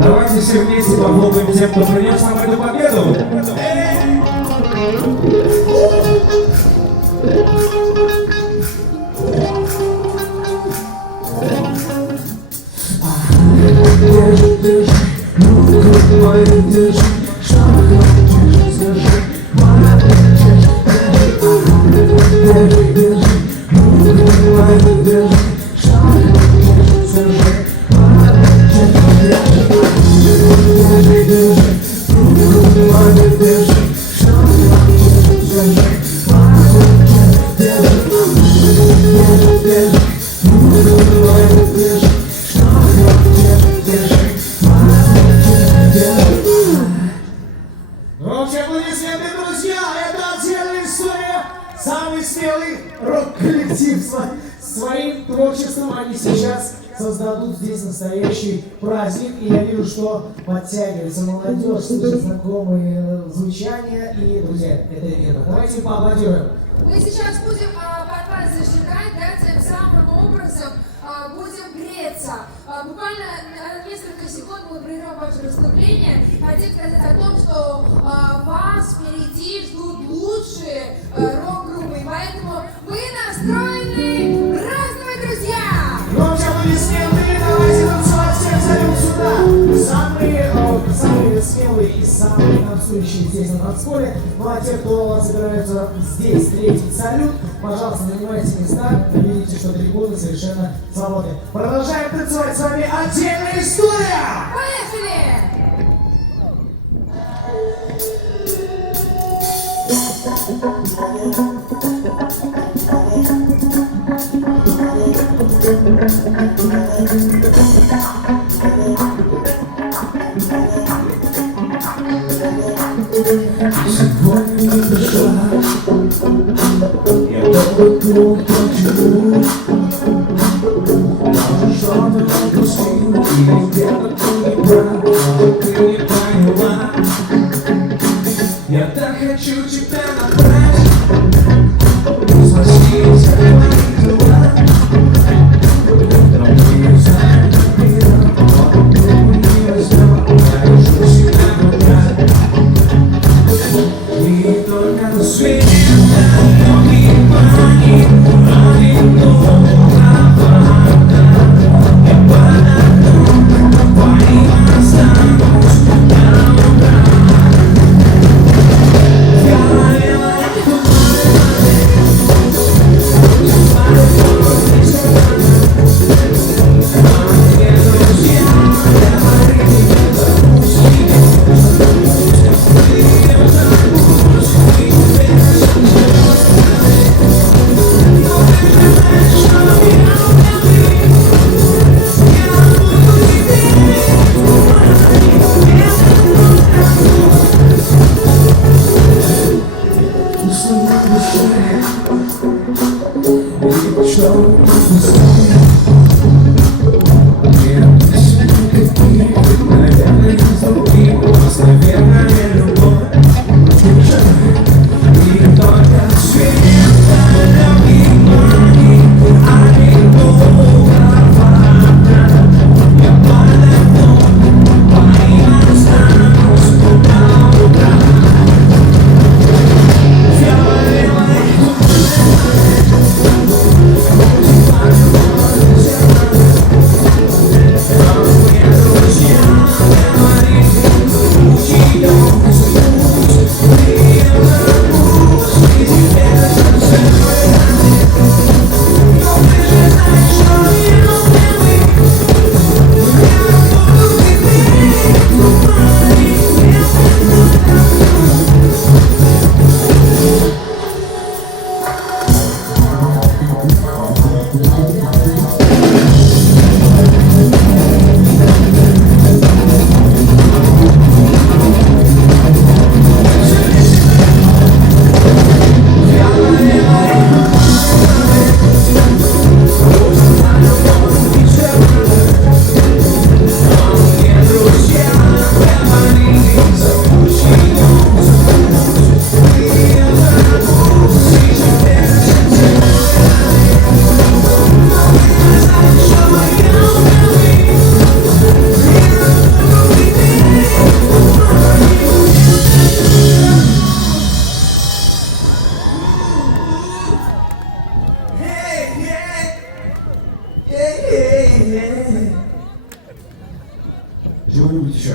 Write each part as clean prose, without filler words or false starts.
Давайте все вместе похлопаем тем, кто принес нам эту победу. Самый смелый рок-коллектив своим творчеством они сейчас создадут здесь настоящий праздник. И я вижу, что подтягивается молодежь, слышит знакомые звучания. И, друзья, это верно. Давайте поаплодируем. Мы сейчас будем под вас зажигать, да, тем самым образом будем греться. Буквально на несколько секунд мы прервем ваше выступление. Хотим сказать о том, что вас впереди ждут лучшие рок-группы. Поэтому вы настроены праздновать, друзья! Громче аплодисменты, давайте танцевать, всех зовем сюда. Самые смелые и самые танцующие здесь на танцполе. Ну а те, кто собираются здесь встретить салют, пожалуйста, занимайте места. Вы видите, что трибуны совершенно свободны. Продолжаем танцевать с вами «Отдельная история». Поехали! Сегодня не пришла, я долго думал, почему. Может, что-то пропустил, или где-то ты не прав, но ты не поняла. Я так хочу тебя набрать, спросить за твои дела. Другие знают мир, но не возьмет, я решу себя набрать. И только на свете многие пани, один дома правда. Я подохну, твоим останусь до утра. Я ловила эту Чего-нибудь еще.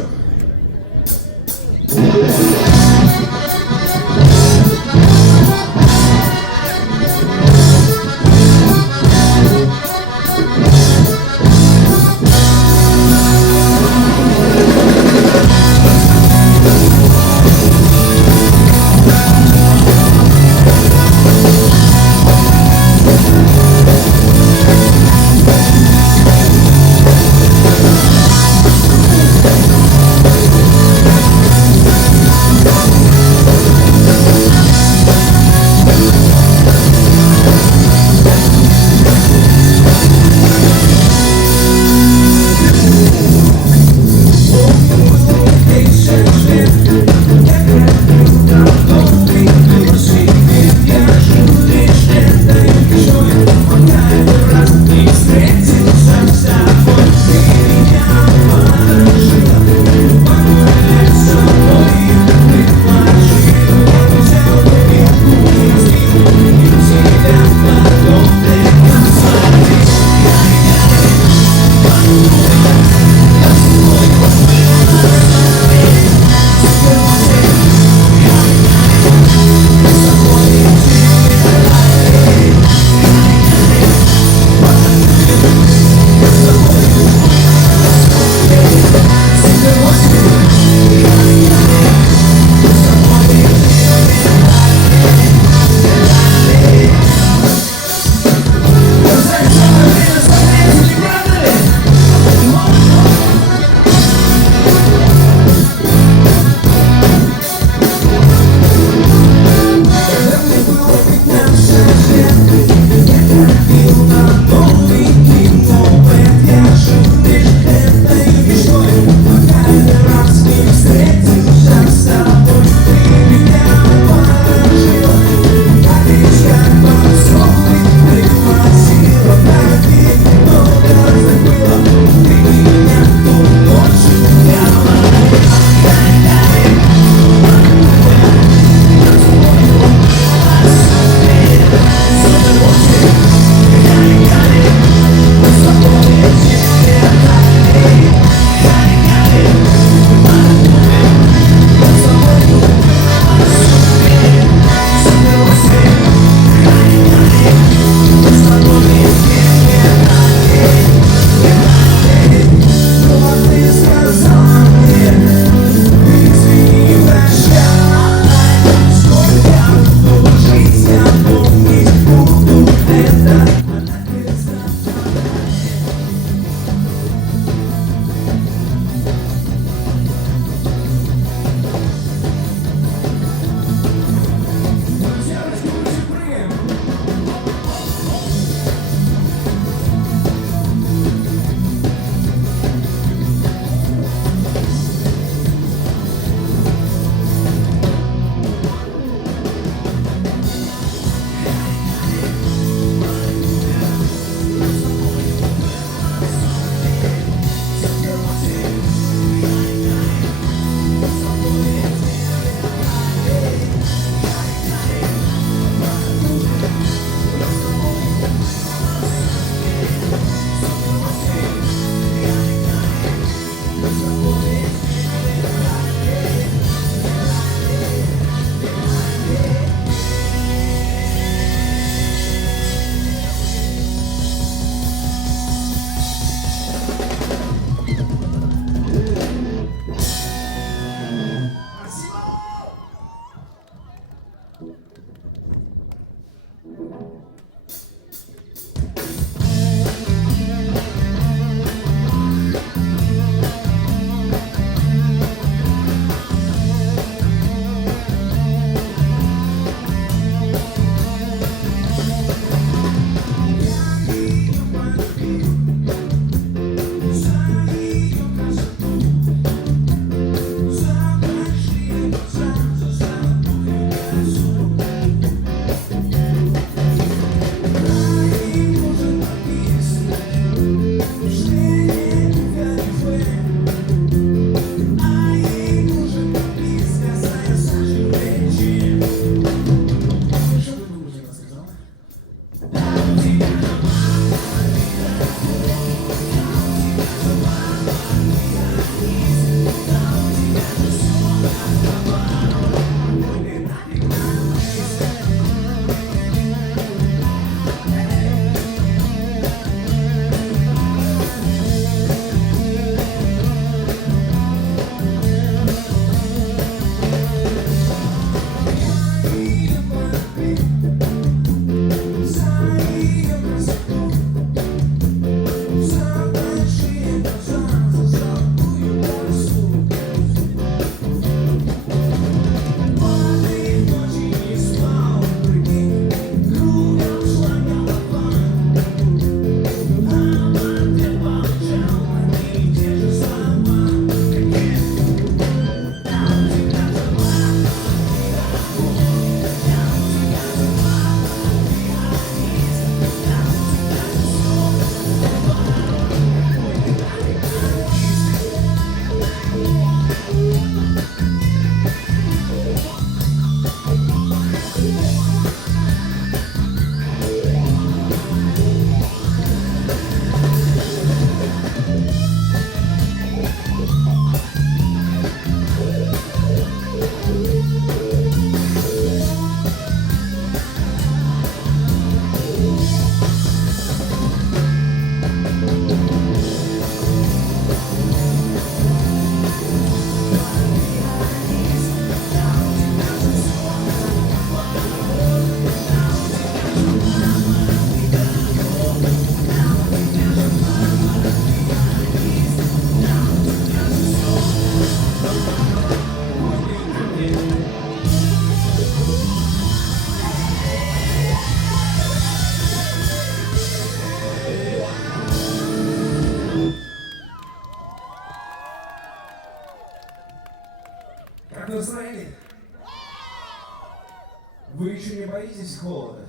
боитесь холода?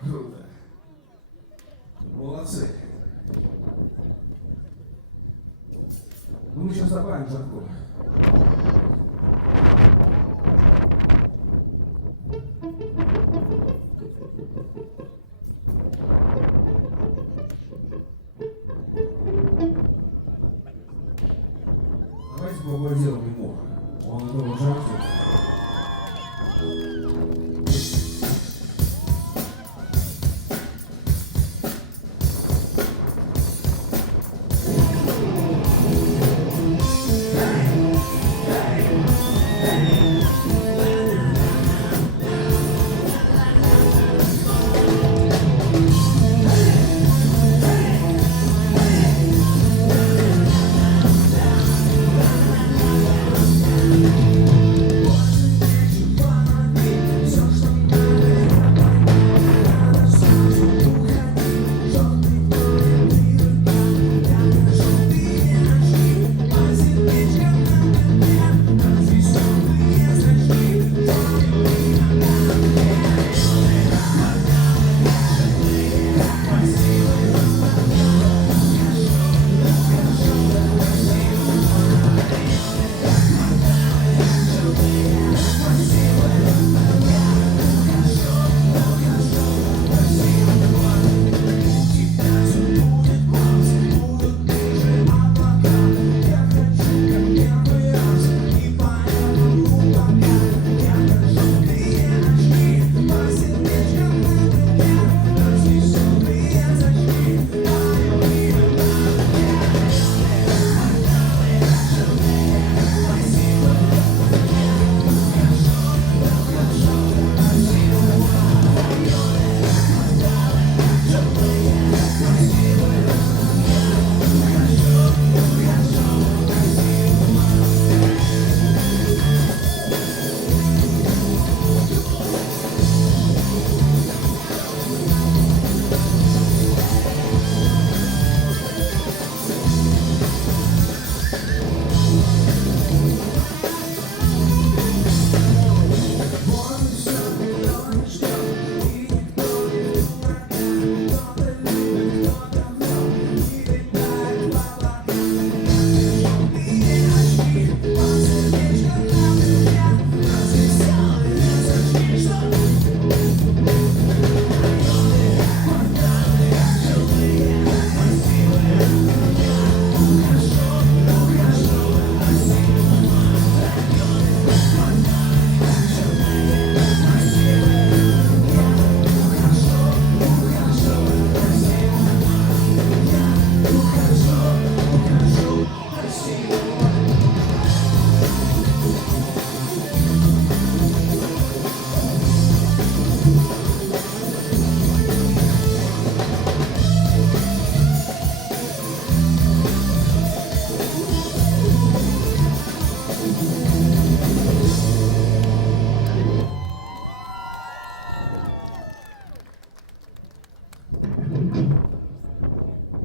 Круто. Молодцы. Ну, мы сейчас добавим жарку. Давайте поаплодируем ему. Он этого жаждет.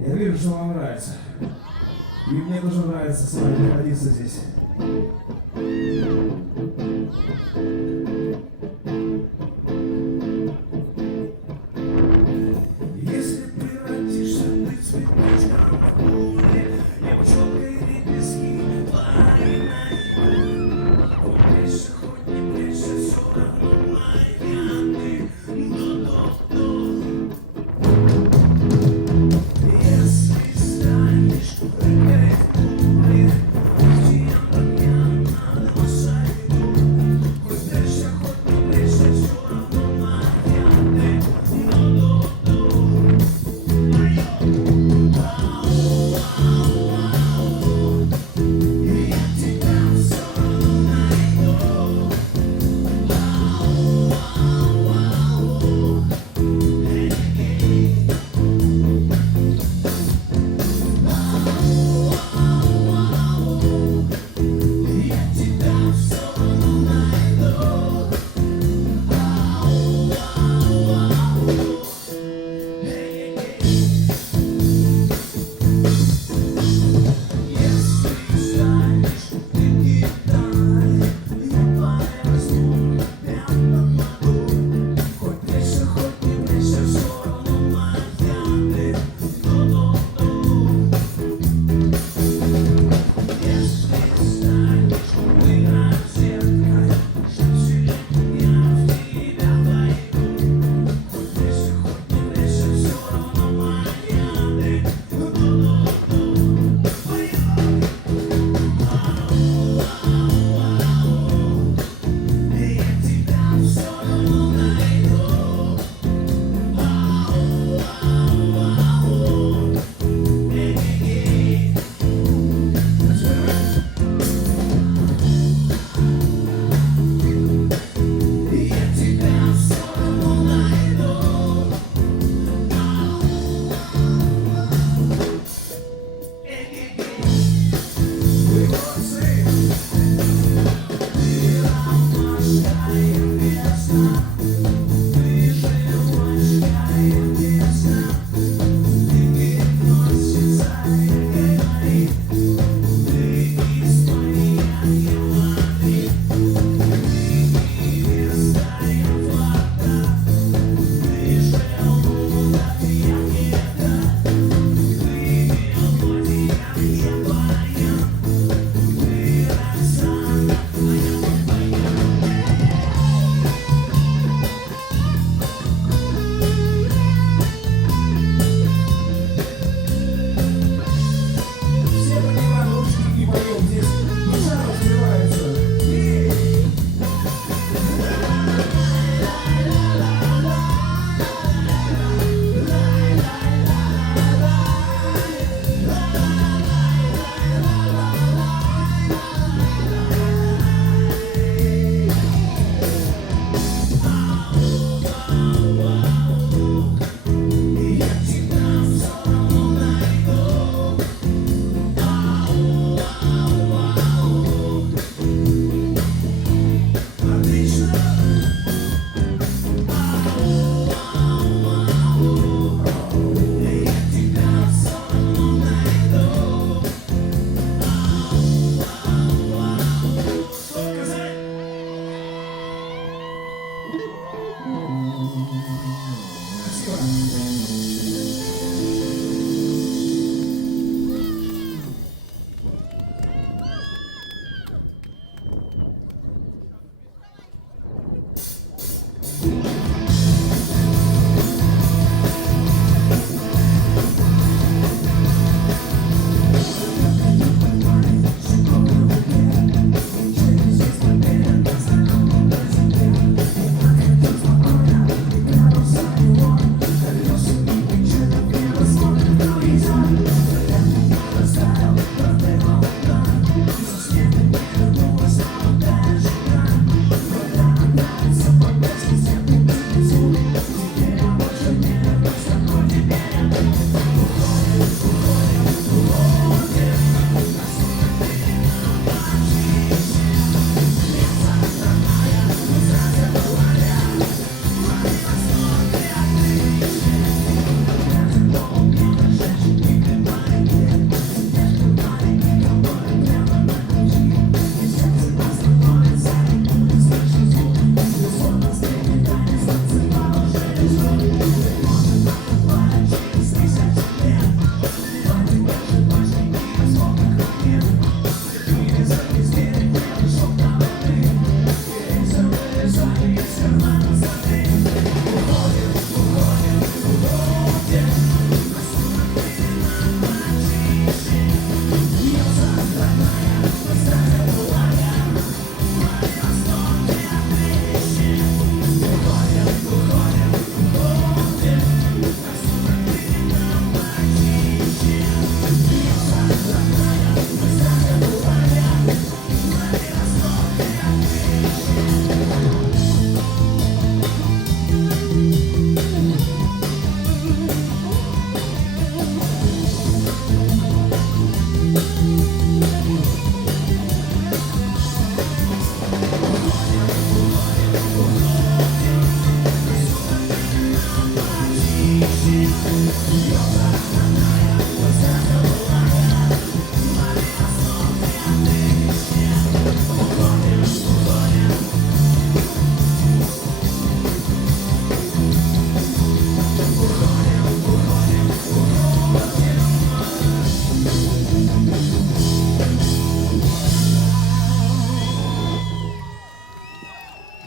Я вижу, что вам нравится. И мне тоже нравится с вами находиться здесь. Если превратишься ты цветочком в поле, я пчелкой лепестки твои найду. Хоть ближе, хоть не ближе, все равно моя ты. До-до-до. Если станешь прыгать в море, тем огням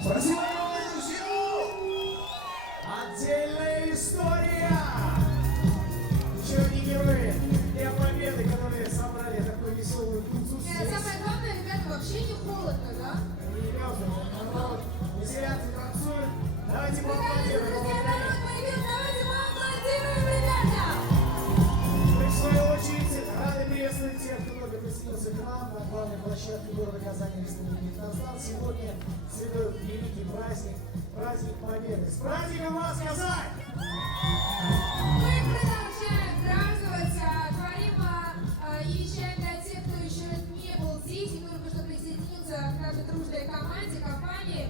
Спасибо, друзья! Отдельная история! Еще одни герои Дня Победы, которые собрали такую веселую куцу здесь. Самое главное, ребята, вообще не холодно, да? Они мерзнут, народ, веселятся, танцуют. Давайте поаплодируем. Друзья, народ, появился, давайте поаплодируем, ребята! Мы, в свою очередь, рады приветствовать тех, кто только присоединился к нам на главной площадке города Казани Республики Татарстан. Сегодня святой великий праздник, праздник Победы. С праздником вас, Казань! Мы продолжаем праздновать, творим и вещаем для тех, кто еще не был здесь и только что присоединился к нашей дружной команде, компании,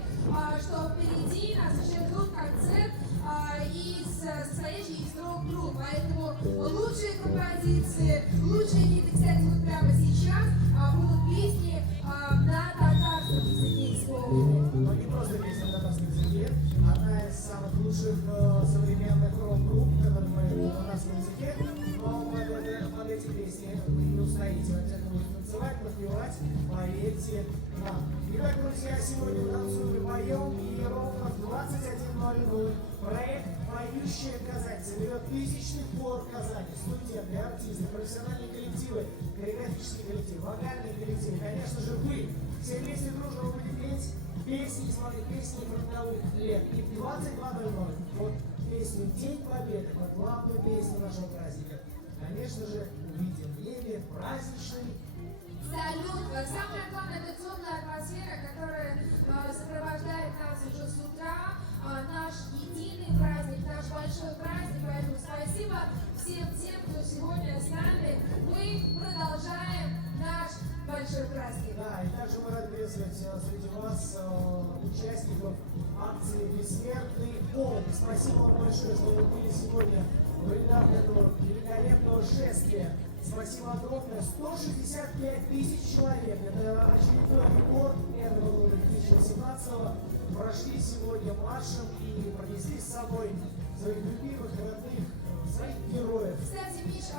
что впереди нас еще ждут концерт состоящий из 3 групп. Поэтому лучшие композиции, лучшие хиты, кстати, вот прямо сейчас будут песни на татарском языке исполнены. Но не просто песня на татарском языке, одна из самых лучших современных рок-групп, которые поют на татарском языке. Но под эти песни вы не устоите, обязательно будете танцевать, подпевать, поверьте нам. Итак, друзья, сегодня танцуем и поем, и ровно в 21:00 проект «Поющая Казань» соберет тысячный хор в Казани, студенты, артисты, профессиональные коллективы, хореографический коллектив, вокальный коллектив, конечно же вы. Все вместе дружно вы будете петь песни, смотреть песни фронтовых лет. И в 22:00 вот песню «День Победы», вот главную песню нашего праздника, конечно же, увидим в небе праздничный Салют! Самое главное, это теплая атмосфера, которая сопровождает нас уже с утра. Наш единый праздник, наш большой праздник. Поэтому спасибо всем тем, кто сегодня с нами. Мы продолжаем наш большой праздник. Да, и также мы рады приветствовать среди вас участников акции «Бессмертный полк». Спасибо вам большое, что вы были сегодня в рядах этого великолепного шествия. Спасибо огромное. 165 тысяч человек. Это очередной рекорд этого года 2018-го. Прошли сегодня маршем и пронесли с собой своих любимых, родных, своих героев. Кстати, Миш,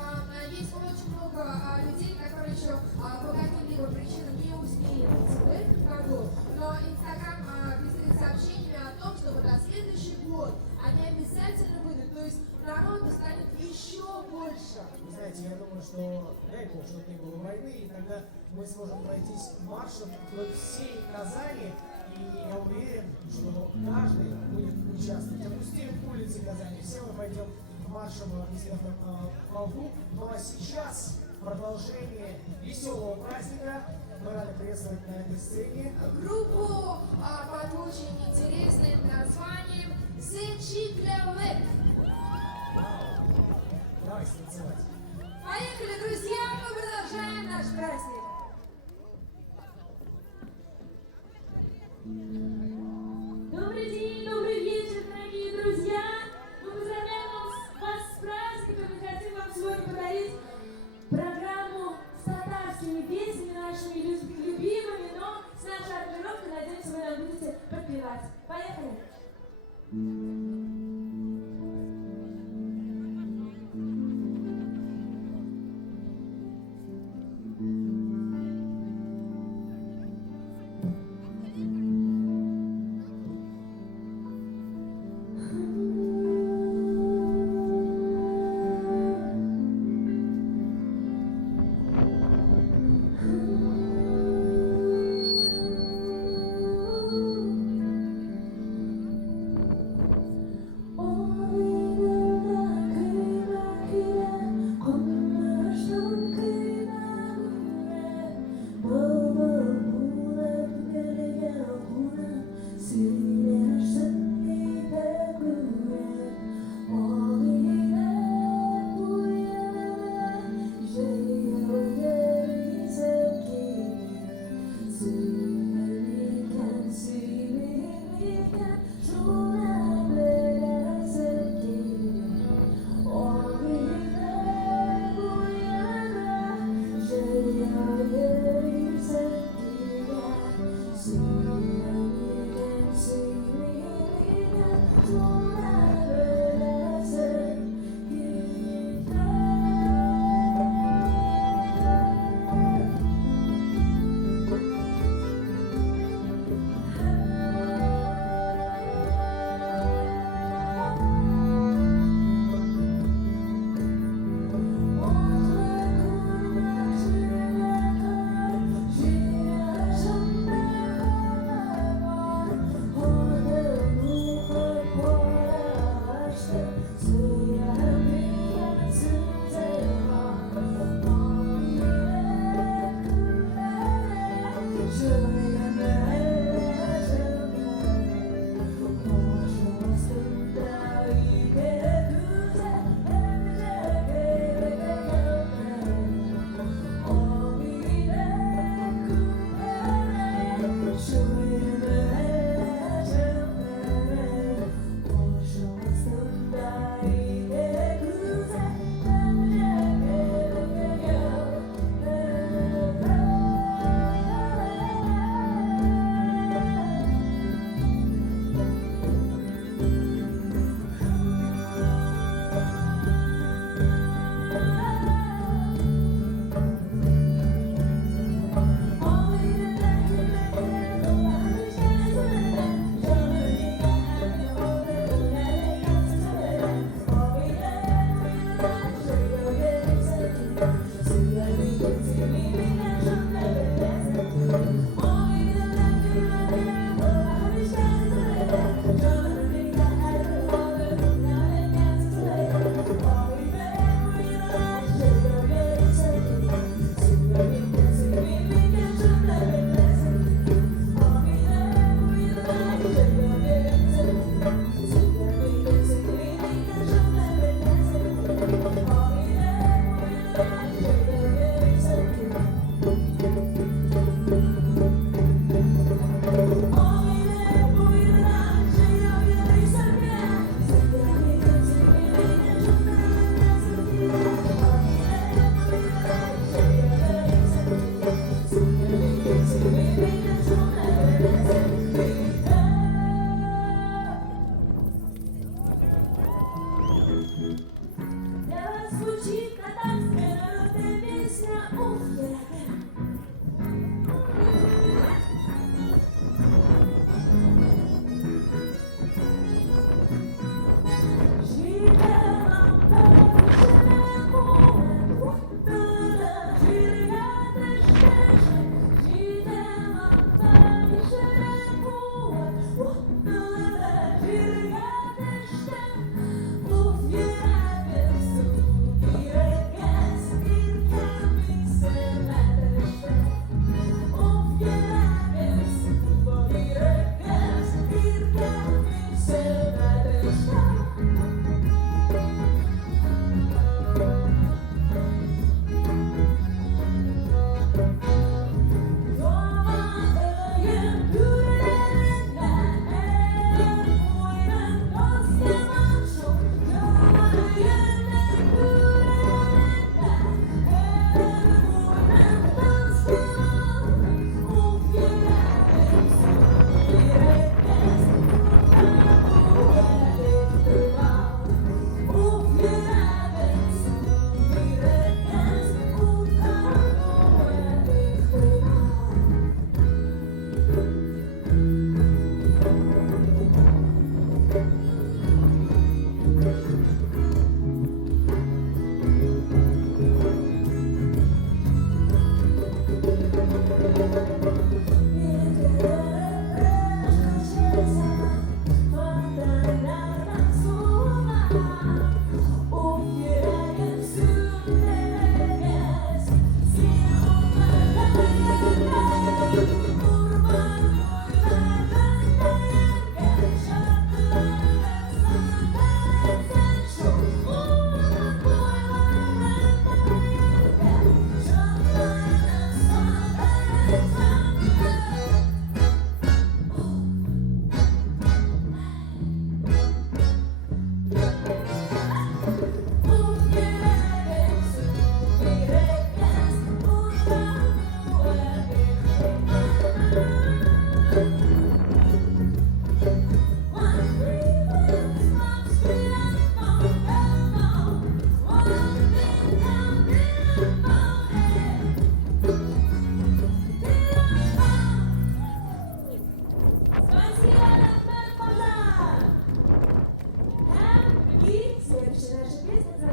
есть очень много людей, которые еще по каким-либо причинам не успели выйти в этом году, но Инстаграм пестрит сообщениями о том, что вот на следующий год они обязательно выйдут, то есть народу станет еще больше. Вы знаете, я думаю, что дай бог, чтобы не было войны, и тогда мы сможем пройтись маршем вдоль всей Казани, и я уверен, что каждый будет участвовать. Опустим улицы Казани, все мы пойдем маршем в бессмертном полку. Ну а сейчас продолжение веселого праздника. Мы рады приветствовать на этой сцене Группу под очень интересным названием Сечиклявек. Давайте танцевать. Поехали, друзья, мы продолжаем наш праздник. Добрый день, добрый вечер, дорогие друзья! Мы поздравляем вас с праздником и хотим вам сегодня подарить программу с татарскими песнями, нашими любимыми, но с нашей аранжировкой, надеемся, вы нам будете подпевать. Поехали!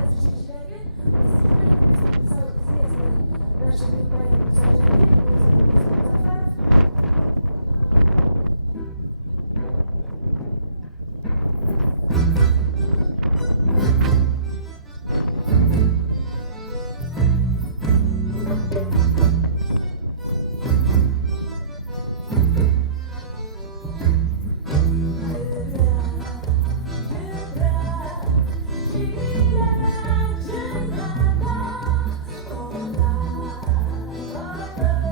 называется «Через Леонид». Написал известный нашим поэтом Зафаров. Oh,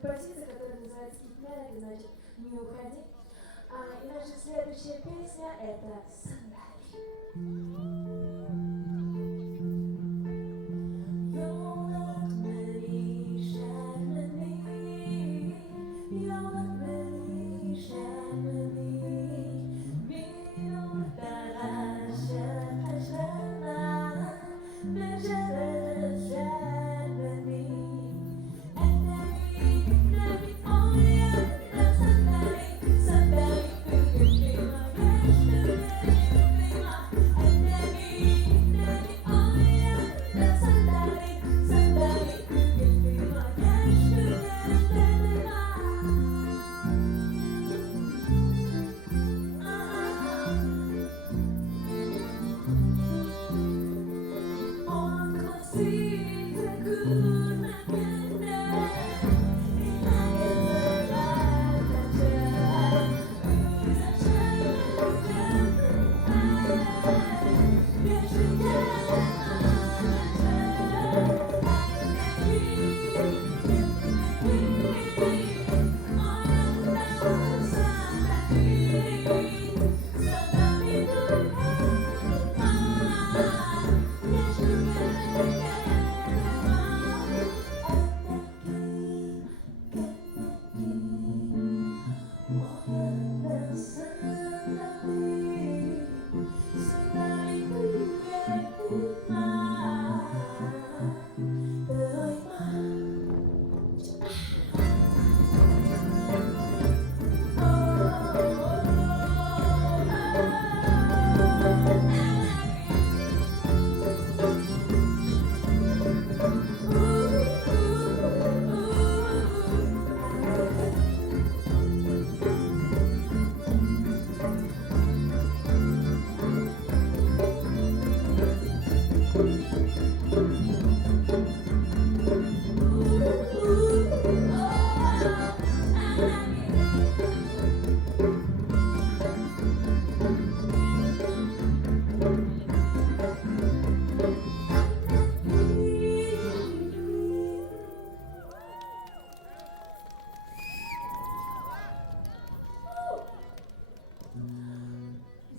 композиция, которая называется «Китмя», это значит «Не уходи». И наша следующая песня – это «Сандали».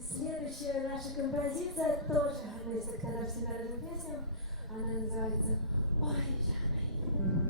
Следующая наша композиция тоже относится к казахским народным песням. Она называется «Ой, Жанай».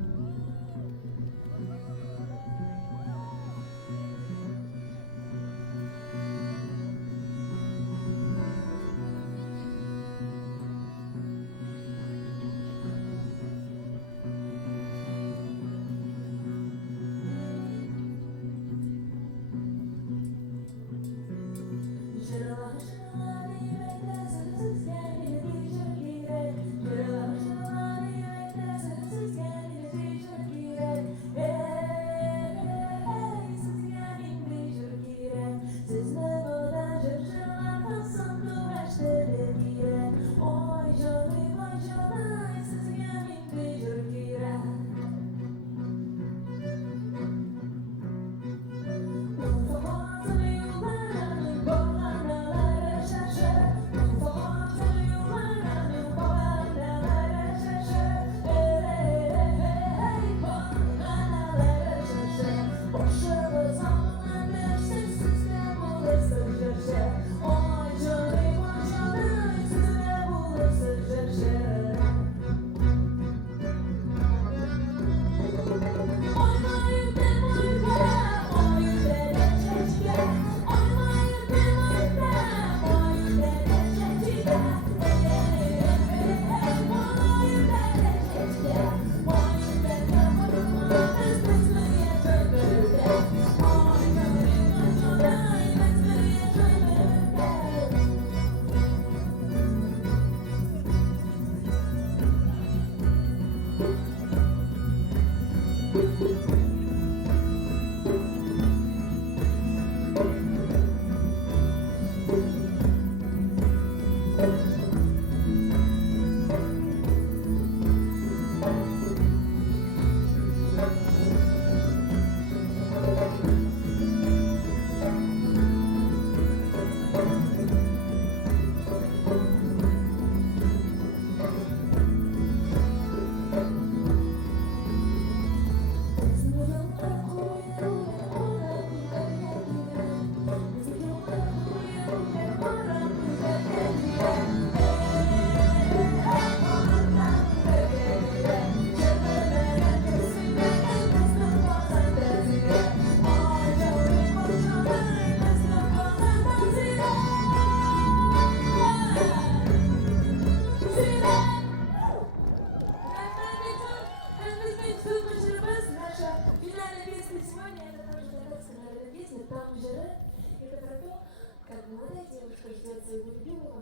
молодая девушка ждет своего любимого.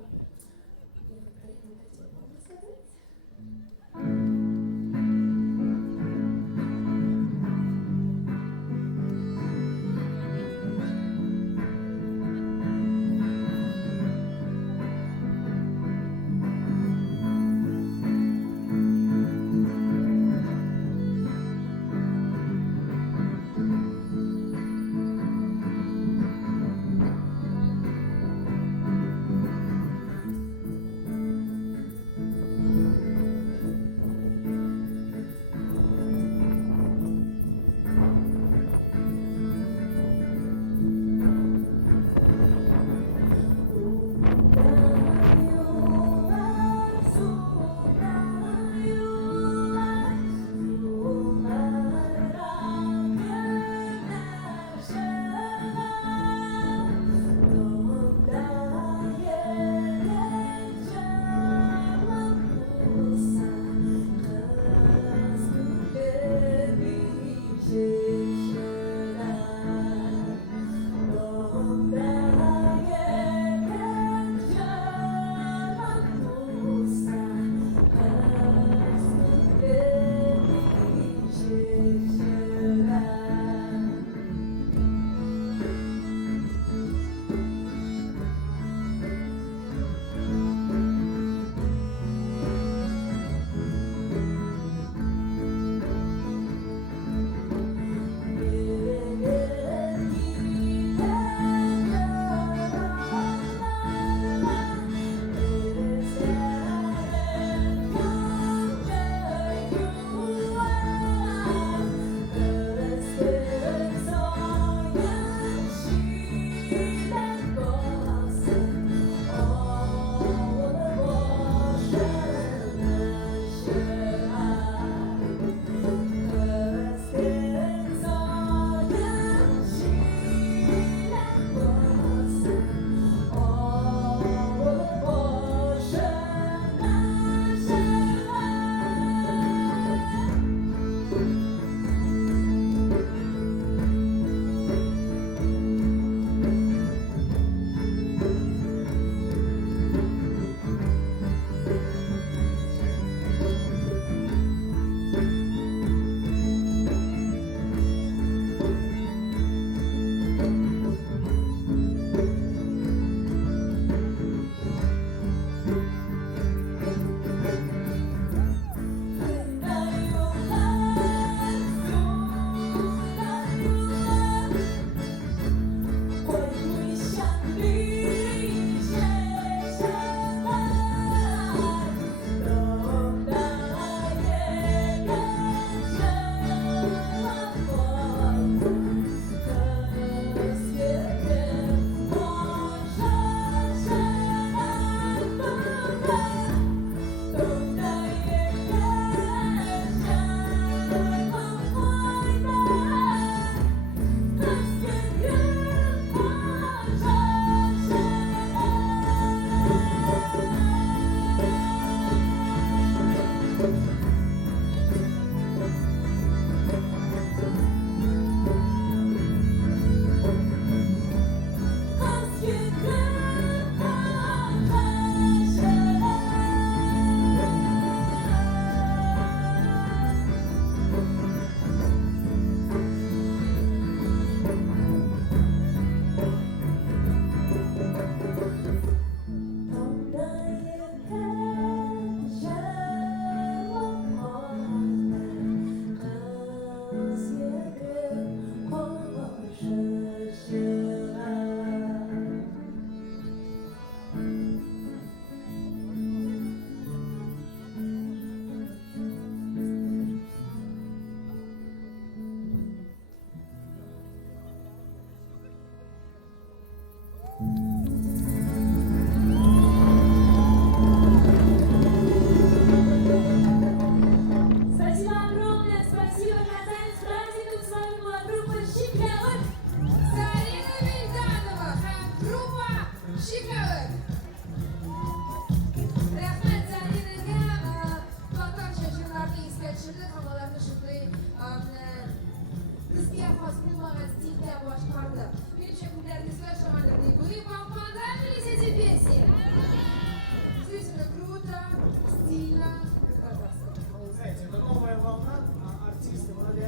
Я как-то хотела вам рассказать.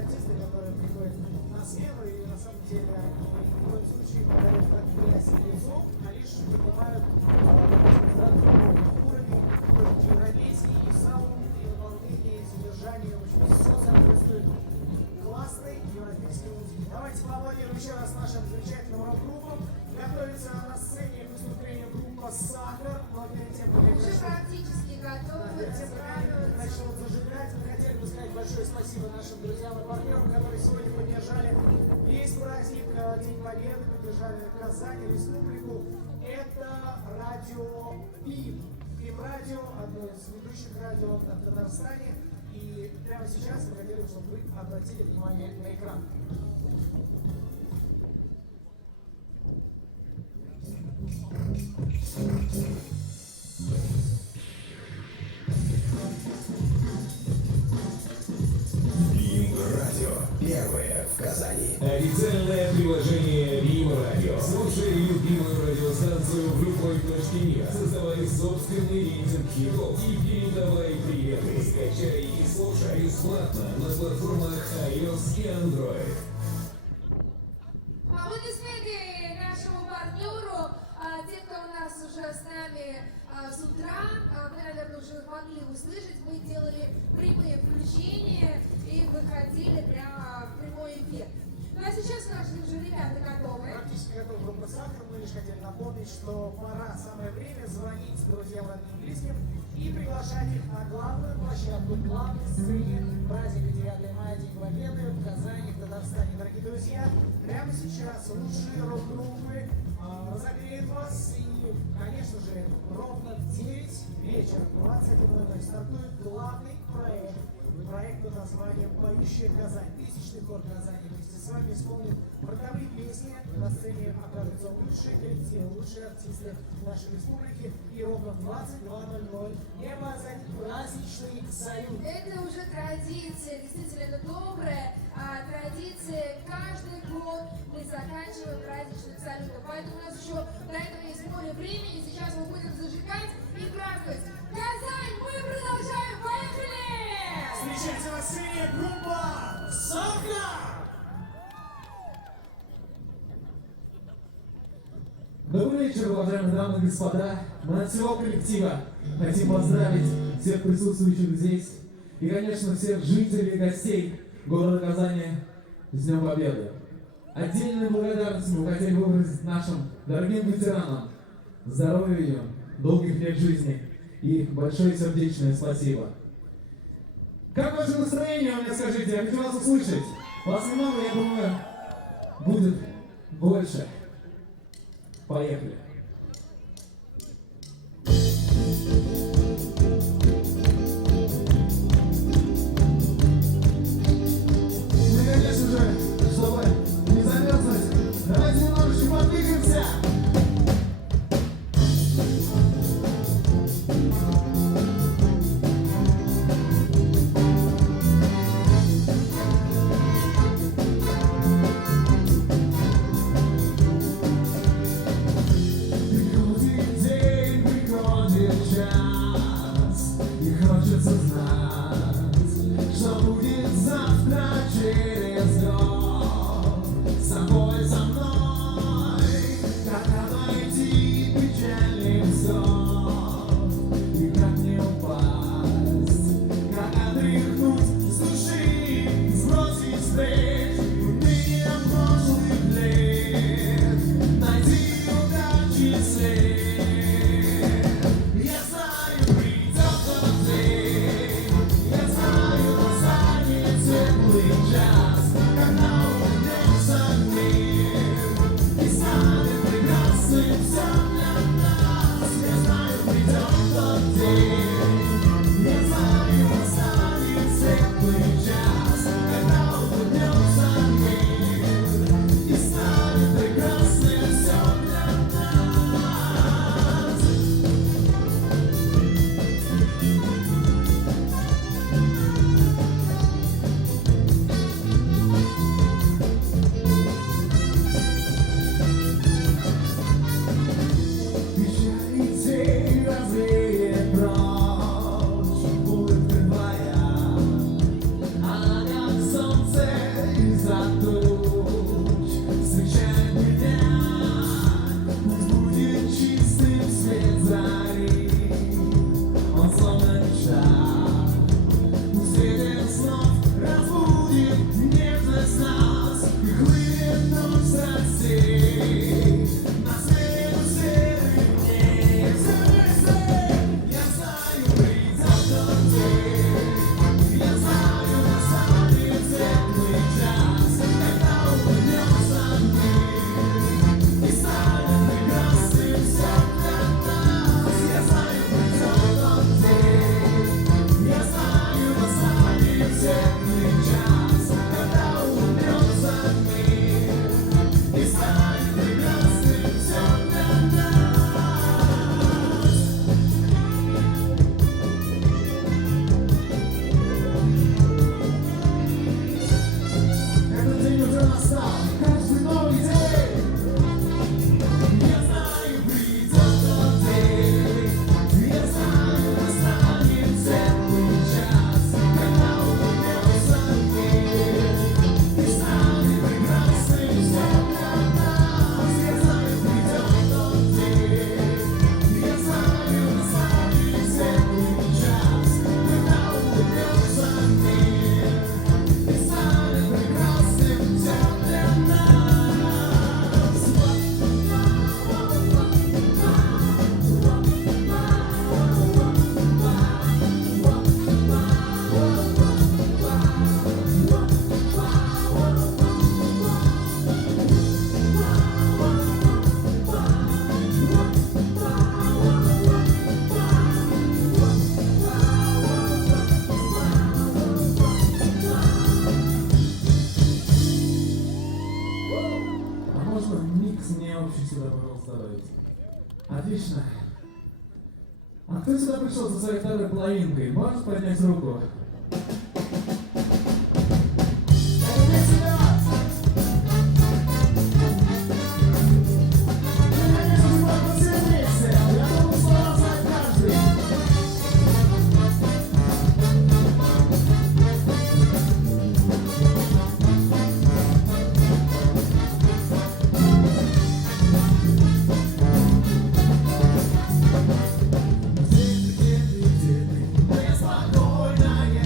артисты, которые приходят на смену, и на самом деле они ни в коем случае не говорят как грязь и лицом, а лишь поднимают уровень, европейский, и саунд, и наполнение, и содержание, в общем, все соответствует классной европейской музыке. Давайте поаплодируем еще раз нашим замечательным рок-группам. Готовится на сцене к выступлению группа «Сахар», но перед тем, как Уже практически готовы, собираются. начнут зажигать, мы хотели бы сказать большое спасибо нашим друзьям и партнерам, которые сегодня поддержали весь праздник День Победы, поддержали Казань, республику. Это радио ПИМ. ПИМ-радио, одно из ведущих радио в Татарстане. И прямо сейчас мы хотели, чтобы вы обратили внимание на экран. Радио. Первое в Казани. Официальное приложение Рим Радио. Слушай любимую радиостанцию в любой точке мира. Создавай собственный рейтинг хитов и передавай приветы. Скачай и слушай бесплатно на платформах iOS и Android. Аплодисменты нашему партнеру. Те, кто у нас уже с нами с утра, вы, наверное, уже могли услышать, мы делали прямые включения и выходили прямо в прямой эфир. Ну а сейчас наши уже ребята готовы. Практически готова группа «Сахар». Мы лишь хотели напомнить, что пора, самое время звонить друзьям родным и близким и приглашать их на главную площадку, главной сцене праздника 9 мая, День Победы в Казани, в Татарстане. Дорогие друзья, прямо сейчас лучшие рок-группы разогреют вас и, конечно же, ровно в 9 вечера, 21:00 стартует главный проект под названием «Поющая Казань». Тысячный хор Казани вместе с вами исполнит фронтовые песни. На сцене окажутся лучшие коллективы, лучшие артисты нашей республики. И ровно в 22:00 не опоздать праздничный салют. Это уже традиция, действительно, это добрая традиция. Каждый год мы заканчиваем праздничным салютом. Поэтому у нас еще до этого есть море времени. Сейчас мы будем зажигать и праздновать. Казань, мы продолжаем! Поехали! Встречайте на сцене группа «Сахар». Добрый вечер, уважаемые дамы и господа. Мы от всего коллектива хотим поздравить всех присутствующих здесь и, конечно, всех жителей и гостей города Казани с Днем Победы. Отдельную благодарность мы хотели выразить нашим дорогим ветеранам. Здоровья им, долгих лет жизни и большое сердечное спасибо. Как ваше настроение, вы мне скажите? Я хочу вас услышать. Вас немного, я думаю, будет больше. Поехали. Ну, конечно же, чтобы не замерзнуть, давайте немножечко подвигаемся. за туч встречает меня. Пусть будет чистым свет зари, он словно мечта. Пусть ветер снов разбудит нежность нас и хлынет ночь страстей. На смену серых дней я знаю, придет тот день. Я знаю, настанет светлый час, когда улыбнется мир и станет прекрасным все для нас. Я знаю, придет тот день. Я знаю, настанет светлый час, когда улыбнется мир и станет прекрасным все для нас. Этот день уже настал, каждый новый день. Я знаю, придет тот день. Я знаю, настанет светлый час, когда улыбнется мир и станет прекрасным все для нас. Я знаю, придет тот день. Я знаю, настанет светлый час, когда улыбнется мир и станет прекрасным все для нас. А можно микс мне вообще сюда, пожалуйста, добавить? Отлично. А кто сюда пришел со своей второй половинкой? Можешь поднять руку? Это для тебя. Мы, конечно, не можем все вместе. Я думаю, слова знает каждый. Моя спокойная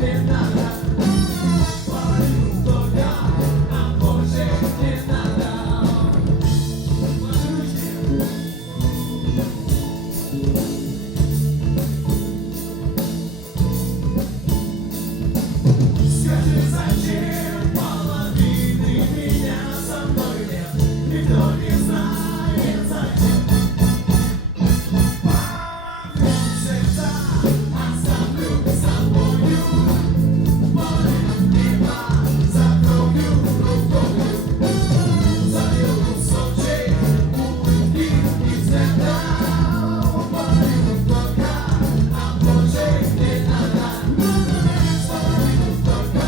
не надо. Половину только, а больше не надо. Скажи, зачем половины меня со мной нет? Никто не знает, зачем. Половину сердца оставлю с собою. Половину неба закрою рукою. Залью в Сочи улыбки и цвета. Половину только, а больше не надо. Половину только,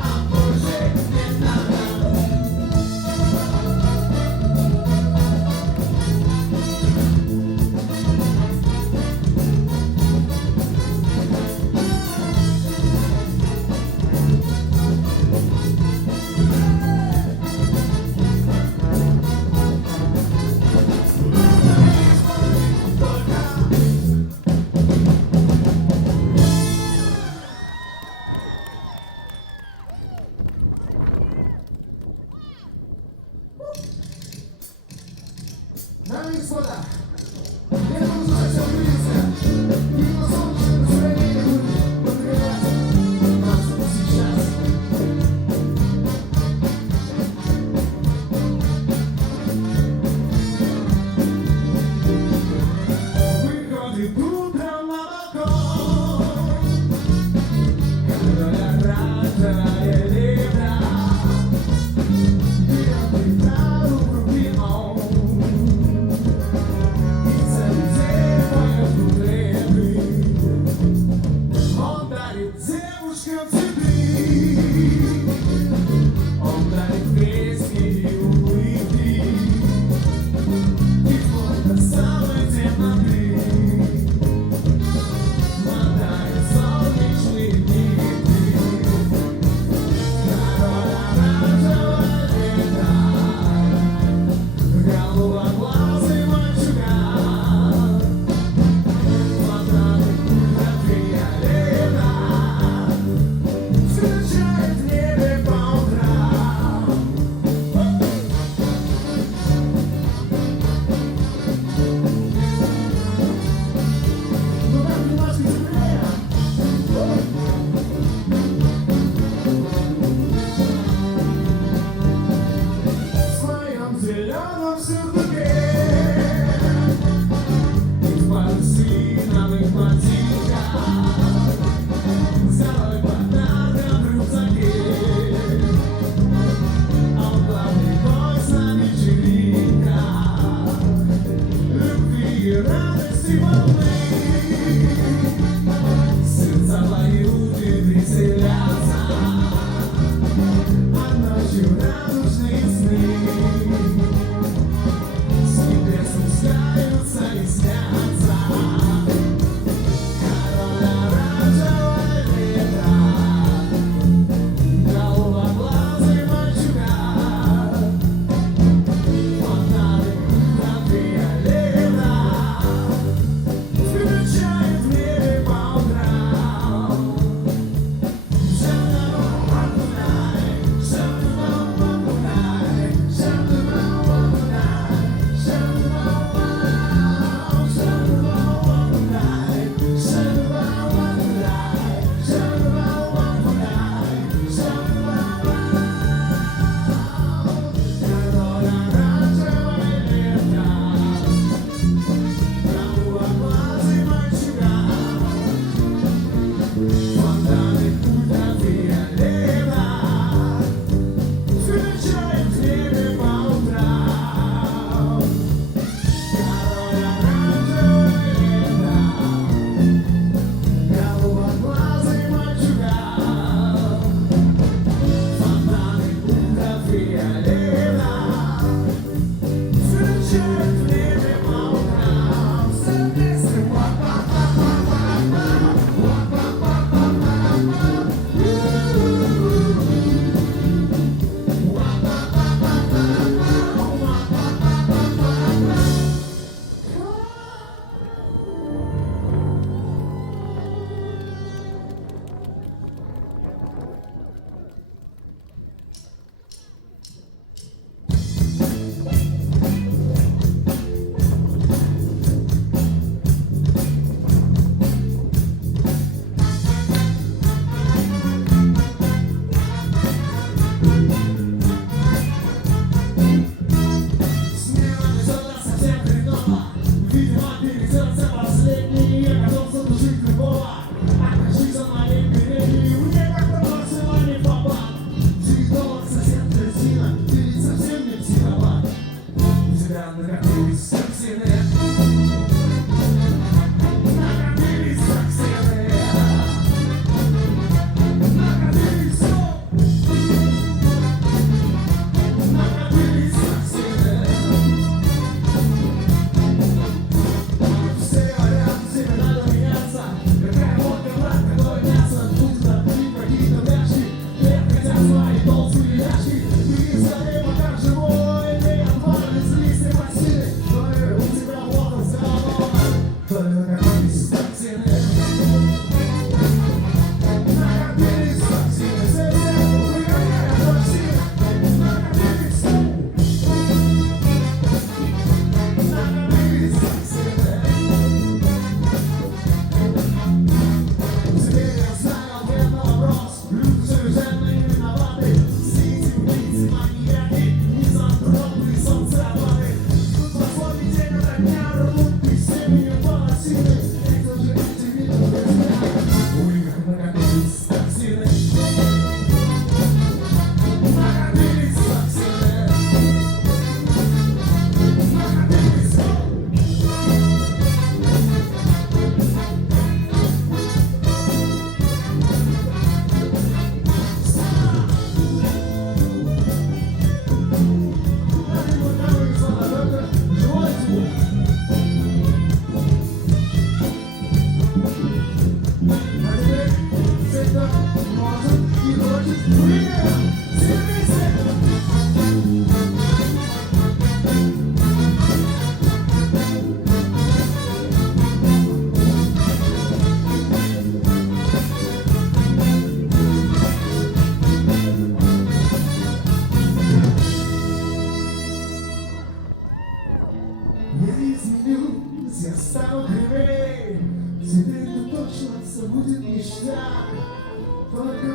а больше не надо. Дамы и господа, это уже совсем близко. И на солнечном настроении будет подогревать нас сейчас. Выходит утром на балкон, когда оранжевое лето, берет гитару в руки он. Он дарит девушкам цветы, он дарит песни и улыбки, и вплоть до самой темноты мотает солнечные дни. Оранжевое лето, голубоглазый мальчуган.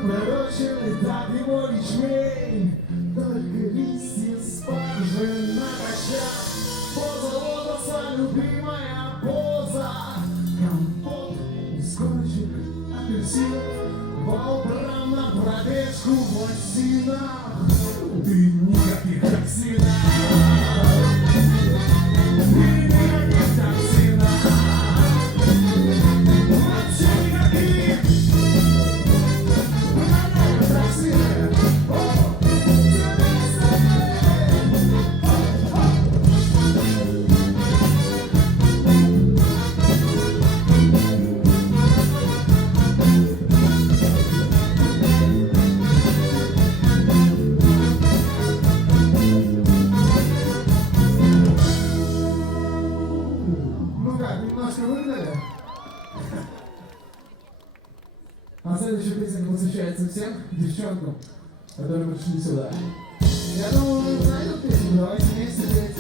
Пророченный так его ячмень, только листья спаржи на качах. Поза лотоса, любимая поза. Компот из корочек апельсинов, волбрам на пробежку в лосинах. Ты никаких токсинов, ты никаких токсинов, вообще никаких. Ну как, немножко выгнали? А следующая песня посвящается всем девчонкам, которые пришли сюда. Я думаю, вы знаете эту песню, давайте вместе петь.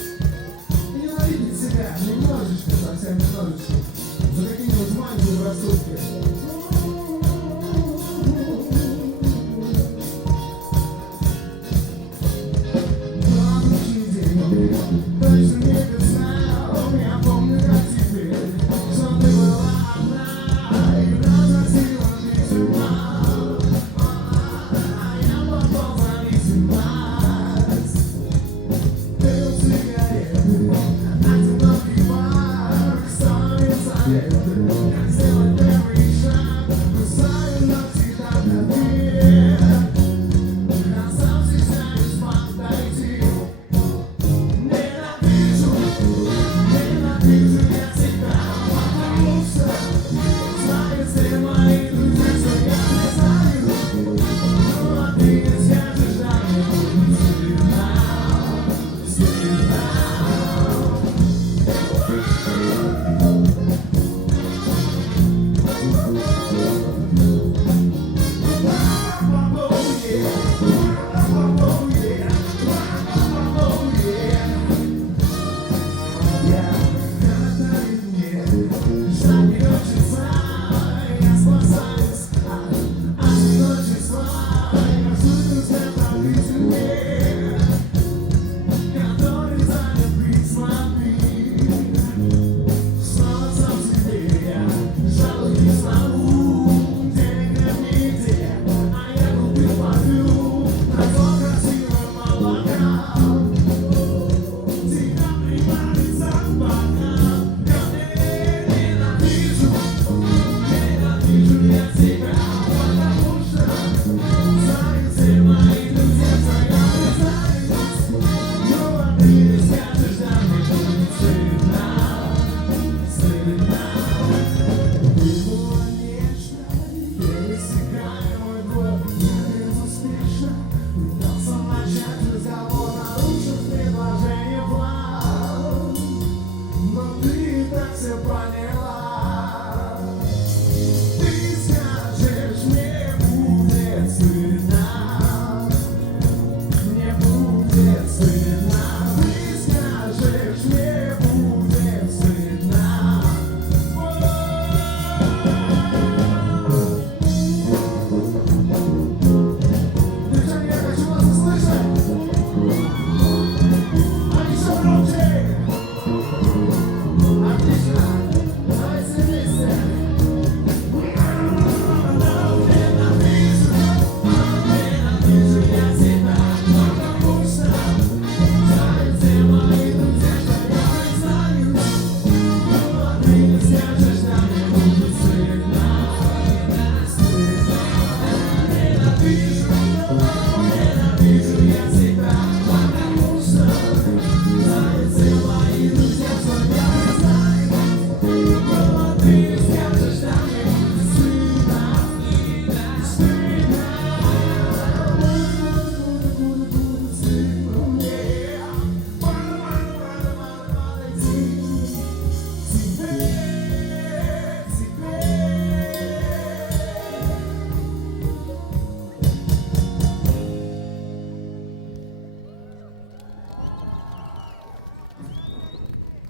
И ненавидеть себя немножечко, совсем немножечко, за какие-нибудь маленькие проступки. Рабочий день, точно не весна, я помню, как теперь, что ты была одна и проносила весна. А я попал в зависимость. Пил сигареты, одинокий парк, ставит советы, как сделать первый шаг, кусаю ногти так на дверь. Я сам стесняюсь подойти. Ненавижу я себя, потому что знают все мои друзья, что я не знаю. Ну а ты не скажешь, да мне будет стыдно, стыдно.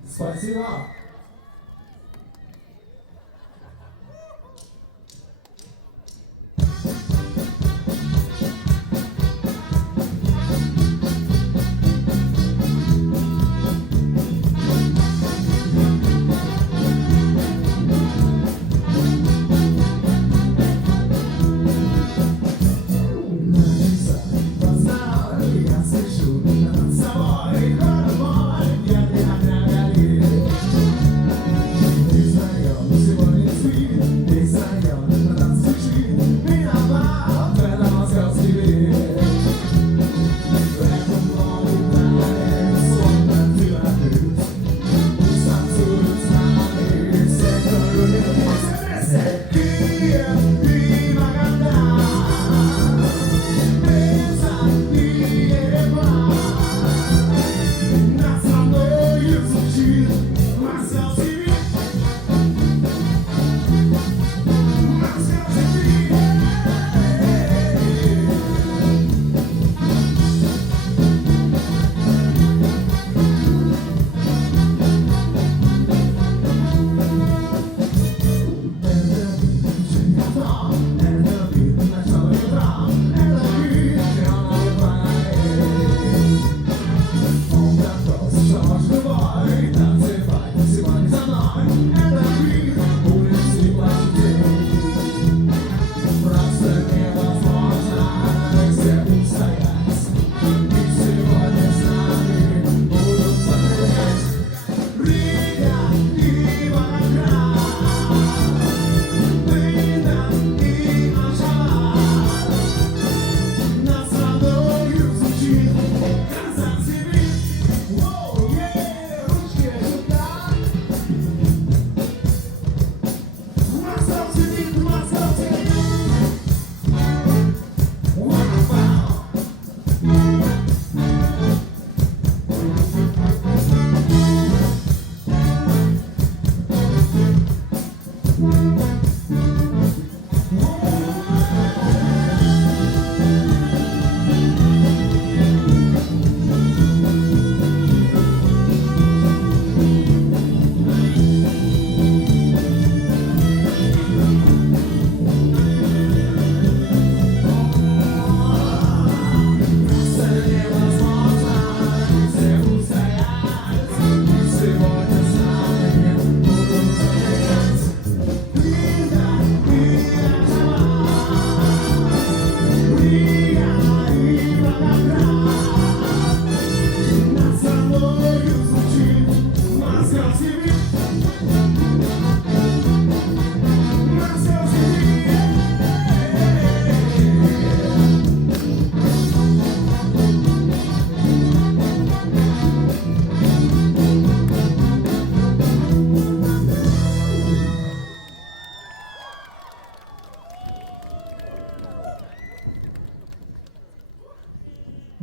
Спасибо.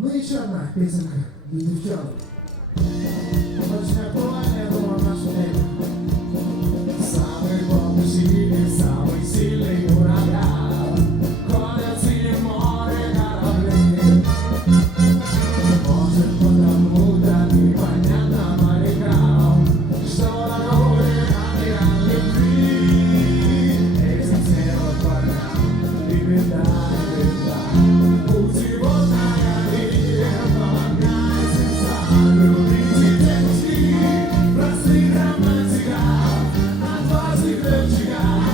Ну и еще одна песенка для девчонок. Очень актуальна, я думаю, в наше время. Самый главный сильный, самый сильный ураган. Ходят в синем море корабли. Может, потому-то непонятно морякам, что такое океан любви. Этим смелым парням и беда, и беда. Путеводная линия помогает звездам. Любите девушки, простых романтиков, отважных летчиков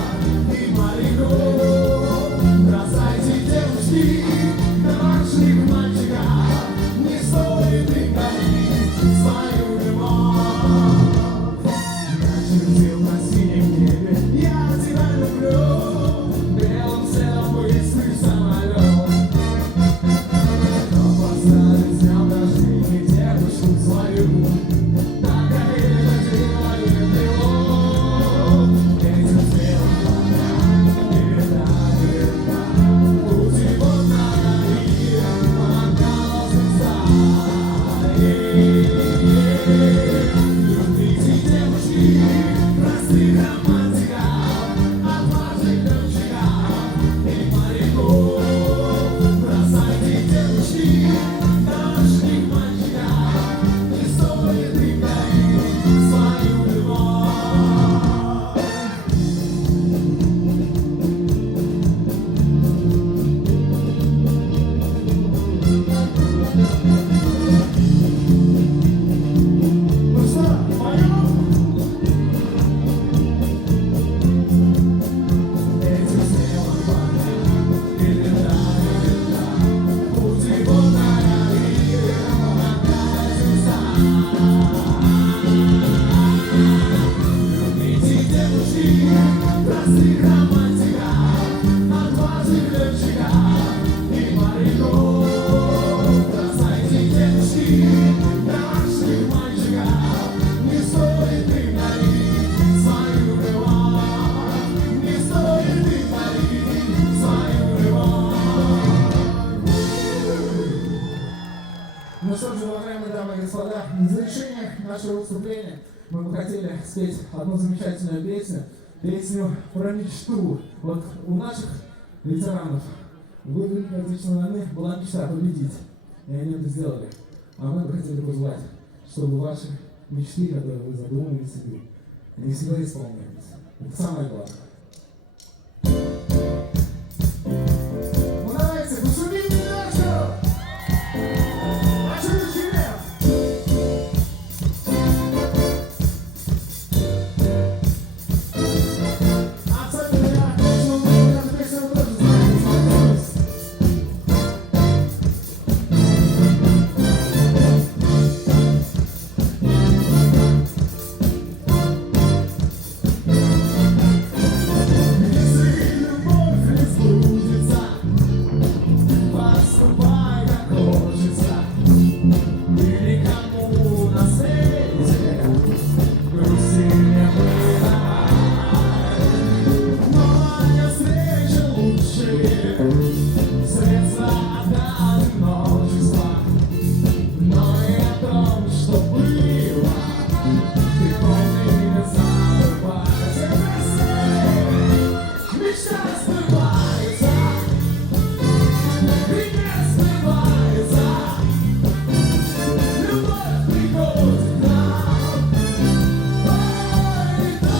и моряков. Бросайте девушки, домашних мальчиков, не стоит им дарить свою любовь. Начертил на синем небе, я тебя люблю, белым цветом быстрый самолет. Кто поздравит с днем рождения девушку свою, так как это делает пилот. Этим светом пламя, и беда, путеводная линия помогала звездам. Любите девушки, простых романтиков, отважных летчиков и моряков. Бросайте девушки, домашних мальчиков, не стоит им дарить свою любовь. Ну что, поем? Этим смелым парням и беда, путеводная линия помогает звездам. Любите девушки, простых романтиков, отважных летчиков и моряков. Бросайте девушки, домашних мальчиков, не стоит им дарить свою любовь. Не стоит им дарить свою любовь. Ну что же, уважаемые дамы и господа, в завершение нашего выступления мы бы хотели спеть одну замечательную песню про мечту. Вот у наших ветеранов в годы Великой Отечественной войны была мечта победить, и они это сделали. А мы бы хотели пожелать, чтобы ваши мечты, которые вы задумали себе, они всегда исполнялись. Это самое главное. Ну давайте, пошумите дальше! А что ты тебе? Абсолютно я точно умею, эту песню вы тоже знаете, знакомьтесь. Если любовь разбудится, поступай как хочется, и никому на свете грусти не бывает. Но навстречу лучшие средства отданы множество, но и о том, что было, ты помни, не забывай. Мечта сбывается, и не сбывается. Любовь приходит к нам, ой, да.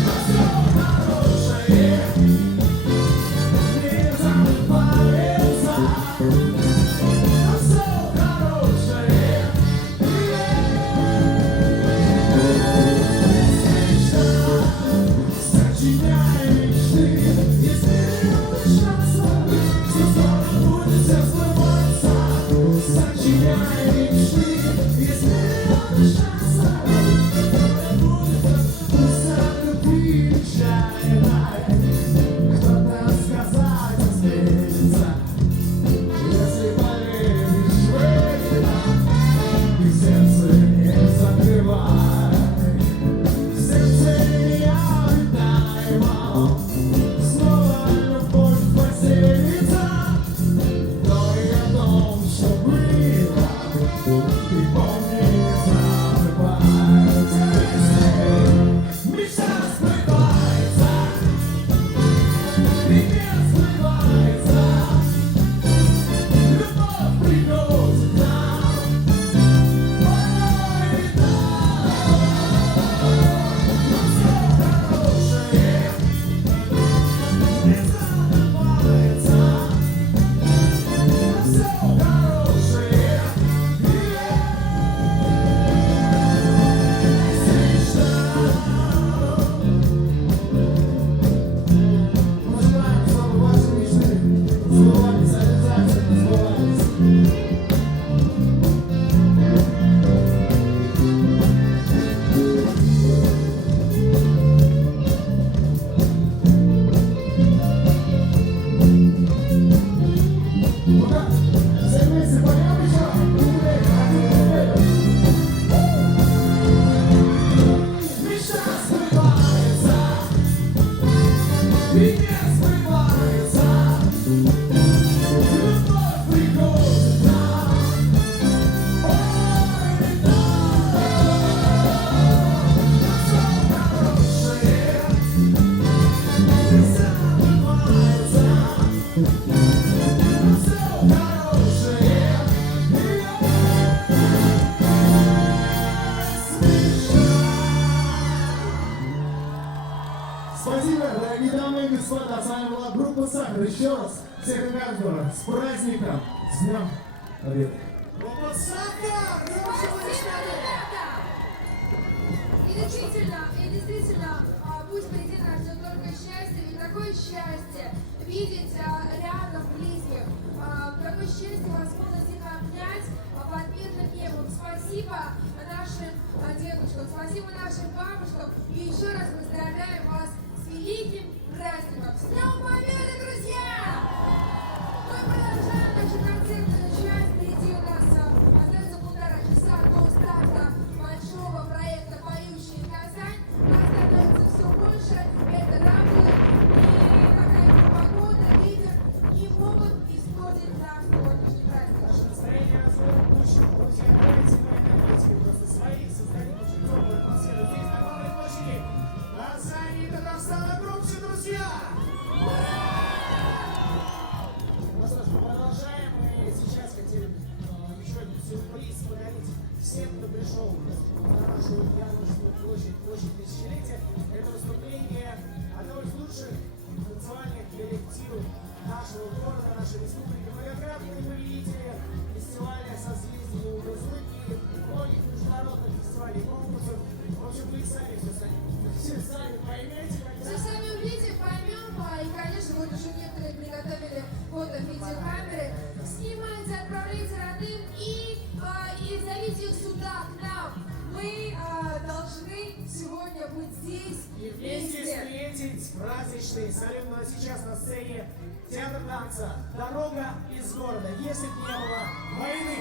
На всё хорошее и не сбывается. Любовь приходит нам. Ой, да. Все хорошее не забывается. Все хорошее Спасибо, дорогие дамы и господа, с вами была группа «Сахар». Еще раз всех и каждого с праздником, с Днем Победы. Группа «Сахар», Спасибо, ребята! И действительно, путь впереди нас ждет только счастье, и такое счастье видеть рядом близких, такое счастье возможность их обнять под мирным небом. Спасибо нашим дедушкам, спасибо нашим бабушкам, и еще раз поздравляем вас с великим праздником. С Днем Победы, друзья! Мы продолжаем нашу концертную часть. Впереди у нас остается 1,5 часа до старта большого проекта «Поющая Казань». Нас становится все больше. Это радует. И какая-то погода, ветер не могут испортить наш сегодняшний праздник. Наше настроение разводит тучи. Друзья, давайте мы энергетики просто своих создадим очень теплую атмосферу здесь, на Главной площади. Казани, Татарстана, громче, друзья! Ну что ж, мы продолжаем. И сейчас хотим еще один сюрприз подарить всем, кто пришел на нашу Ярмарочную площадь, площадь тысячелетия. Это выступление одного из лучших танцевальных коллективов нашего города, нашей республики. Многократные победители фестиваля «Созвездие Угрызлыки», многих международных фестивалей, конкурсов. В общем, вы сами все сами поймете. Все сами увидите, поймем, и, конечно, вот уже некоторые приготовили фото-видеокамеры. Снимайте, отправляйте родным и зовите их сюда, к нам. Мы должны сегодня быть здесь И вместе встретить праздничный салют. Но сейчас на сцене театр танца «Дорога из города». Если бы не было войны.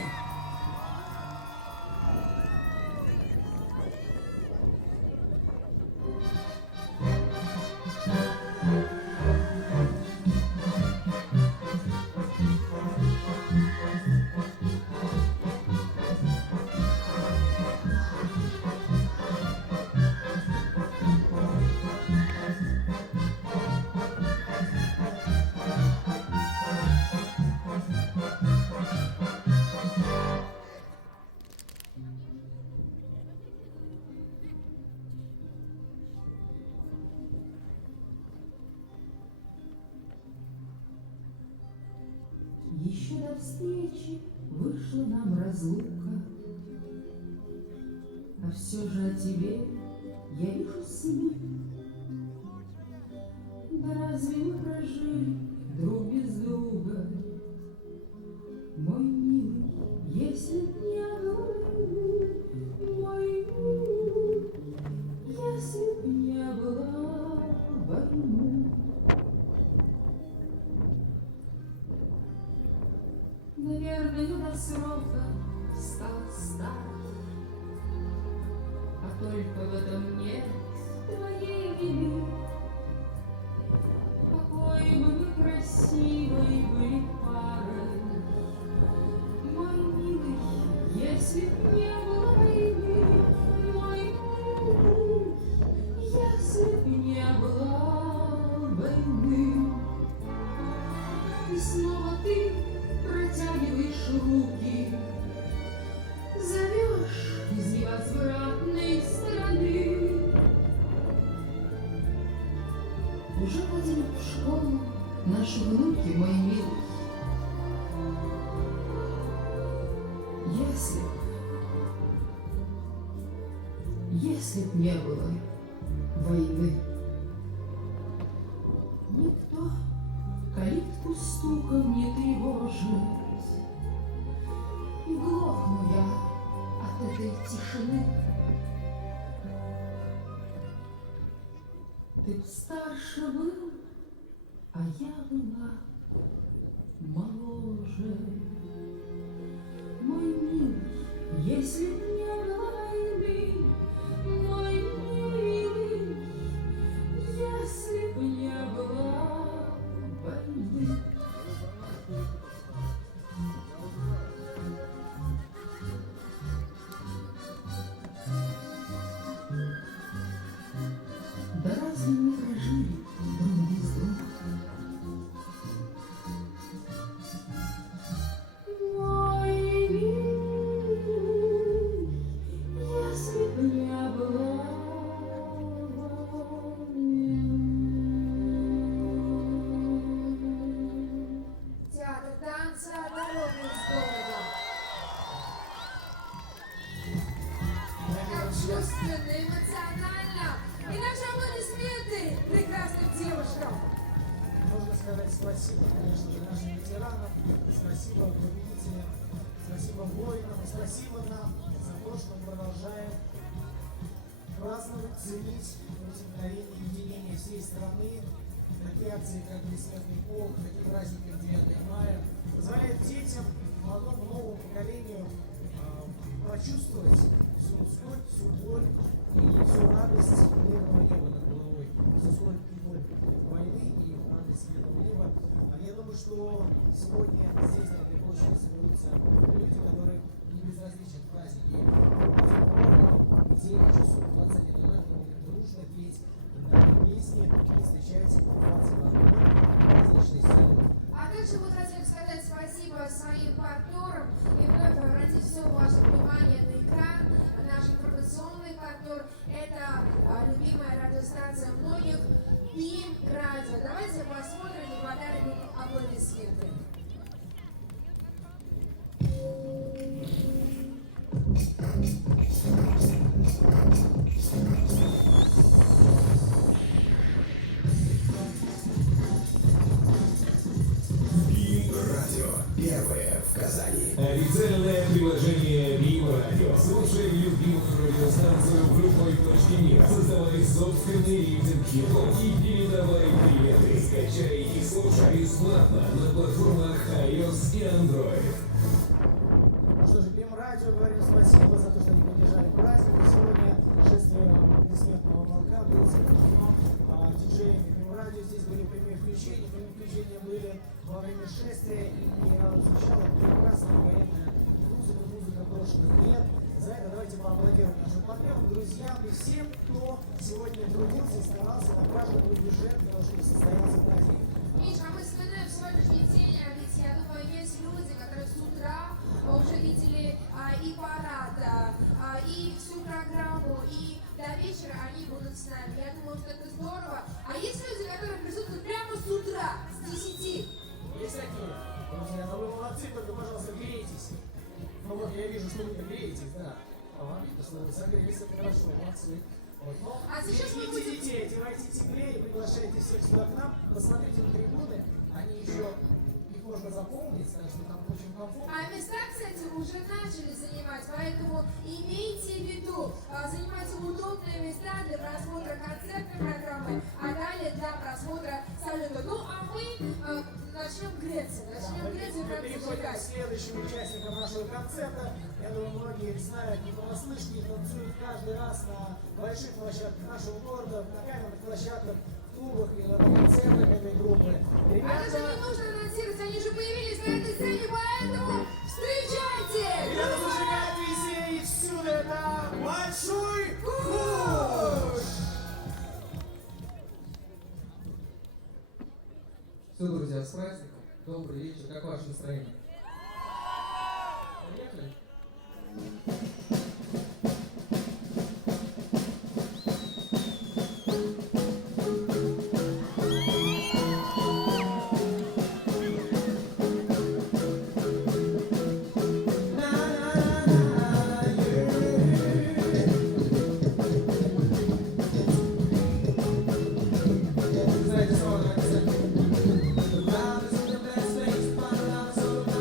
Еще до встречи вышла нам разлука, а все же о тебе я вижу сны. Да разве мы прожили друг без друга, мой милый, если б не было войны, мой милый, если б не было войны. Наверное, не до срока стал стар, а только в этом нет твоей вины. Какой бы мы красивой были парой, мой милый, если б не было войны, мой милый, если б не было войны. И снова ты протягиваешь руки, зовешь из невозвратной страны. Уже ходили в школу наши внуки, мой милый. Если б не было войны, никто калитку стуком не тревожит, и глохну я от этой тишины. Ты б старше был, а я была моложе. Мой милый, если б не было войны, мой милый, если б не было сказать спасибо, конечно же, нашим ветеранам, спасибо победителям, спасибо воинам, спасибо нам за то, что мы продолжаем праздновать, ценить эти мгновения единения всей страны. Такие акции, как Бессмертный полк, такие праздники, как 9 мая, позволяют детям, молодому новому поколению прочувствовать всю скорбь, всю боль и всю радость мирного неба над головой, всю скорбь и боль войны и радость мирного неба. Я думаю, что сегодня здесь, на этой площади, соберутся люди, которые не безразличны к празднике. В 9 часов 21 мы будем дружно петь песни и встречать 22 праздничные символы. А также мы хотим сказать спасибо своим партнерам и вновь обратить все ваше внимание на экран. Наш информационный партнер – это любимая радиостанция многих BIM Radio. Давайте посмотрим и подарим им аплодисменты. BIM радио. Первое в Казани. Официальное приложение BIM Radio. Слушай любимую радиостанцию в любой точке мира. Создавай собственный рейтинг хитов и передавай приветы. Скачай и слушай бесплатно на платформах iOS и Android. Ну что же, BIM Radio, говорим спасибо за то, что они поддержали праздник. И сегодня шествие бессмертного полка было завершено диджеями BIM Radio. Здесь были прямые включения. Прямые включения были во время шествия, и звучала прекрасная военная музыка прошлых лет. За это давайте поаплодируем нашим партнерам, друзьям и всем, кто сегодня трудился и старался на каждом рубеже для того, чтобы состоялся праздник. Миша, а мы вспоминаем сегодняшний день, а ведь, я думаю, есть люди, которые с утра уже видели и парад, и всю программу, и до вечера они будут с нами. Я думаю, что это здорово. А есть люди, которые присутствуют прямо с утра, с 10. Есть такие, друзья, но вы молодцы, только, пожалуйста, грейтесь. Ну вот, я вижу, что вы греетесь, да. Видно, что вы согрелись, это хорошо, молодцы. Вот. Но А сейчас мы берегите будем- детей, одевайте теплее, приглашайте всех сюда к нам. Посмотрите на трибуны, они еще, их можно заполнить, так что там очень комфортно. А места, кстати, уже начали занимать, поэтому имейте в виду, занимайте удобные места для просмотра концертной программы, а далее для просмотра салюта. Ну, а мы начнем греться, Мы прям переходим к зажигать. следующим участникам нашего концерта. Я думаю, многие их знают, не понаслышке, танцуют каждый раз на больших площадках нашего города, на камерных площадках, в клубах и на концертах этой группы. А даже не нужно анонсировать, они же появились на этой сцене, поэтому встречайте! Ребята зажигают везде и всюду, это Большой Куш! Все, друзья, с праздником. Добрый вечер. Как ваше настроение? Поехали. Знаете, снова давайте. Love is the best place, but love is all about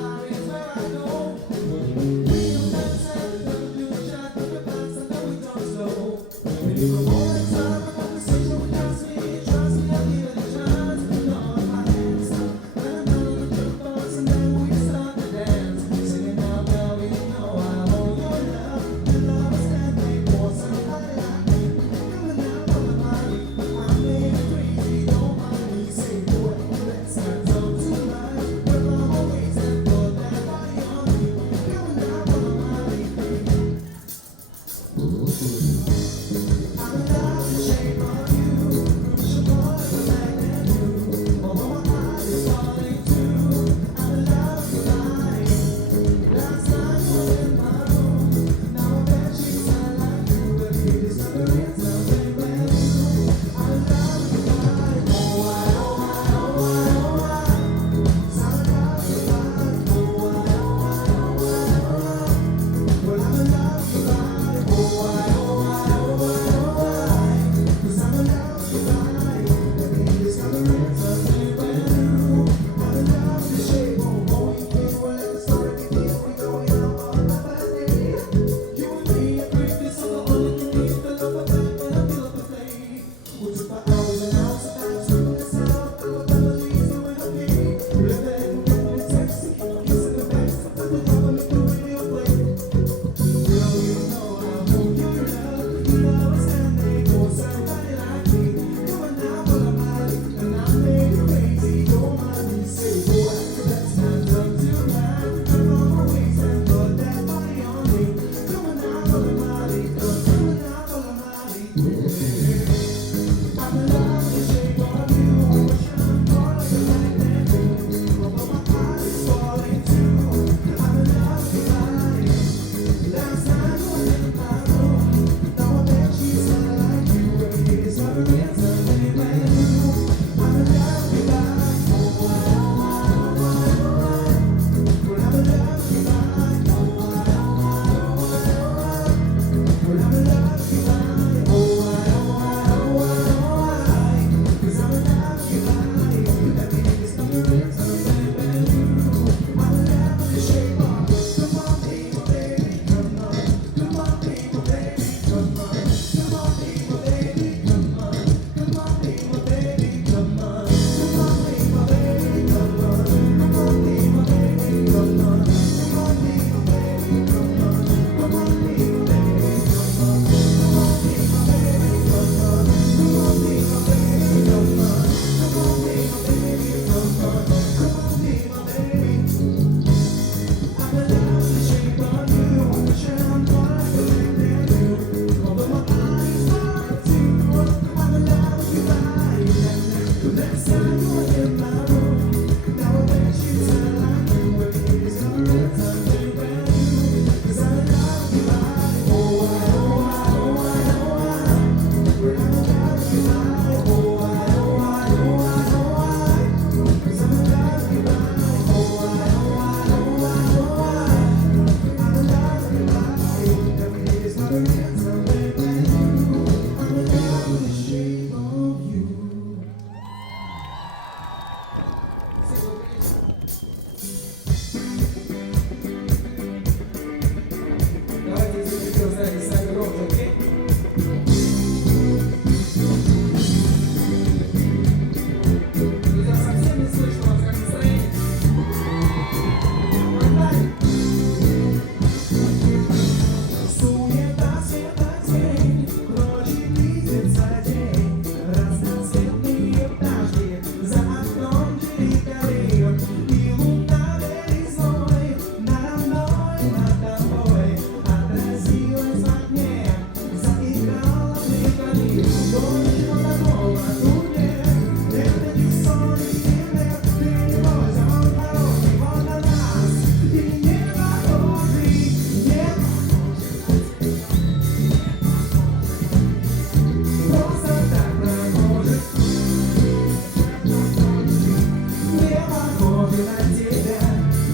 похожи на тебя,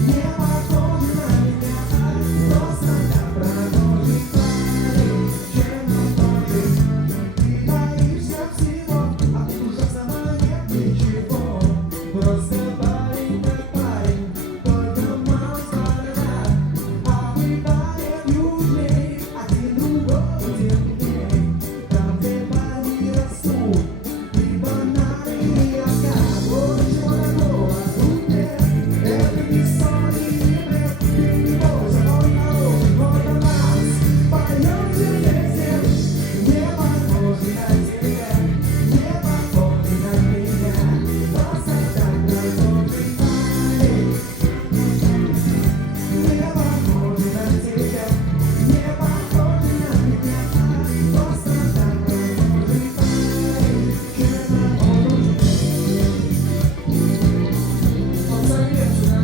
не похожи на меня, просто так прохожий парень, чернокожий. Ты боишься всего, а тут уже сама нет ничего. Просто парень как парень, только мало сторона. А мы парень южней, один другого темней. Там, где парни растут, и бананы, и оска. Вот чего такого тут нет. Это не сон и не бред. Ты не бойся, мой народ, вот о нас поем все вместе. Не похожи на тебя, не похожи на меня, просто так прохожий парень. Не похожи на тебя, не похожи на меня, просто так прохожий парень. Чернокожий. Он согреется,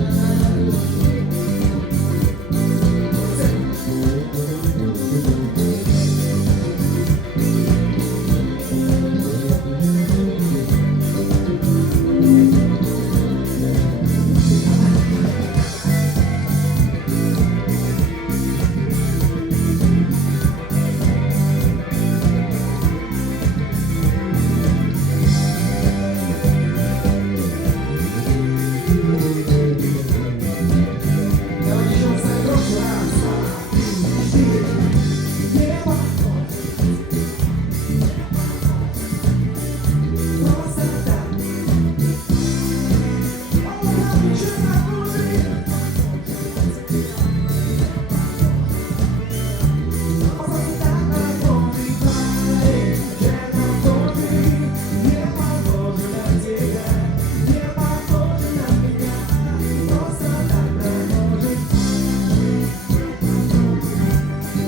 давай еще раз громче. Раз, два, три, четыре. Не похож, просто так. Чернокожий. Просто так прохожий парень, чернокожий. Не похожи на тебя, не похожи на меня, просто так прохожий.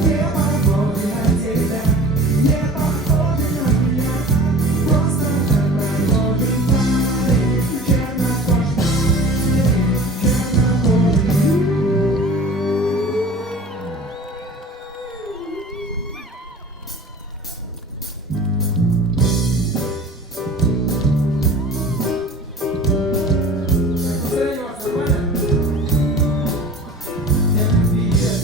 Не похожи на тебя, не похожи на меня, просто так прохожий парень, чернокожий, чернокожий. Настроение у вас нормально? Всем привет.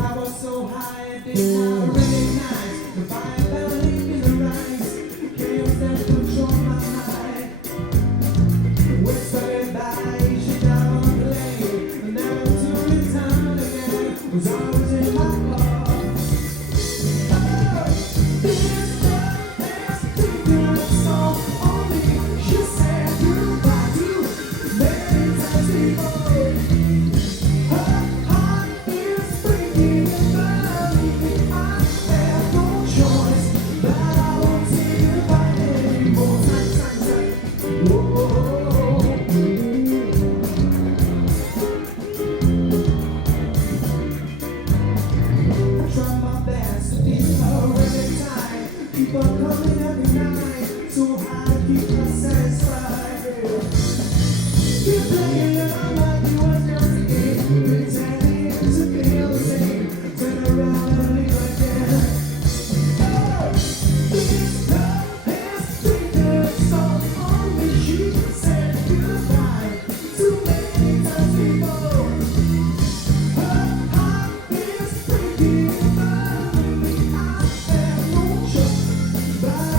I was so high and did not recognize the fire burning in the rise. Chaos that control my mind. Whispering by, she down on the lane. Never to return again. Was always in my heart. Oh, this love has taken so on me. She said goodbye to many times before. Her heart is breaking about me. I have no choice, but I won't say goodbye anymore. Whoa. I try my best to keep her every time. Keep her coming every night. So high, keep her satisfied. Keep playing around like it was just a game. Pretending to feel the same. Turn around and leave again. Oh, this love has taken so on me. She said goodbye too many times before. Her heart is breaking about me. I have no choice, but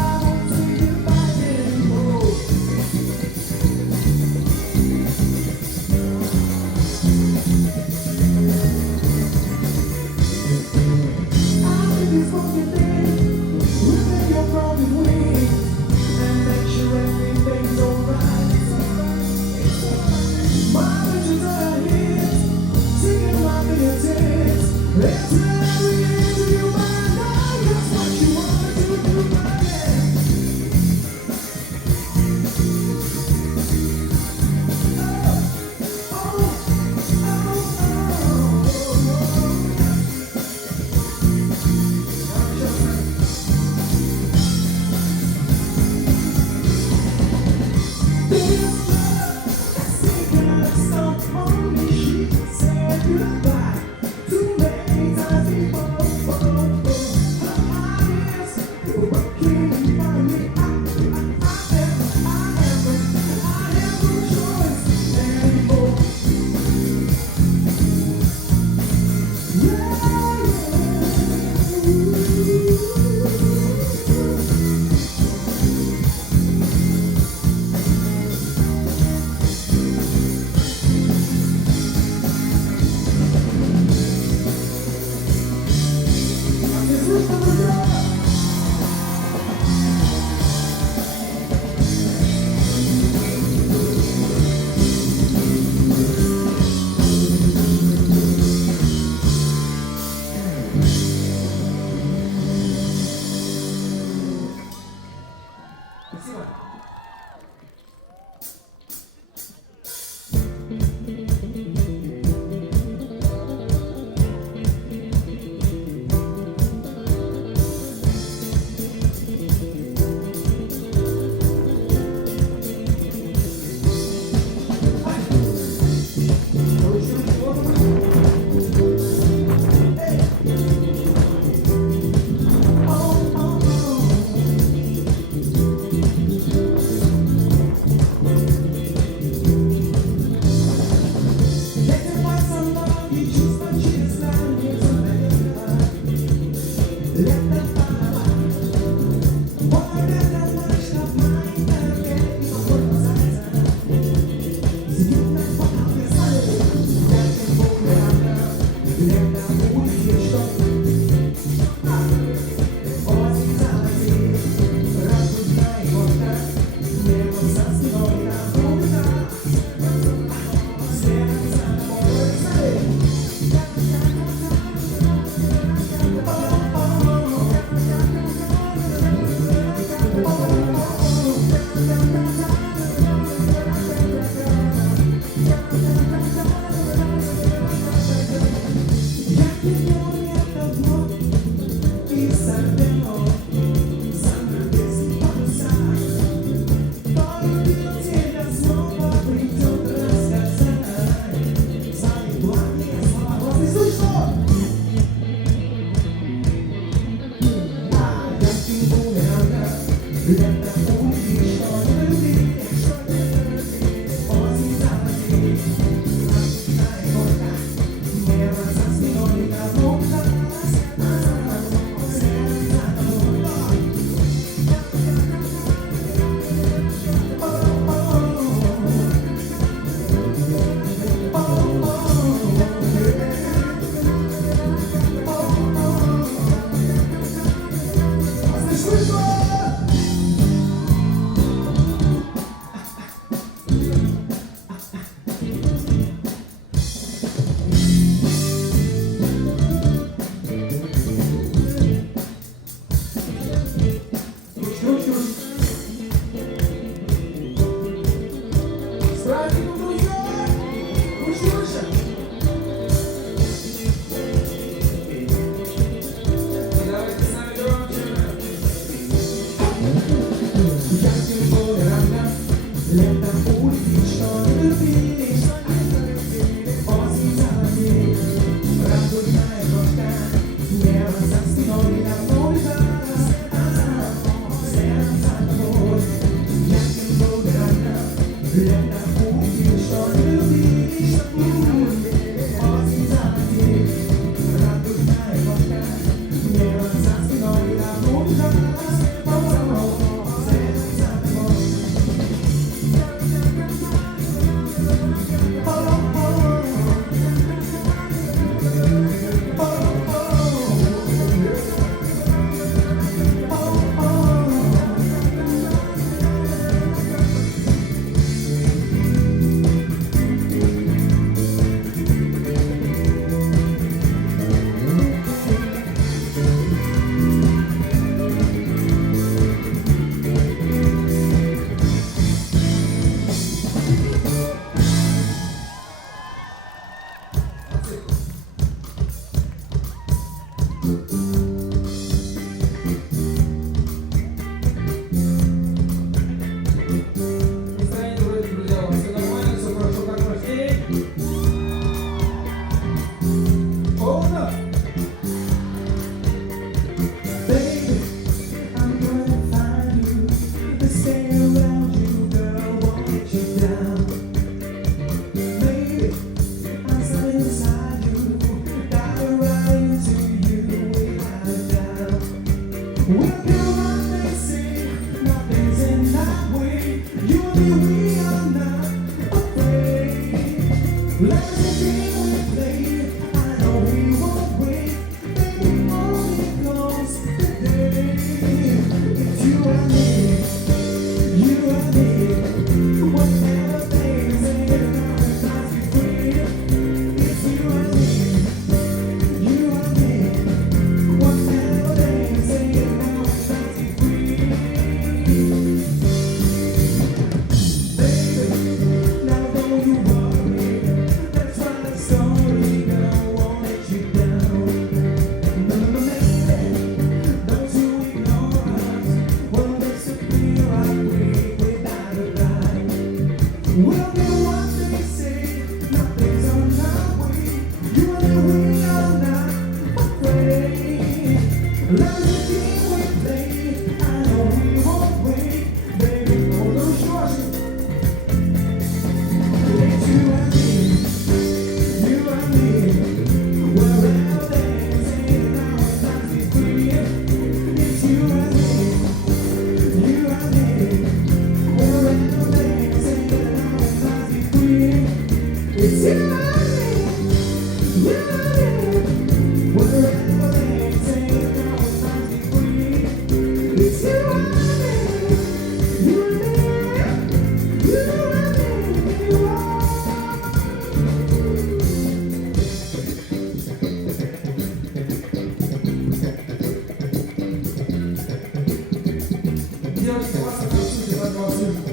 девочки, классно танцуйте, рада вас слышать.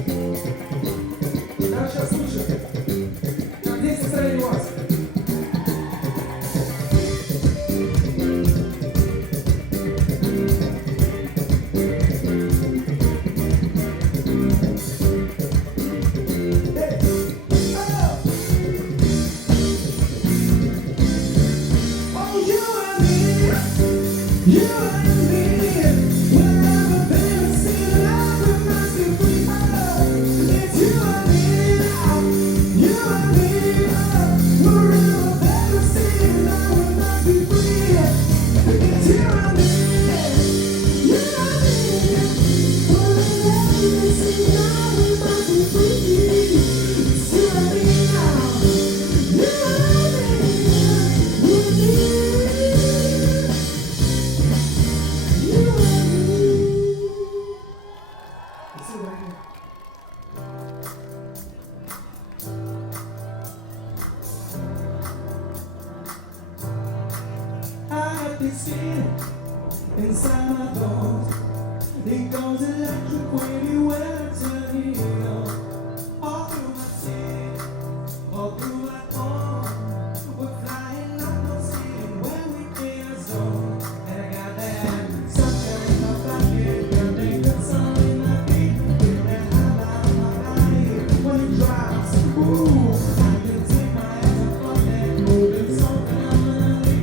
Как сейчас слышите? Как здесь настроение у вас? This feeling inside my bones, it goes electric when you enter it all through my city, all through my home. We're flying up no ceiling when we in a zone, and I got that sunshine in my pocket, got that good song in my feet, feel that high out of my body when it drops. Ooh, I can take my eyes off of that, moving so phenomenally.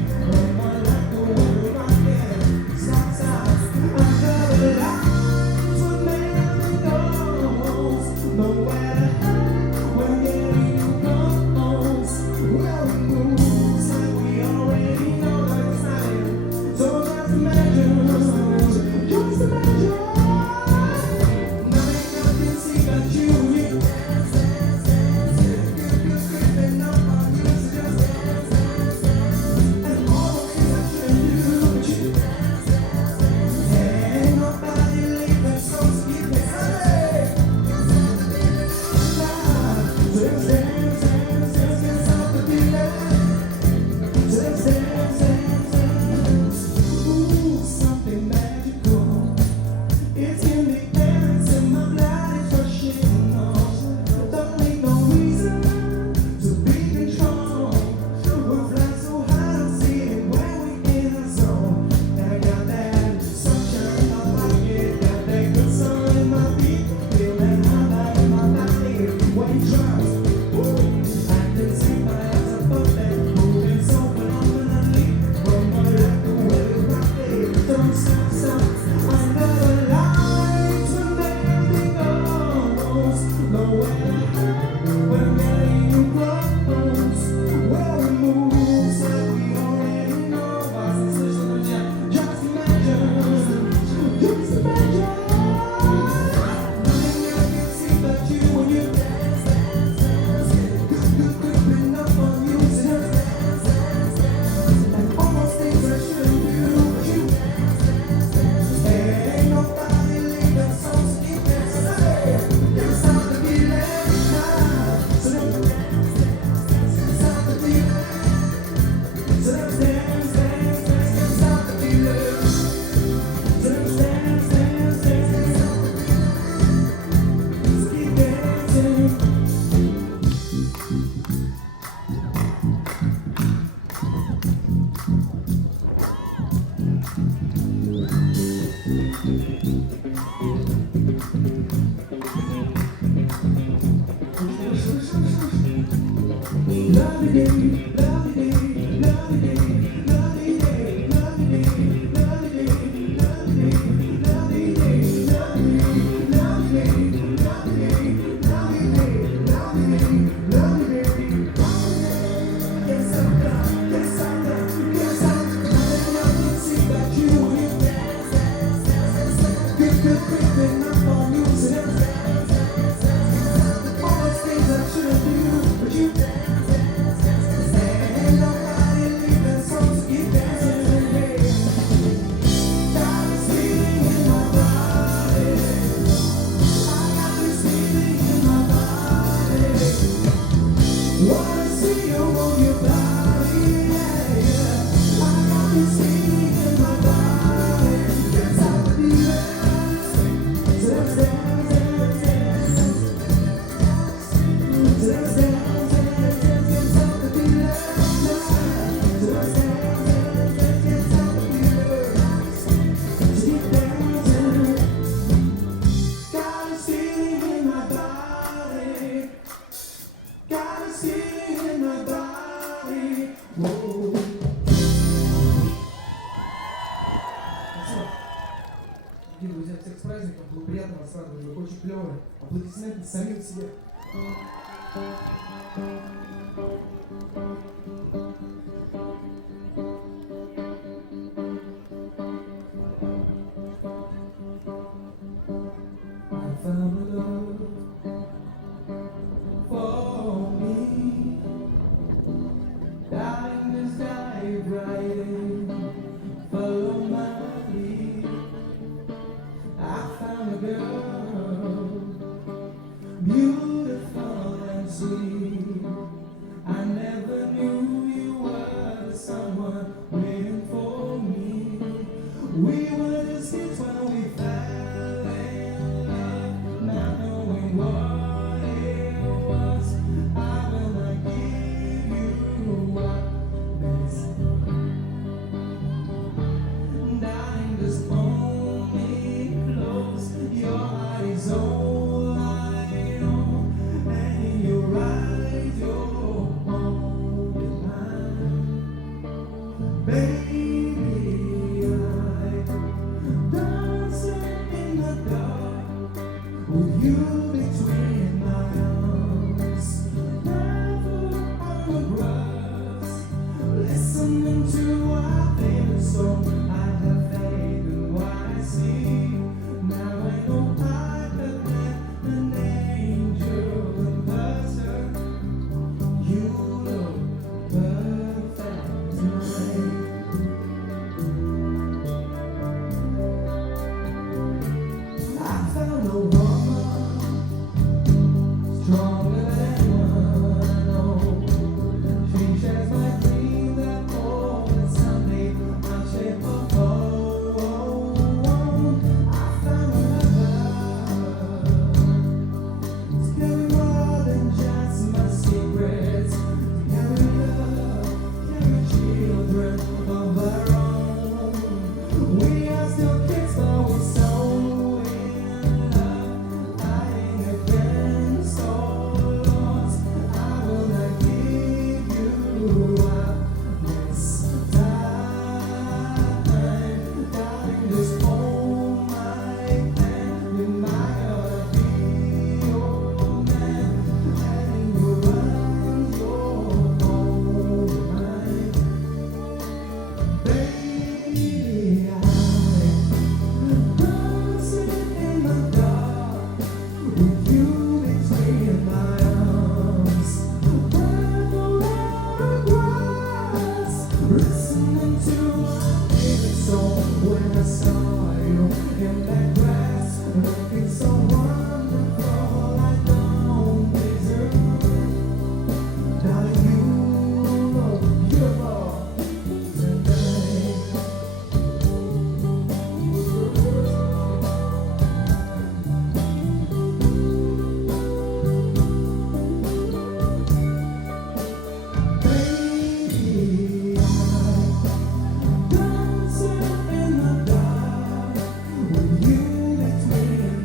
Дорогие друзья, всех с праздником. Было приятно вас радовать. Вы очень клевые. Аплодисменты самим себе. I found a love for me. Darkness dive right in. Follow my lead. I found a girl, beautiful and sweet. I never knew you were someone waiting for me. We were just kids when we fell in love, not knowing what it was. I will not give you up this. Darling, just hold me close. Your heart is all I know, and in your eyes you're holding mine. Baby, I'm dancing in the dark with you between my arms. Never on the grass, listening to our favorite song. I have faith in what I see. Now I know I have met an angel in person. You look perfect tonight. I found a woman stronger than what I know. She shares my dream that hope that someday I'll shape a home. I found a lover. It's carry more than just my secrets. Carry love, carry children of our own. We are still kids, but we're so in love. Lying against all odds, I will not give you up this time. Darling, just hold my hand. You might ought to be your man, and in your arms you're holding mine. Baby, I'm dancing in the dark with you between my arms. Where the water grass, listening to my favorite song. When I saw you in that grass, looking so wonderful, I don't deserve. Darling, you look beautiful tonight. Baby, I'm dancing in the dark with you between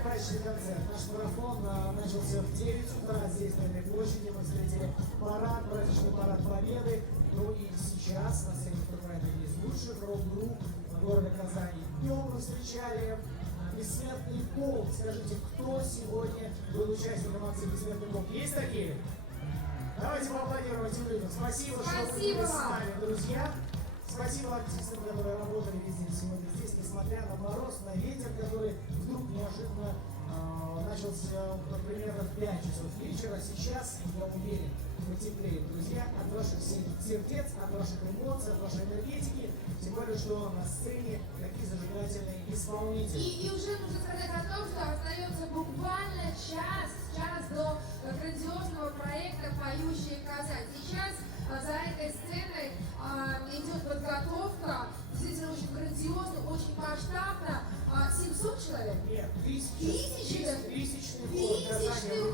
начинаем праздничный концерт. Наш марафон начался в 9 утра здесь, на этой площади. Мы встретили парад, праздничный парад Победы. Ну и сейчас на сцене выступает один из лучших рок-групп города Казани. Днем мы встречали Бессмертный полк. Скажите, кто сегодня был участником акции Бессмертный полк? Есть такие? Давайте поаплодируем этим людям. Спасибо, что вы были с нами, друзья. Спасибо артистам, которые работали везде сегодня здесь, несмотря на мороз, на ветер, который вдруг неожиданно начался примерно в 5 часов вечера. Сейчас, я уверен, потеплеет, друзья, от ваших сердец, от ваших эмоций, от вашей энергетики. Тем более, что на сцене такие зажигательные исполнители. И уже нужно сказать о том, что остается буквально час до грандиозного проекта «Поющая Казань». Сейчас за этой сценой идет подготовка, действительно очень грандиозно, очень масштабно. 700 человек? Нет, тысячный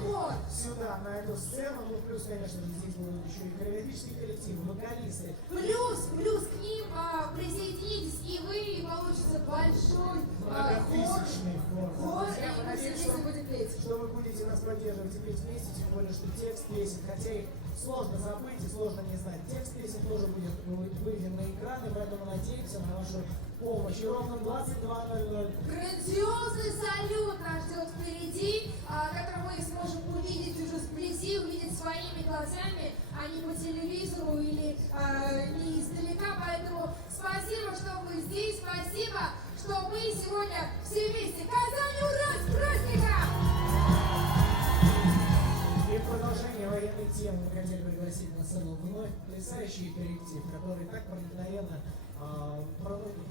хор сюда, на эту сцену. Ну, плюс, конечно, здесь будут еще и хореографические коллективы, вокалисты. Плюс к ним присоединитесь и вы, и получится большой Многотысячный хор. хор, Я и мы надеюсь, все вместе будем петь. что вы будете нас поддерживать и петь вместе, тем более, что текст песен, хотя и сложно забыть и сложно не знать, текст песен тоже будет выведен на экраны, поэтому надеемся на вашу помощь. И ровно 22:00. Грандиозный салют нас ждет впереди, который мы сможем увидеть уже вблизи, увидеть своими глазами, а не по телевизору или не издалека. Поэтому спасибо, что вы здесь, спасибо, что мы сегодня все вместе. Казань, ура, с праздником! И в продолжение военной темы мы хотели пригласить на сцену вновь плясающий коллектив, который так проникновенно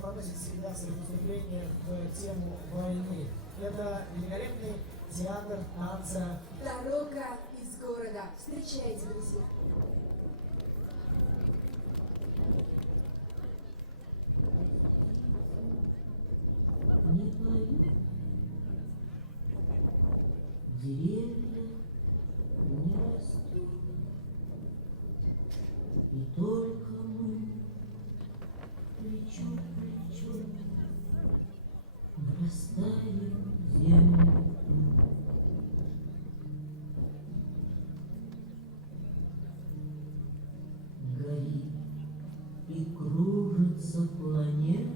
проносит всегда свои выступления в тему войны. Это великолепный театр танца Дорога из города. Встречайте, друзья. Не поют деревья, не растут, и только мы плечо к плечу врастаем в землю. Горит и кружится планета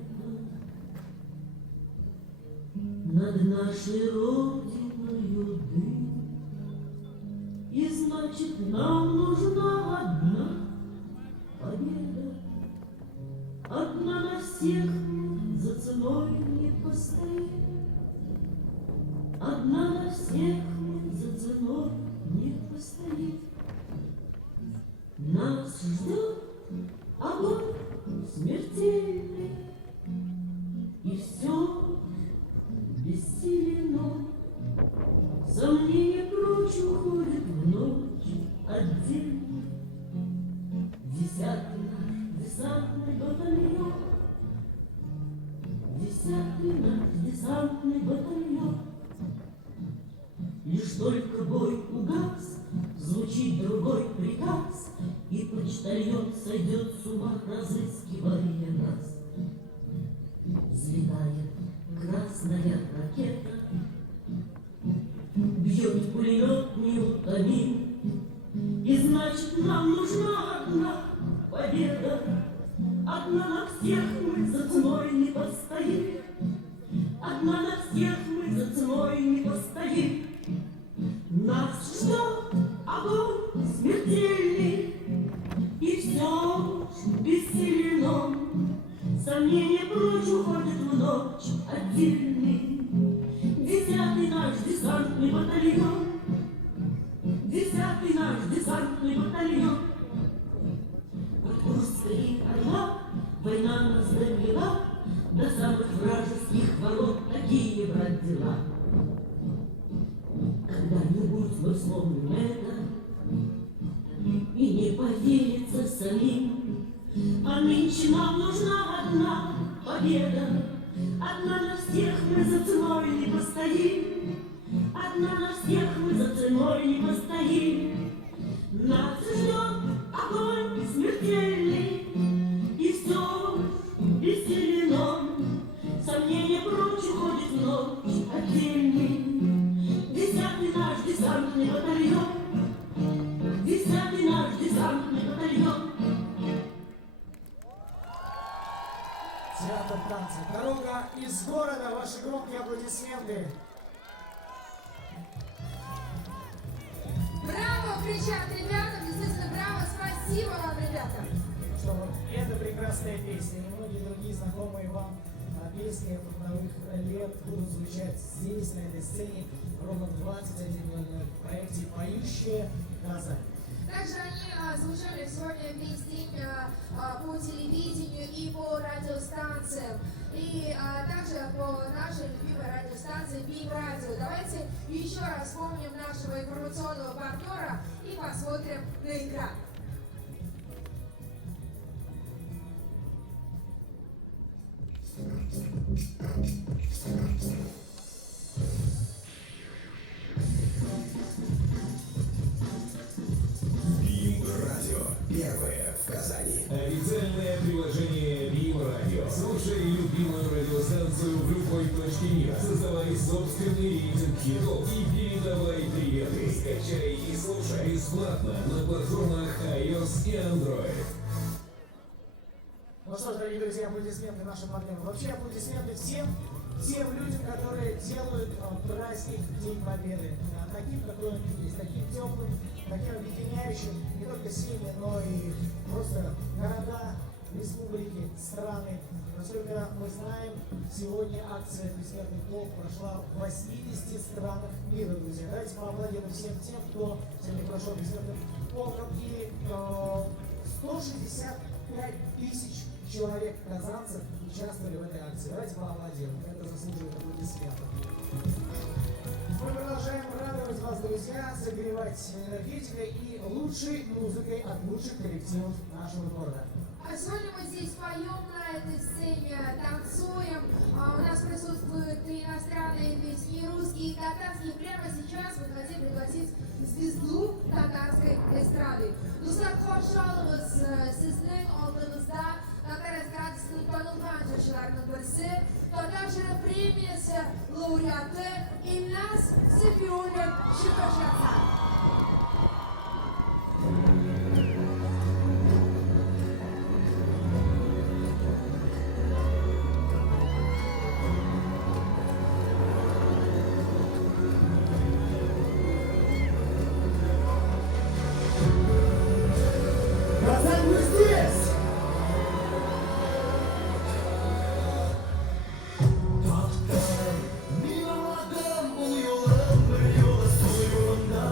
над нашей родиною дым, и значит нам нужна одна победа. Одна на всех за ценой не постоим, одна на всех за ценой не постоим. Нас ждет огонь смертельный, и все бессиленно. Сомнение прочь уходит в ночь отдельно. 10-й наш десантный батальон, 10-й наш десантный батальон. Лишь только бой угас, звучит другой приказ, и почтальон сойдет с ума, разыскивая нас. Взлетает красная ракета, бьет пулемет неутомим, и значит нам нужна одна победа. Одна на всех мы за ценой не постоим, одна на всех мы за ценой не постоим. Нас ждет огонь смертельный, и все бессиленно. Сомнения прочь уходят в ночь отдельный. 10-й наш десантный батальон, 10-й наш десантный батальон. Под Курской орла война нас довела, до самых вражеских ворот такие, брат, дела. Когда-нибудь мы вспомним это и не поделится самим. А нынче нам нужна одна победа. Одна на всех мы за ценой не постоим, одна на всех мы за ценой не постоим. Нас ждет огонь смертельный, и все бессиленно. Сомнения прочь уходит в ночь отдельный. 10-й наш десантный батальон, 10-й наш десантный батальон. Театр танца. Дорога из города. Ваши громкие аплодисменты. Браво, кричат ребята, действительно браво, спасибо вам, ребята. Что вот эта прекрасная песня и многие другие знакомые вам песни фронтовых лет будут звучать здесь, на этой сцене, ровно в 21:00 в проекте «Поющая Казань». Также они звучали сегодня весь день по телевидению и по радиостанциям. И также по нашей любимой радиостанции БИМ Радио. Давайте еще раз вспомним нашего информационного партнера и посмотрим на экран. БИМ Радио. Первое в Казани. Официальное приложение БИМ Радио. Слушай любимую радиостанцию в любой точке мира. Создавай собственный рейтинг хитов и передавай приветы. Скачай и слушай бесплатно на платформах iOS и Android. Ну что ж, дорогие друзья, аплодисменты нашим партнерам. Вообще аплодисменты всем тем людям, которые делают праздник День Победы. Таким, какой он есть, таким теплым, таким объединяющим не только семьи, но и просто города, республики, страны. Насколько мы знаем, сегодня акция «Бессмертный полк» прошла в 80 странах мира, друзья. Давайте поаплодируем всем тем, кто сегодня прошел «Бессмертным полком». И 165 тысяч человек казанцев участвовали в этой акции. Давайте поаплодируем. Это заслуживает аплодисментов. Мы продолжаем радовать вас, друзья, согревать энергетикой и лучшей музыкой от лучших коллективов нашего города. А сегодня мы здесь поем на этой сцене, танцуем. У нас присутствуют и иностранные песни, и русские, и татарские. Прямо сейчас мы хотим пригласить звезду татарской эстрады. Dostlar, hoş geldiniz. Sizin aldığınızda Tatar estradısının tanınmayan coşlarının birisi, Tatarca Premiyası laureatı İlnaz Sefiullin Şıkaşatsan. Казань, мы здесь! Bir adam oluyorlar, bir yola suyunda.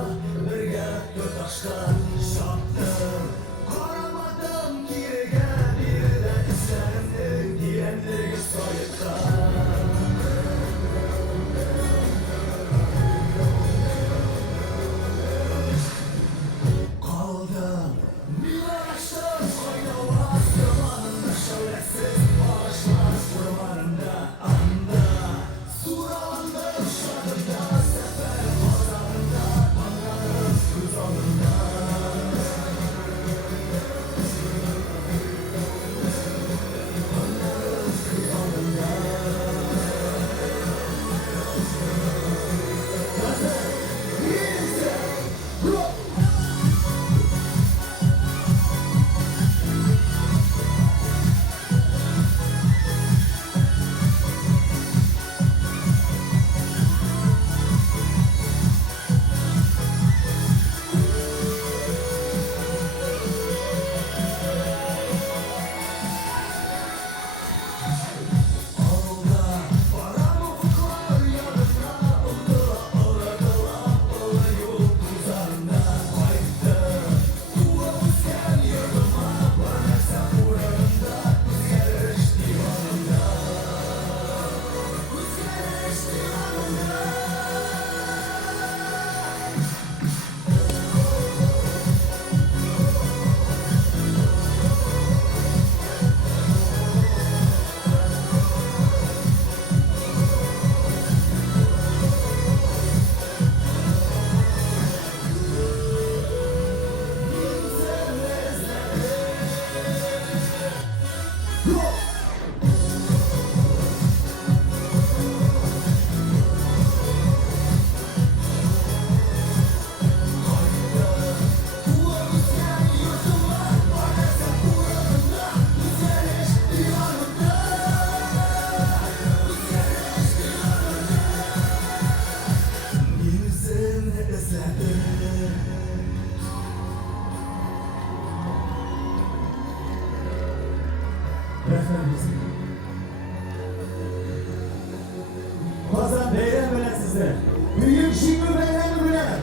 Kazan beyran bilen sizde. Büyük şimdi beyran bilen.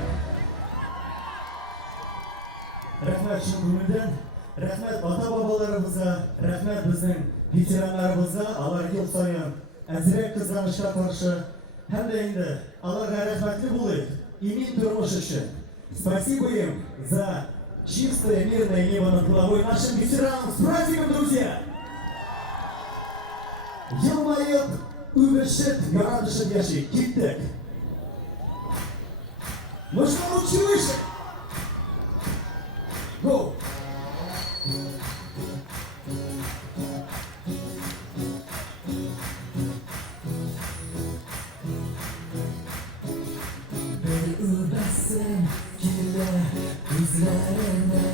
Rahmet Şükrü'nden, rahmet ata-babalarımıza, rahmet bizim veteranlarımıza, Allah yıl sayın, azirek kızanışa karşı, hem de indi, Allah'a rahmetli bulayım, imin durmuş için. Спасибо им за чистое мирное небо над головой нашим ветеранам. С праздником, друзья! Yılmayıp, übüşüp, yaradışıp yaşayıp gittik. Мы что научились? Go! Bir übesin kirle gözlerine,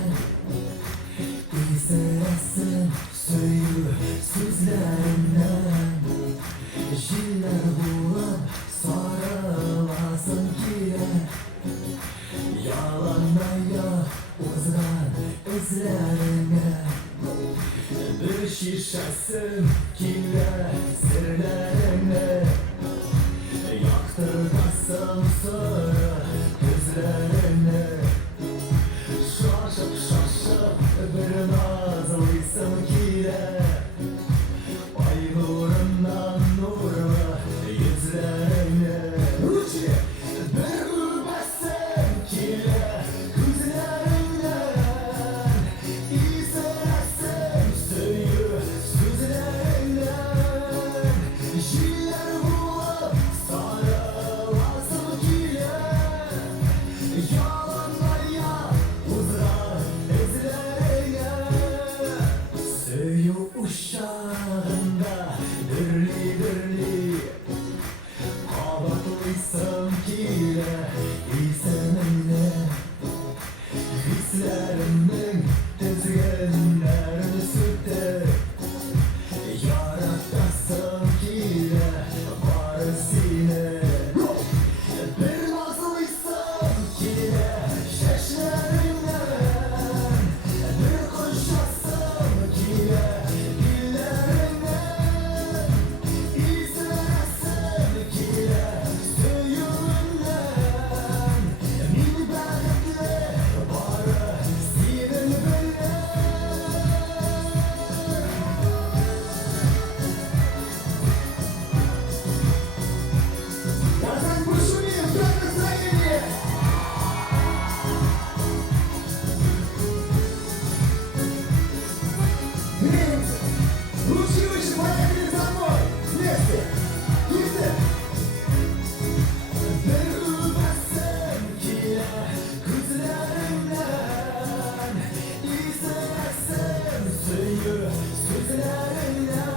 İzlesin suyu sözlerinden. Jiller bulup sarılasın kire, yalanmaya uzan izlerine. Bir şişesin kirle sırlarine, yaktırmasın sarı gözlerine. Şaşıp şaşıp bir nazlıysın kire, ay nurundan nurlu yüzlerine. Ruçi! Bir übesin kire gözlerinden, İzlesin suyu sözlerinden. Jiller bulup sarılasın kire, yalanmaya uzan izlerine. Suyu uşağında dürli dürli, havalıysın kire iseninle. Hislerimin tezgahlarını sürte, yaratasın kire varisine. Bir nazlıysın kire şeşlerinden, bir kuşasın kire dillerinden. İzlesin kire suyundan, min bereketli barı sinin bilen. Давай пошумим, как настроение! Греемся! Ручки выше, поехали за мной! Вместе! Вместе! Bir übesin kire gözlerinden, İzlesin suyu sözlerinden.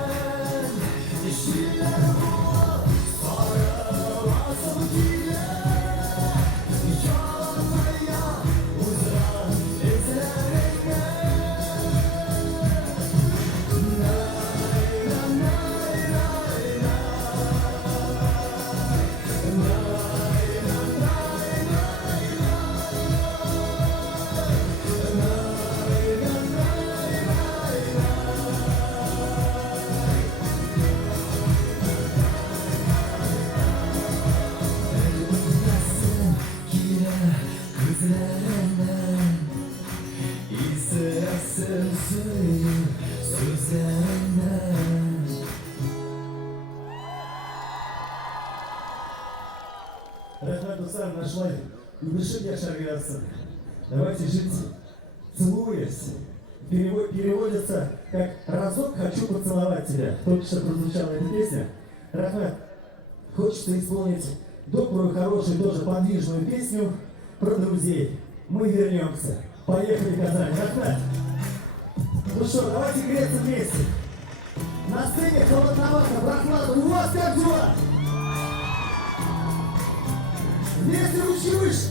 Jiller bulup sarılasın kire, yalanmaya uzan izlerine. Übesin kire gözlerinden, İzlesin suyu sözlerinden. Rahmet dostlar, нашла души yaşar. Давайте жить, целуясь. Переводится как «разок хочу поцеловать тебя». Только что прозвучала эта песня. Рахмет, хочется исполнить добрую, хорошую, тоже подвижную песню про друзей. Мы вернемся. Поехали, Казань. Рахмет. Ну что, давайте греться вместе. На сцене холодновато, прохладно. У вас как дела? Вместе ручки выше.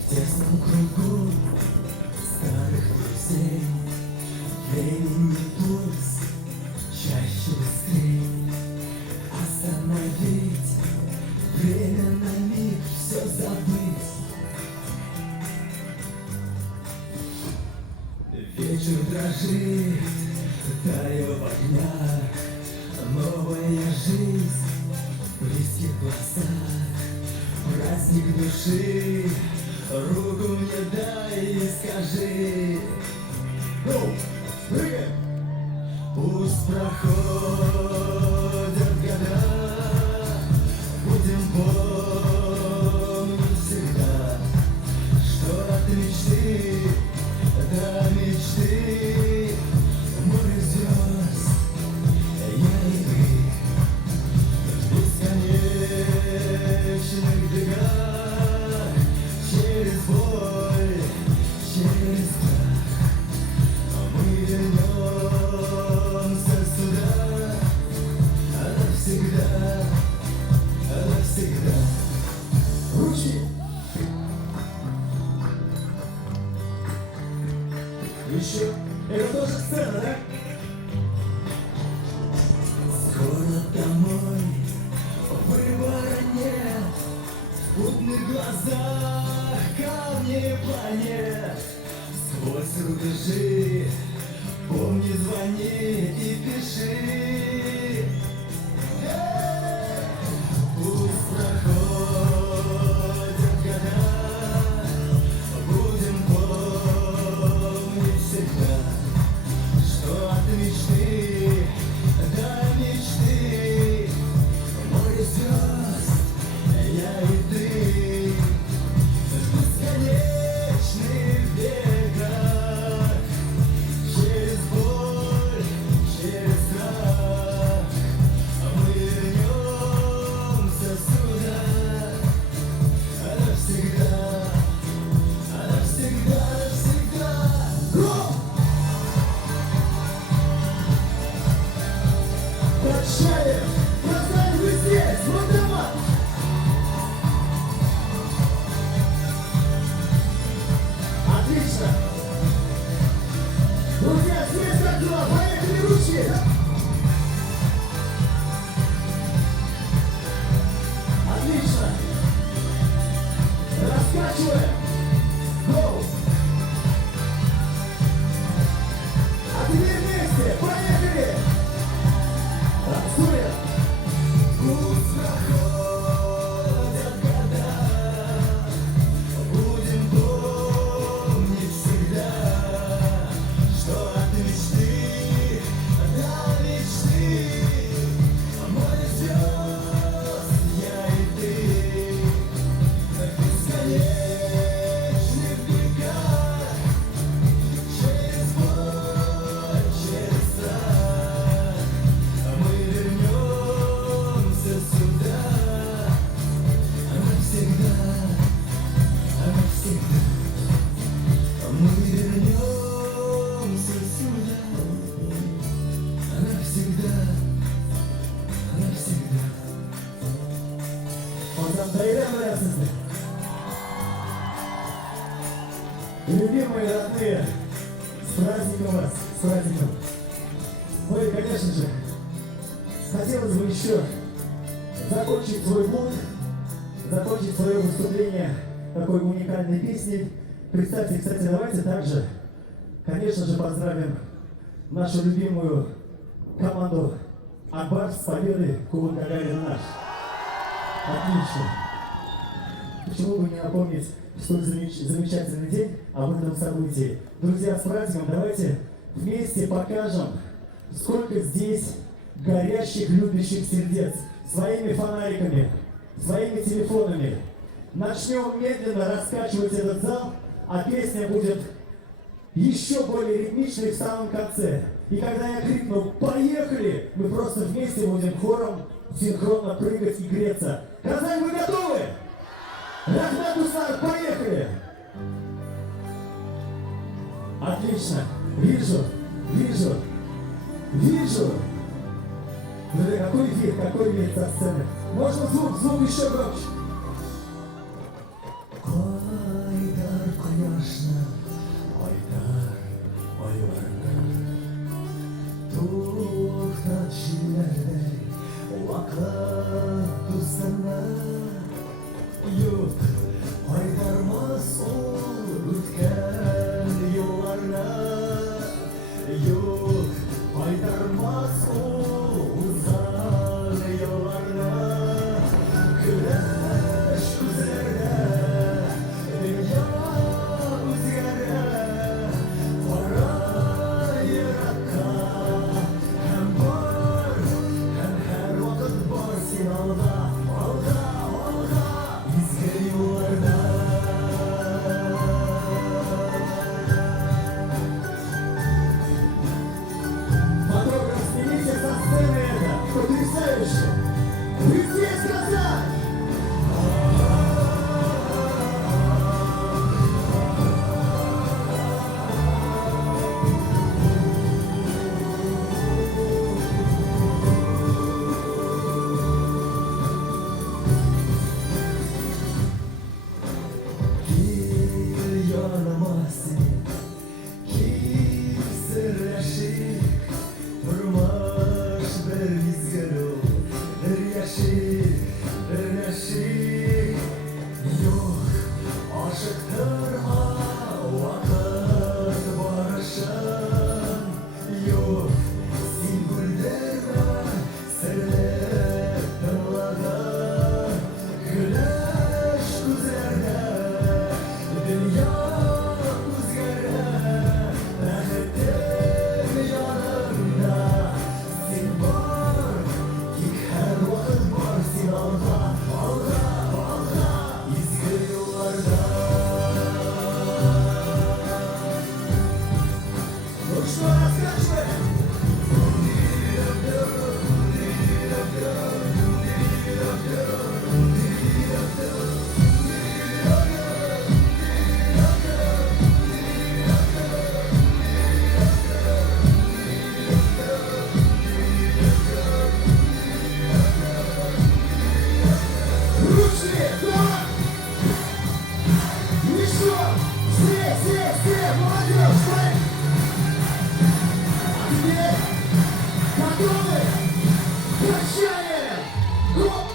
В тесном кругу старых друзей времени пульс чаще быстрей. Остановить время на миг, все забыть. Вечер дрожит, Таю в огнях, новая жизнь в близких глазах. Праздник души, руку мне дай и скажи. Прыгай! Пусть проходят года, будем помнить всегда, что от мечты до мечты море звезд, я и ты в бесконечных бегах, через боль, через страх мы вернемся сюда навсегда, навсегда. Ручки. Еще. Это тоже сцена, да? Скоро домой, выбора нет, в путных глазах камни планет. Сквозь рубежи, помни, звони и пиши. Пусть проходят года, будем помнить всегда, что от мечты до мечты море звезд, я и ты в бесконечных бегах, через боль, через страх мы вернемся сюда навсегда, навсегда, навсегда. Прощали! Прощали вы здесь! Вот дома! Отлично! Друзья, здесь как дела? Поехали, ручки! Отлично! Раскачиваем! Гоу! А теперь вместе! Поехали! Танцуем! Пусть проходят года, будем помнить всегда, что от мечты до мечты море звезд, я и ты в бесконечных бегах, через боль, через страх мы вернемся сюда навсегда, навсегда. Мы вернемся сюда навсегда, навсегда. Вот там доедаем радостно. Любимые родные, с праздником вас, с праздником. Ну и, конечно же, хотелось бы еще закончить свой блог, закончить свое выступление такой уникальной песней. Представьте, кстати, давайте также, конечно же, поздравим нашу любимую команду Акбар с победой в Кубок Гагарина наш. Отлично. Почему бы не напомнить столь замечательный день об этом событии? Друзья, с праздником давайте вместе покажем, сколько здесь горящих, любящих сердец своими фонариками, своими телефонами. Начнем медленно раскачивать этот зал, а песня будет еще более ритмичной в самом конце. И когда я крикну «Поехали!», мы просто вместе будем хором синхронно прыгать и греться. Казань, вы готовы? Рахмат Усар, поехали! Отлично. Вижу. Друзья, какой вид со сцены. Можно звук еще громче. Aylar quyoshni, oylar oylarni to'xtatishlarday vaqt to'sinlar. Yo'q, qaytarmas o'tgan yo'llarni. Yo'q, что, раскачиваем? Ручки, да! Еще! Все, молодежь, стой! А теперь готовы? Качаем! Гоп!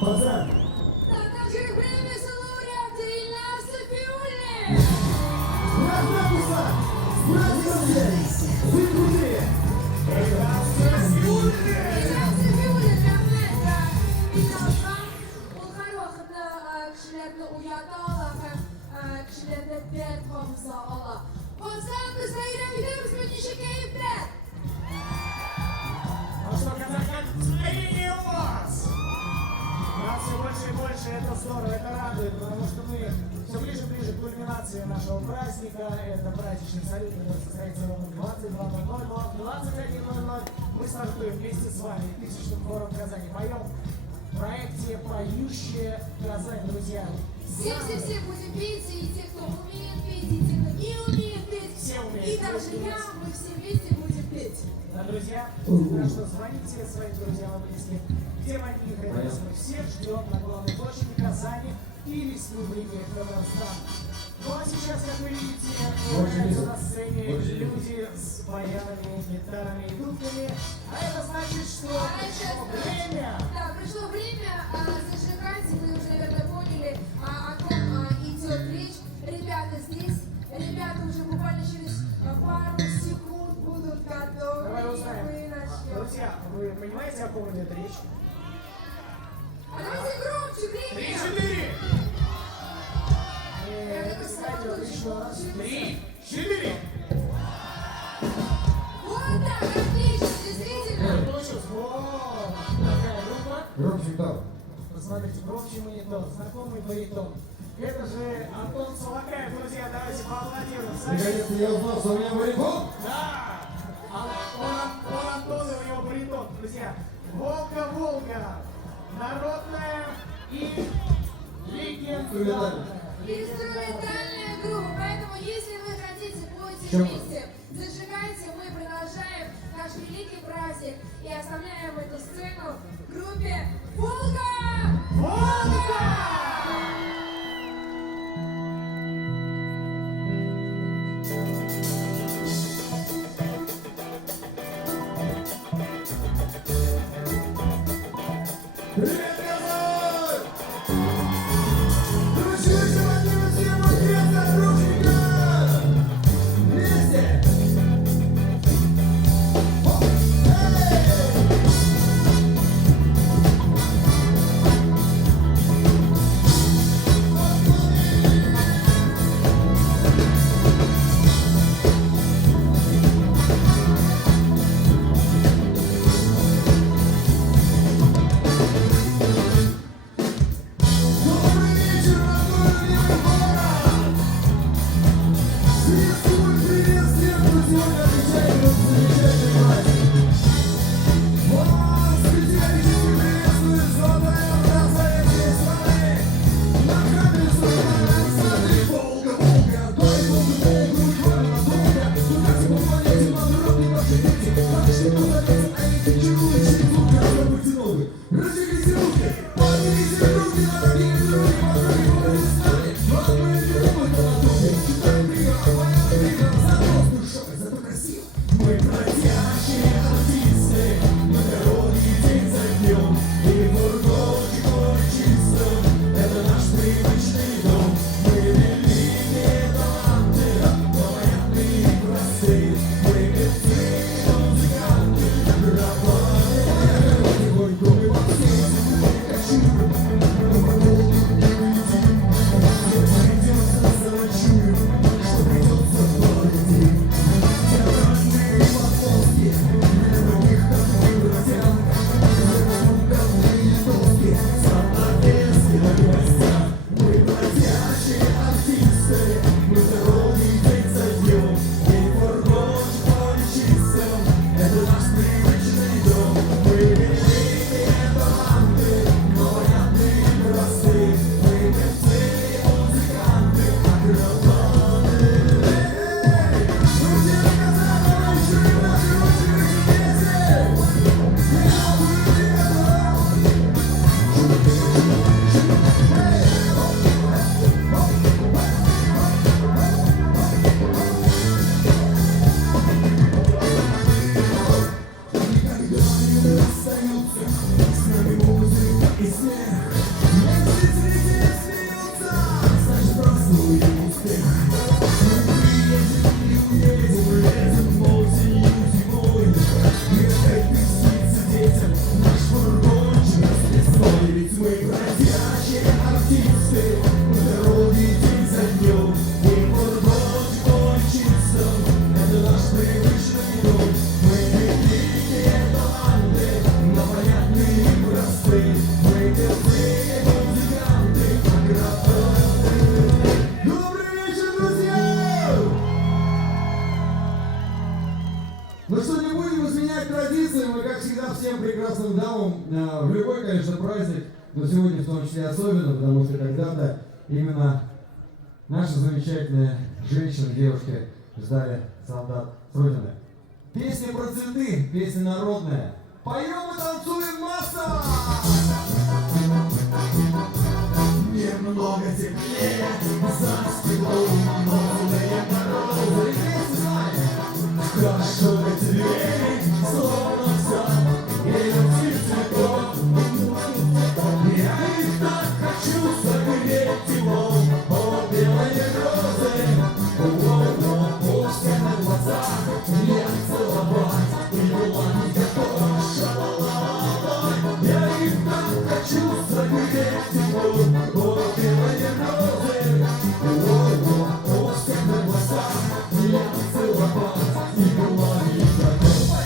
Поздравь! Так, наше премия лауреата Ильнаса Фиулли. Радуйся! Радуйся! Вы крутые! Ильнаса Фиулли! Ильнаса Фиулли rahmet binozdan Bulgar vaxtida kishilarni uyata ola ham kishilarda dard hofiza ola. Bo'lsam biz bayram etamiz, buncha kayfda. Ну что, казахстан, настроение у вас! Нас все больше и больше, это здорово, это радует, потому что мы все ближе и ближе к кульминации нашего праздника. Это праздничный салют, который состоится ровно в 22:00, но в 21:00 мы стартуем вместе с вами, тысячным хором Казани. Поем в проекте «Поющая Казань», друзья. Все будем петь, и те, кто умеет петь, и те, кто не умеет петь. Все умеют И даже петь. я, мы все вместе будем петь. Да, друзья, так что звоните своим друзьям и близким, где бы они ни находились, мы всех ждем на главной площади Казани и Республики Казахстан. Ну а сейчас, как вы видите, появляются на сцене люди с баянами, гитарами и дудками, а это значит, что пришло время. Да, пришло время зажигать, вы уже, наверное, поняли, о ком идет речь. Ребята здесь, ребята уже буквально через пару секунд будут готовы. Давай узнаем. Мы начнем. Друзья, вы понимаете, о ком идет речь? А давайте громче, время! 3-4! Это сказать еще раз. 3-4! Вот так, отлично, действительно. Вот, такая группа. Громче так. Посмотрите, громче монитор, знакомый баритон. Это же Антон Солокаев, друзья, давайте поаплодируем. Наконец-то я узнал, что у меня баритон. Да! Он Антон, и у него баритон, друзья. Волга-Волга. Народная и легендарная. Инструментальная группа, поэтому если вы хотите пойти Чем? вместе, зажигайте, мы продолжаем наш великий праздник и оставляем эту сцену группе Волга! Волга! Привет, Казань! Дружище, возьми всем ответ от ручника! Вместе! Оп! Эй! Добрый вечер, родной мир город! Приветствую, привет всем, кто сегодня отвечает на замечательный праздник! Вас, встречающих, приветствует золотая красавица страны! На камере стоит Александр Волга, Волга! Дай Волга, Волга, грудь вольно, Волга! Куда тебе планете, на дороге наши дети! Наши позовите, традициям и, как всегда, всем прекрасным дамам в любой, конечно, праздник, но сегодня в том числе особенно, потому что когда-то именно наши замечательные женщины, девушки ждали солдат с родины. Песня про цветы, песня народная. Поем и танцуем массово! Немного теплее, за стеклом новые морозы. Хорошо на двери, словно в сад, и цветов. Я их так хочу согреть теплом, о, белые розы. О, всех на глазах я целовать, и была не готова, шалалалай. Я их так хочу согреть теплом, о, белые розы. О, всех на глазах я целовать, и была не готова.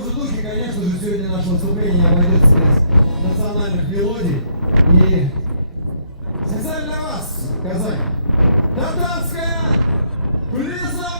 том же духе, конечно же, сегодня наше выступление не обойдется без национальных мелодий. И специально для вас, Казань, татарская призовая!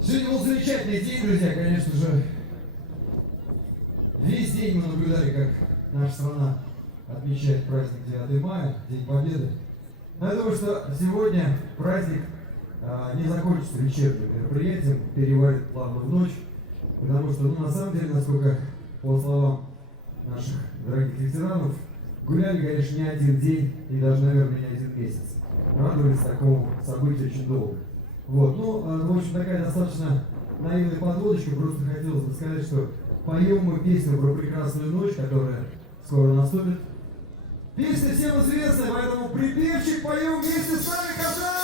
Сегодня был замечательный день, друзья, конечно же. Весь день мы наблюдали, как наша страна отмечает праздник 9 мая, День Победы. Но я думаю, что сегодня праздник не закончится вечерним мероприятием, перевалит плавно в ночь, потому что, на самом деле, насколько, по словам наших дорогих ветеранов, гуляли, конечно, не один день и даже, наверное, не один месяц. Радовались такому событию очень долго. Вот, в общем, такая достаточно наивная подводочка, просто хотелось бы сказать, что поем мы песню про прекрасную ночь, которая скоро наступит. Песня всем известная, поэтому припевчик поем вместе с нами, Казань!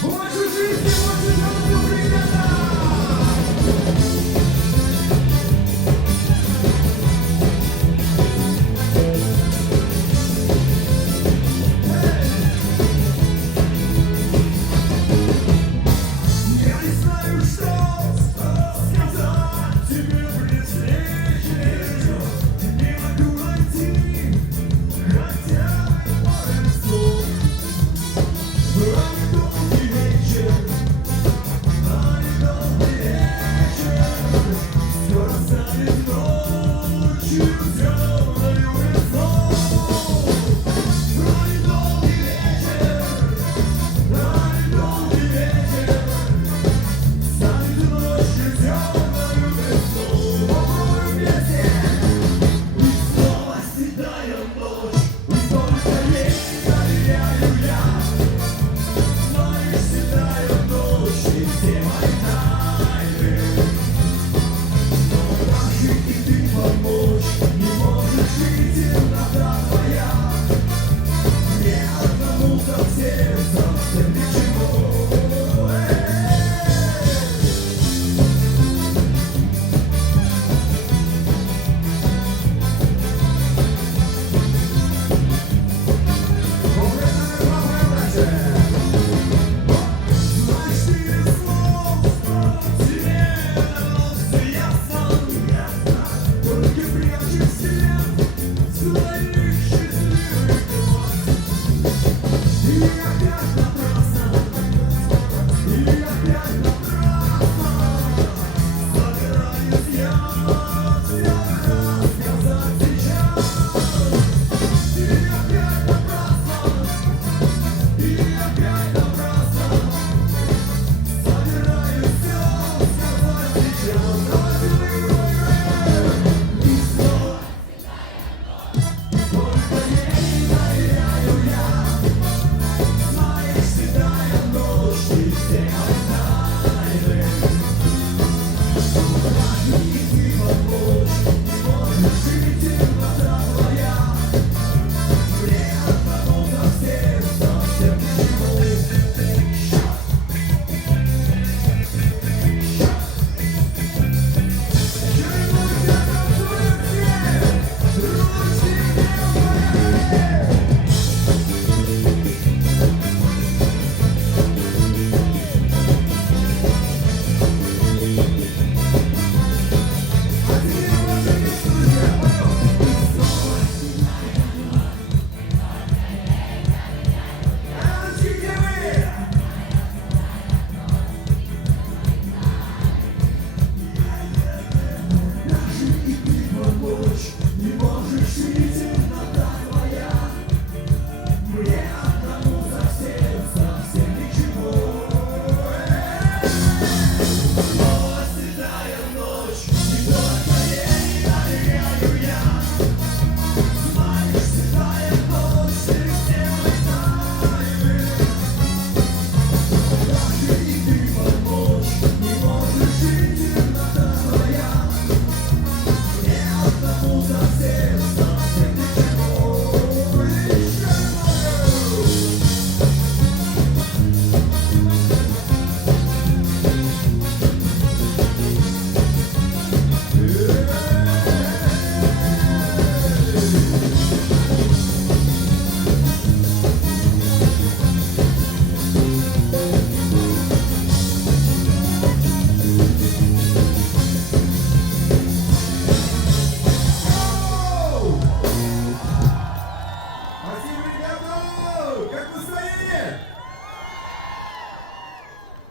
Больше жизни, больше жизни, ребята! Я не знаю, что сказать.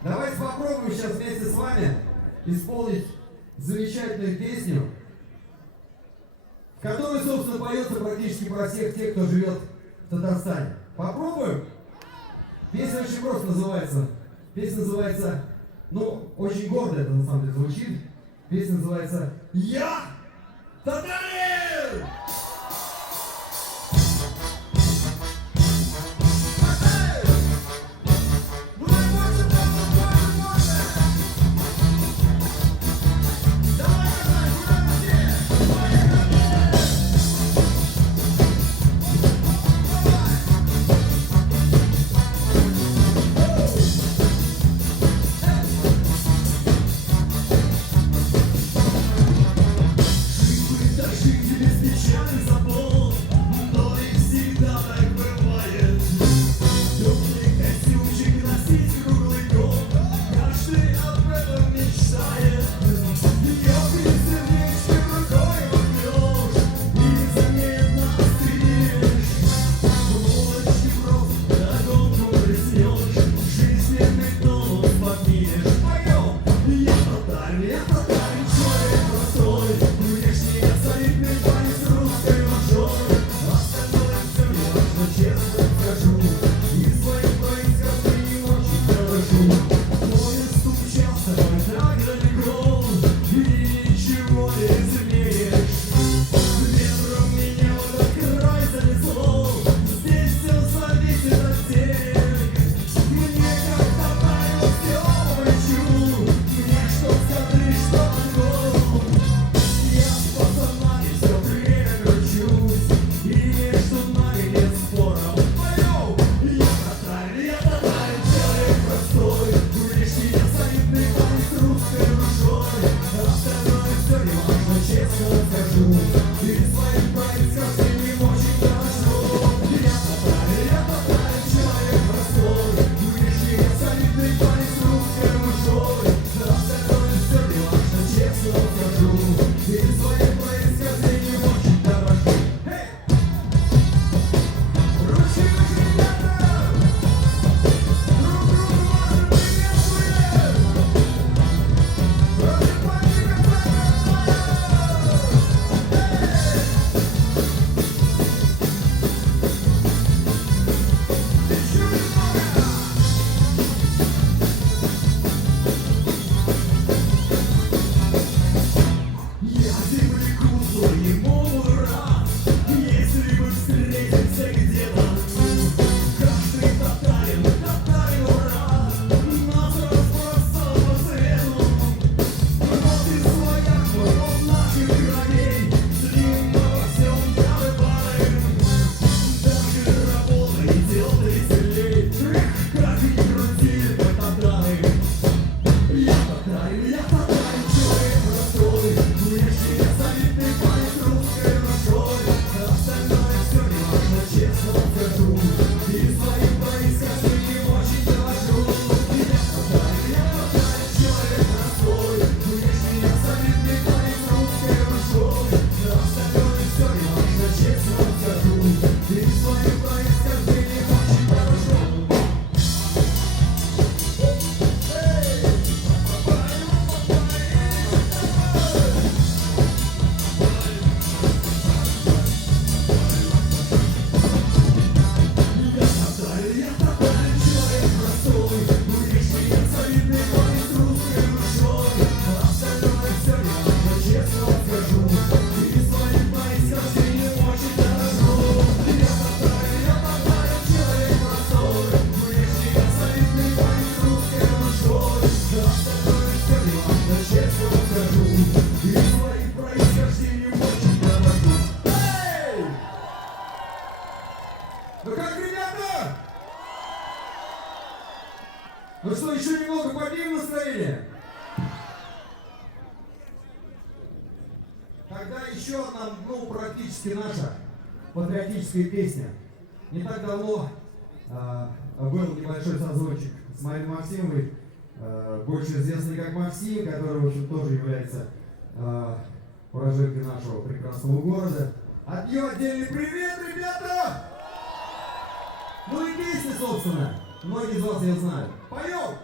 Давайте попробуем сейчас вместе с вами исполнить замечательную песню, в которой, собственно, поется практически про всех тех, кто живет в Татарстане. Попробуем? Песня очень просто называется. Песня называется, ну, очень гордо это на самом деле звучит. Песня называется «Я татарин!» Жить Ну что, еще немного поднимем настроение? Тогда еще одна, ну, практически наша патриотическая песня. Не так давно был небольшой созвончик с Мариной Максимовой, больше известный как Максим, который, в общем, тоже является уроженкой нашего прекрасного города. От нее отдельный привет, ребята! Ну и песня, собственно. Многие из вас ее знают. Поем!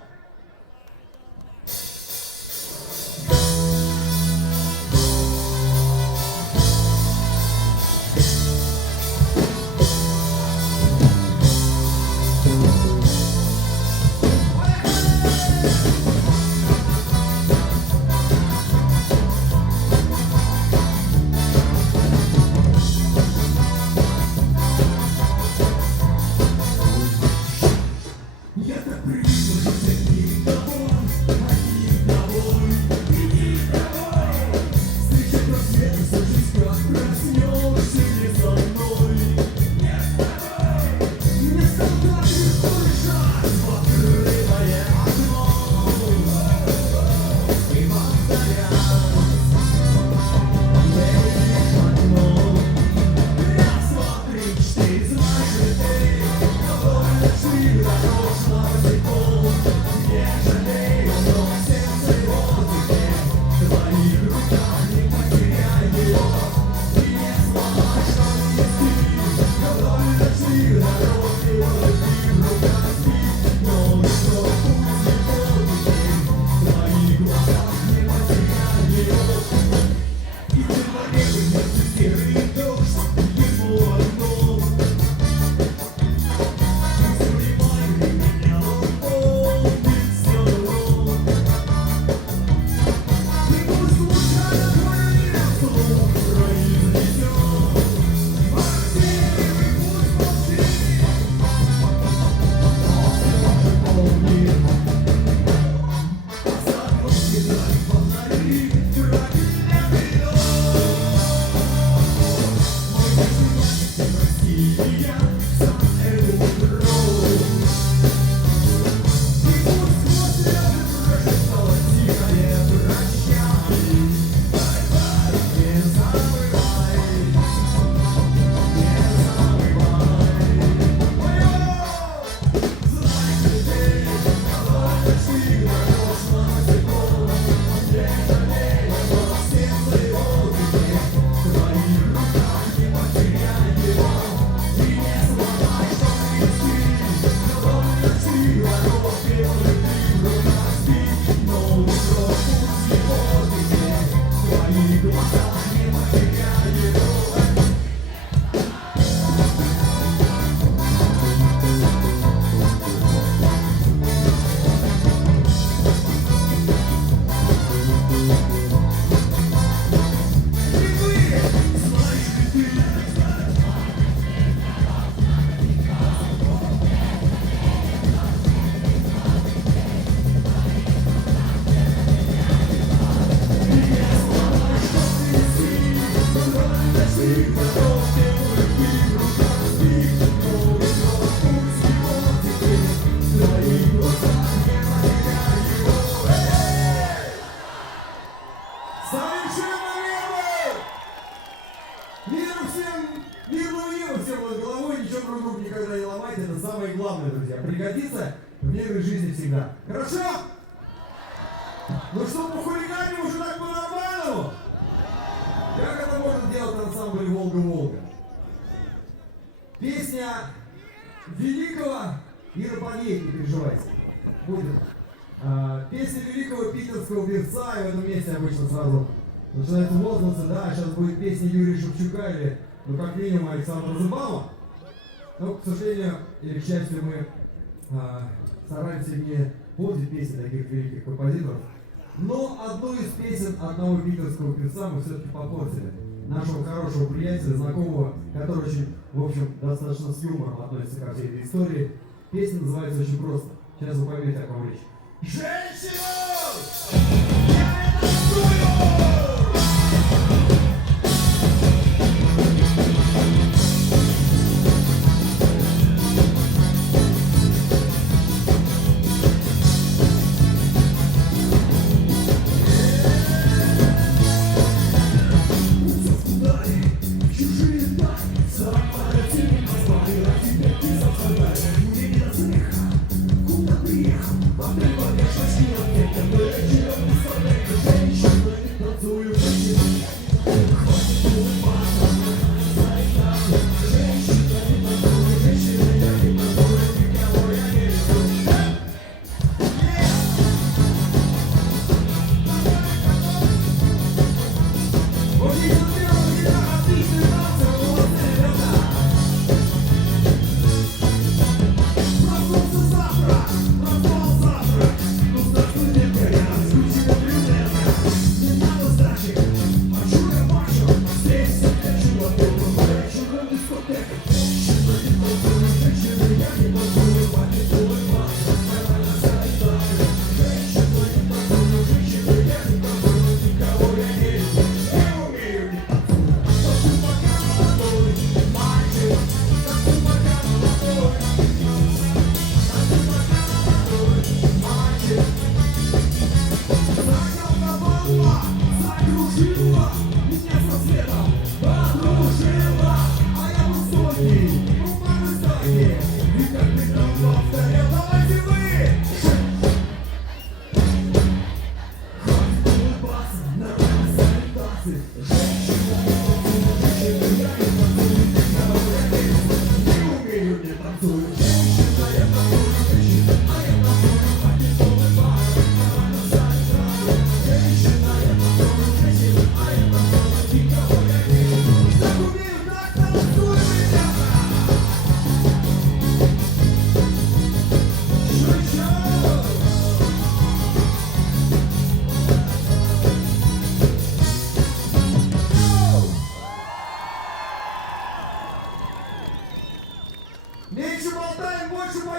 Я так привык жить тобой, одним тобой, встречать рассветы, всю жизнь как проснешься не со мной. Не с тобой. Не с тобой легко лежать в открытое окно и повторять лишь одно. Раз, два, три, четыре, знаешь ли ты, довольно шли дорожно босиком. Не жалею, но сердце его теперь в твоих руках, не потеряй его и не сломай, что нести. Довольно шли дороги, волоки в руках спит, но никто путь его теперь в твоих глазах, не потеряй его. И ты поревы между серый дождь, его одно. Не сумевай меня, он помнит всё равно. Ты пусть случайно твое имя вслух произнесет. Максим, пусть молчит, но всё же помнит. Закройте дали фонари, правильно ведет. Прости меня за эту кровь. И пусть сквозь слезы прошептала тихое прощай. Не забывай, не забывай. Знаешь ли ты, довольно шли дорожно босиком. Не жалею, но сердце его теперь в твоих руках, не потеряй его и не сломай, что нести. Довольно шли дороги, волоки в руках спит, но утро путь его теперь в твоих глазах, не потеряй его. Знаешь ли ты, совершенно верно! Миру всем, мирного неба всем над головой, ничего друг друга никогда не ломайте, это самое главное, друзья. Пригодится в мирной жизни всегда. Хорошо? Ну что, похулиганим уже так по-нормальному? Как это может делать ансамбль «Волга-Волга»? Песня великого Ира Панеев, не переживайте, будет. Песня великого питерского певца, и в этом месте обычно сразу начинаются возгласы, да, сейчас будет песня Юрия Шевчука или, ну, как минимум, Александра Зубова. Но, к сожалению, или к счастью, мы стараемся не портить песни таких великих композиторов. Но одну из песен одного питерского певца мы все-таки попортили. Нашего хорошего приятеля, знакомого, который очень, в общем, достаточно с юмором относится ко всей этой истории. Песня называется очень просто. Сейчас вы поймете, о ком речь. Женщина! Я танцую!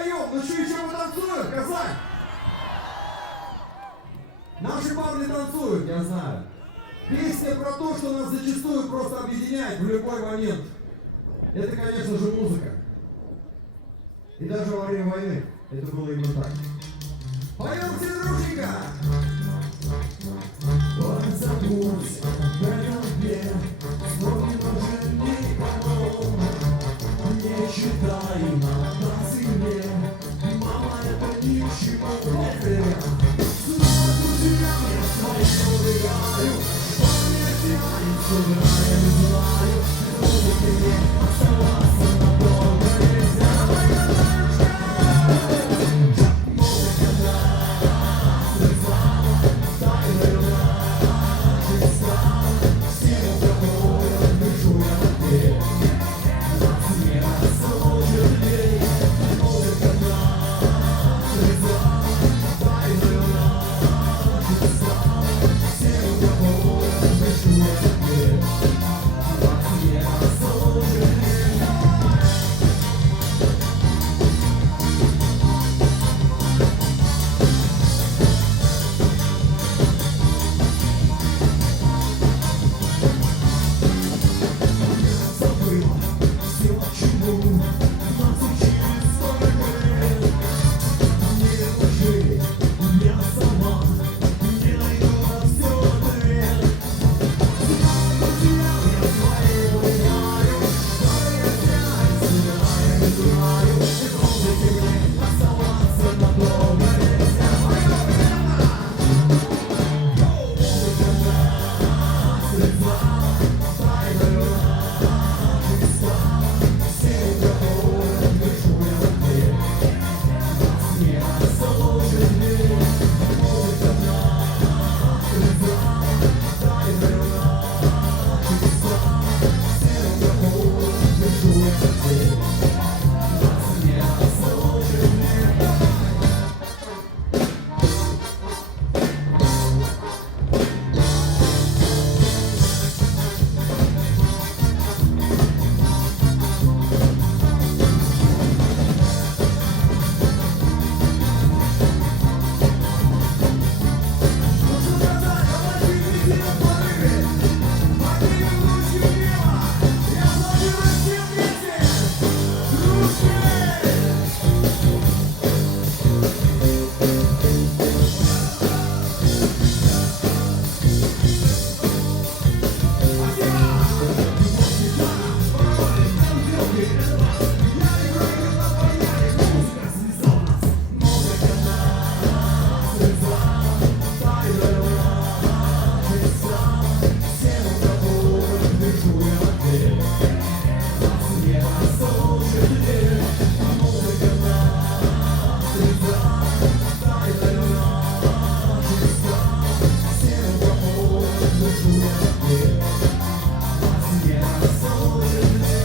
поем. Ну что, еще мы танцуем, Казань? Наши парни танцуют, я знаю. Песня про то, что нас зачастую просто объединяет в любой момент. Это, конечно же, музыка. И даже во время войны это было именно так. Поем все дружненько! Позабудь о любви, снова не нужен никому. Не читай на земле, мама, это ни к чему. Снова друзья, я своих убегаю, память я не сыграю, знаю, музыки мне оставаться надолго нельзя. Музыка нас связала, тайною нашей стала, силу какую дышу я в ответ. Нас не осложит дверь, музыка нас связала, тайною нашей стала, силу какую дышу я в ответ. Нас не осложит дверь. Забыла все, чему нас учили столько лет. Не лжи, я сама не найду на все ответ. Друзья, я свои убегаю, знаю, и помните мне оставаться надолго нельзя. Музыка нас связала, тайною нашей стала, силу какую дышу я в ответ. Нас не осложит дверь, музыка нас связала, тайною нашей стала, силу какую дышу я в ответ. Нас не осложит дверь.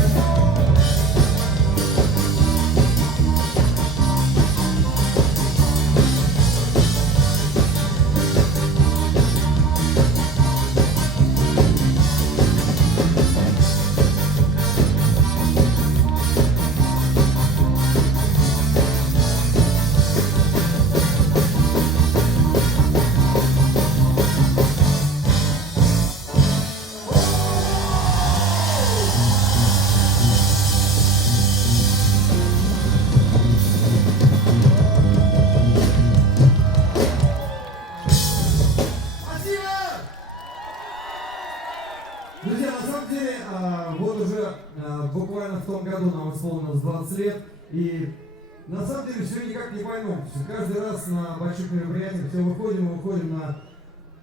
Друзья, на самом деле, вот уже буквально в том году нам исполнилось 20 лет, и на самом деле все никак не пойму. Каждый раз на больших мероприятиях все выходим на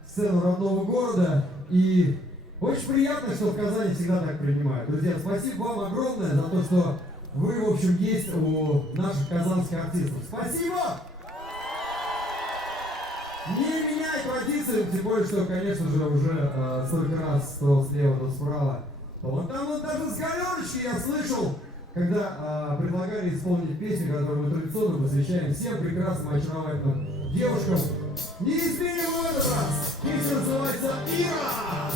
сцену родного города, и очень приятно, что в Казани всегда так принимают. Друзья, спасибо вам огромное за то, что вы, в общем, есть у наших казанских артистов. Спасибо! Не меняй традицию, тем более, что, конечно же, уже столько раз то слева, то справа. Вот там вот даже с галерочки я слышал, когда предлагали исполнить песню, которую мы традиционно посвящаем всем прекрасным, очаровательным девушкам. Не изменим в этот раз! Песня называется «Ира».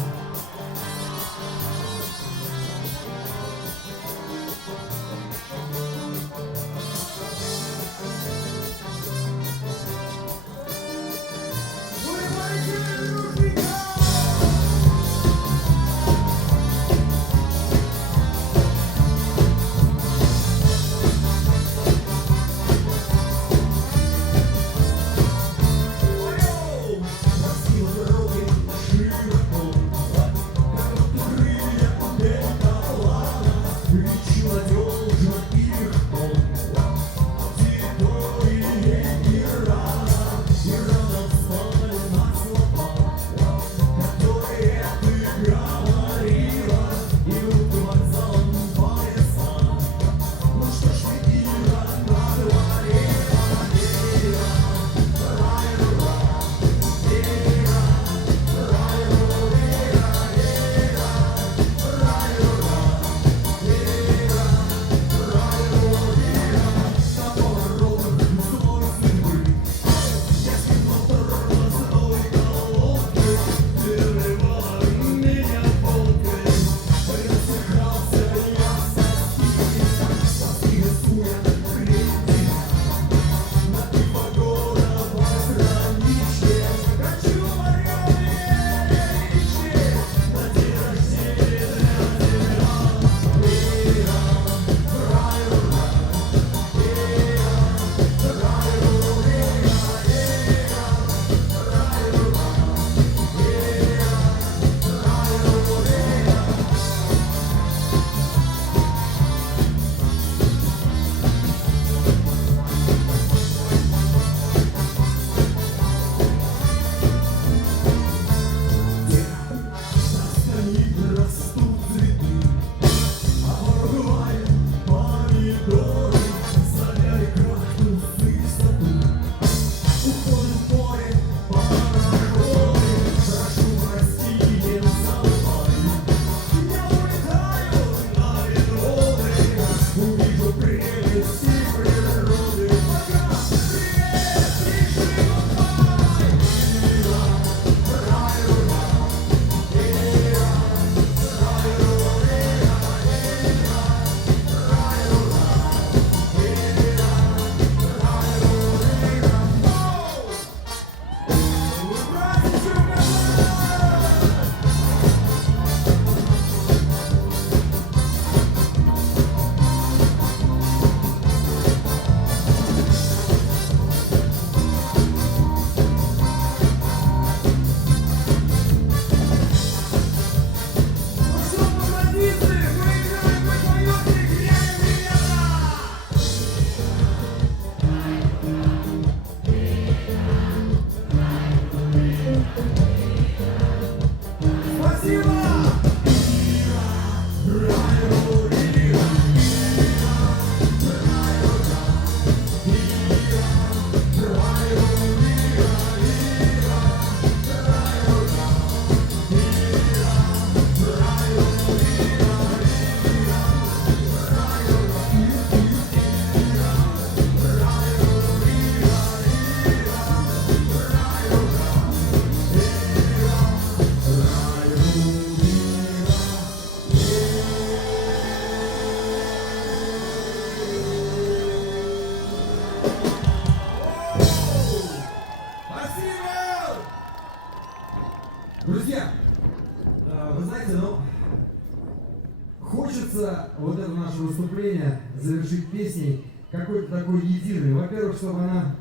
во-первых, чтобы она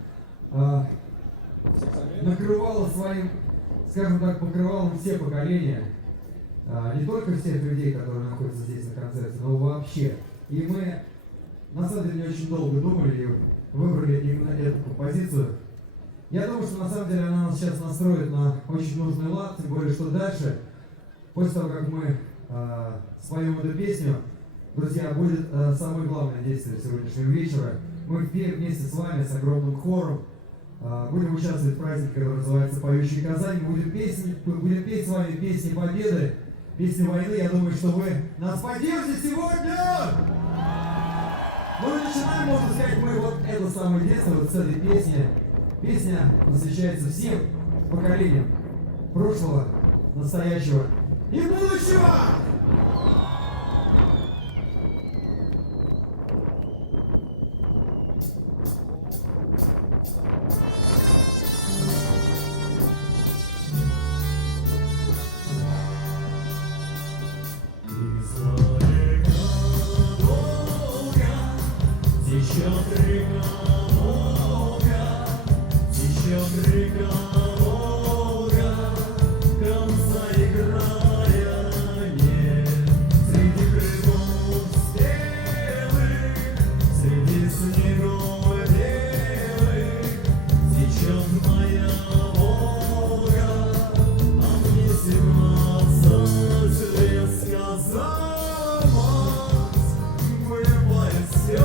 накрывала своим, скажем так, покрывалом все поколения. Не только всех людей, которые находятся здесь на концерте, но вообще. И мы, на самом деле, не очень долго думали и выбрали именно эту композицию. Я думаю, что на самом деле она нас сейчас настроит на очень нужный лад, тем более, что дальше, после того, как мы споем эту песню, друзья, будет самое главное действие сегодняшнего вечера. Мы вместе с вами, с огромным хором, будем участвовать в празднике, который называется «Поющие Казань». Будем петь с вами песни победы, песни войны. Я думаю, что вы нас поддержите сегодня! Ну и начинаем, можно сказать, мы вот это самое детство, вот с этой песни. Песня посвящается всем поколениям прошлого, настоящего и будущего! Течет река Волга, течет река Волга, конца и края нет. Среди крылов белых, среди снегов белых, течет моя Волга, а мне 17 лет сказалось, вырывает все.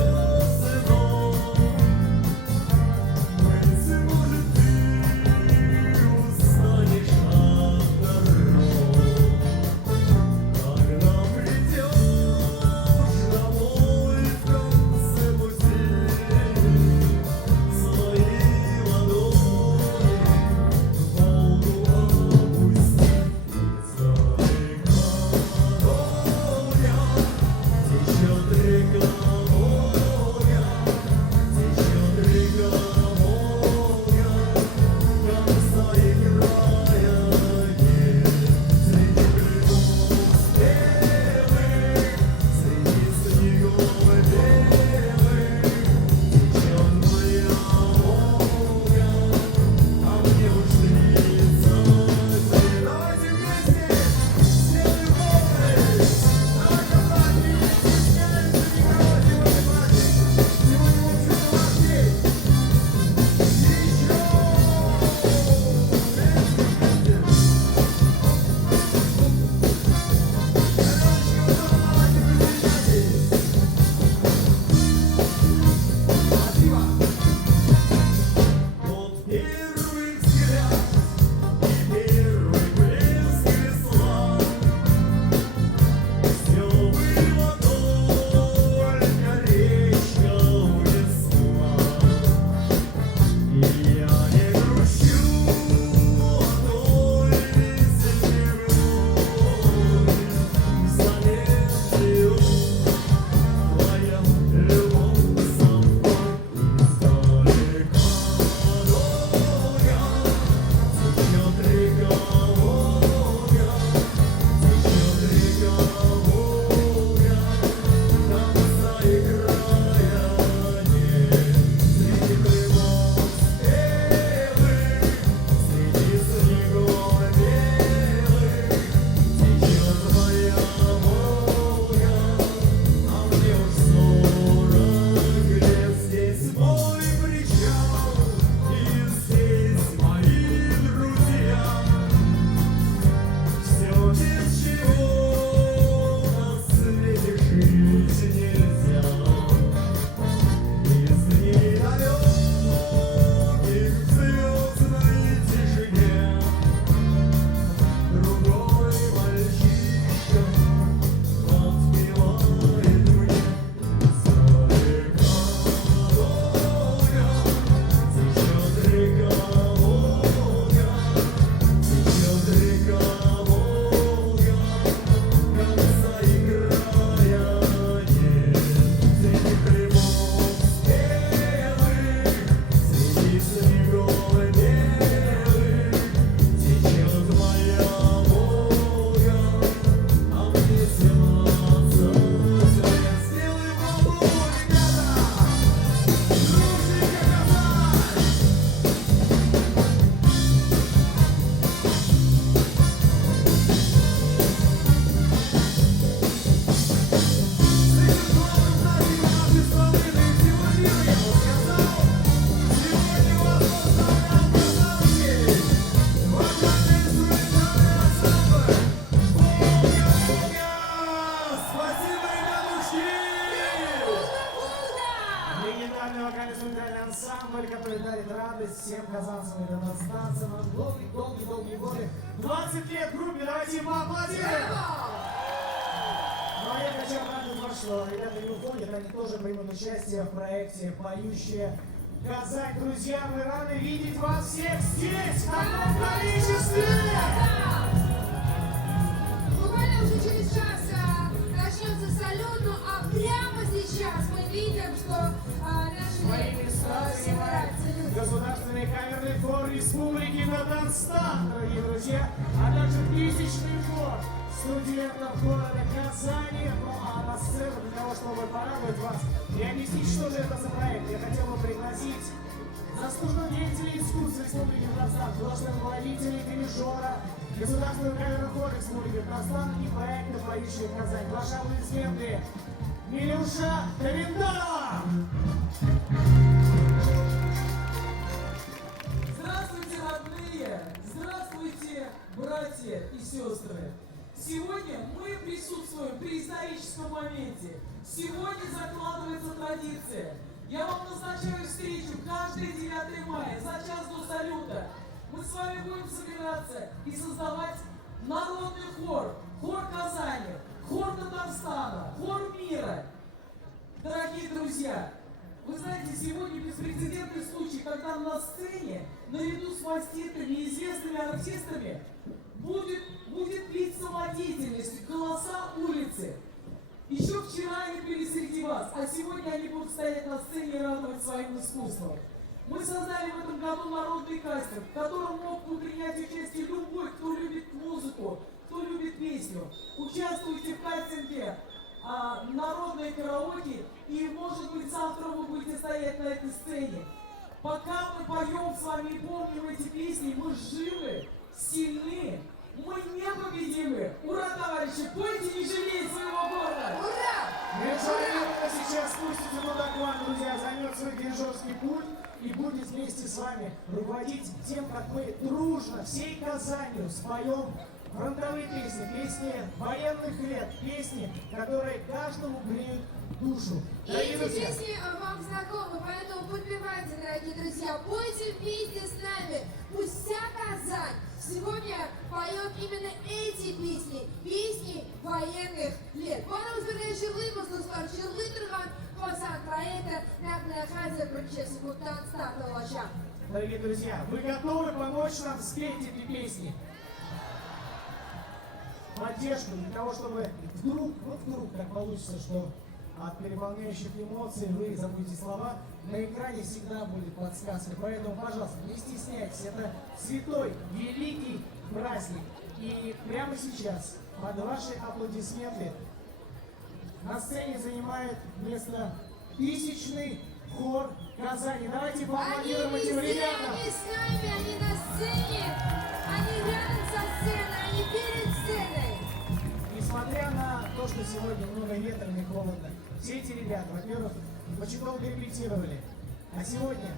дарит радость всем казанцам и донстанцам на долгие годы. 20 лет группе, давайте им поаплодируем! Ну а я хочу обрадовать вас, что ребята не уходят, они тоже примут участие в проекте «Поющая Казань». Друзья, мы рады видеть вас всех здесь, в таком количестве! Буквально уже через час начнется салют, ну а прямо сейчас мы видим, что наши Свои места занимает Государственный камерный хор Республики Татарстан, дорогие друзья, а также тысячный хор студентов города Казани. Ну а на сцену, для того, чтобы порадовать вас и объяснить, что же это за проект, я хотел бы пригласить заслуженных деятелей искусств Республики Татарстан, художественных руководителей, дирижера, Государственного камерного хора Республики Татарстан и проекта «Поющая Казань». Ваши аплодисменты Милюша Давидова! Здравствуйте, родные! Здравствуйте, братья и сестры! Сегодня мы присутствуем при историческом моменте. Сегодня закладывается традиция. Я вам назначаю встречу каждое 9 мая за час до салюта. Мы с вами будем собираться и создавать народный хор. Хор Казани, хор Татарстана, хор мира. Дорогие друзья, вы знаете, сегодня беспрецедентный случай, когда на сцене, наряду с маститами и известными артистами, будет петь самодеятельность, голоса улицы. Еще вчера они были среди вас, а сегодня они будут стоять на сцене и радовать своим искусством. Мы создали в этом году народный кастинг, в котором мог бы принять участие любой, кто любит музыку, кто любит песню. Участвуйте в кастинге народной караоке, и, может быть, завтра вы будете стоять на этой сцене. Пока мы поем с вами и помним эти песни, мы живы, сильны, мы непобедимы. Ура, товарищи! Пойте, не жалейте своего города! Ура! Между сейчас спустится туда к вам, друзья, займет свой дирижерский пульт и будет вместе с вами руководить тем, как мы дружно, всей Казанью споем фронтовые песни, песни военных лет, песни, которые каждому греют душу. И эти песни вам знакомы, поэтому подпевайте, дорогие друзья, пойте вместе с нами. Пусть вся Казань сегодня поет именно эти песни, песни военных лет. Bana üzerine yıllarımız var, yıllardır Казан проекта находится причастие Мутанстата Лача. Дорогие друзья, вы готовы помочь нам спеть эти песни? Поддержку для того, чтобы вдруг так получится, что от переполняющих эмоций вы забудете слова, на экране всегда будет подсказка. Поэтому, пожалуйста, не стесняйтесь, это святой, великий праздник. И прямо сейчас, под ваши аплодисменты, на сцене занимает место тысячный хор Казани. Давайте поаплодируем Они этим везде, ребятам. они с нами, они на сцене, они рядом со сценой, они перед сценой. Несмотря на то, что сегодня много ветрено и холодно, все эти ребята, во-первых, очень долго репетировали, а сегодня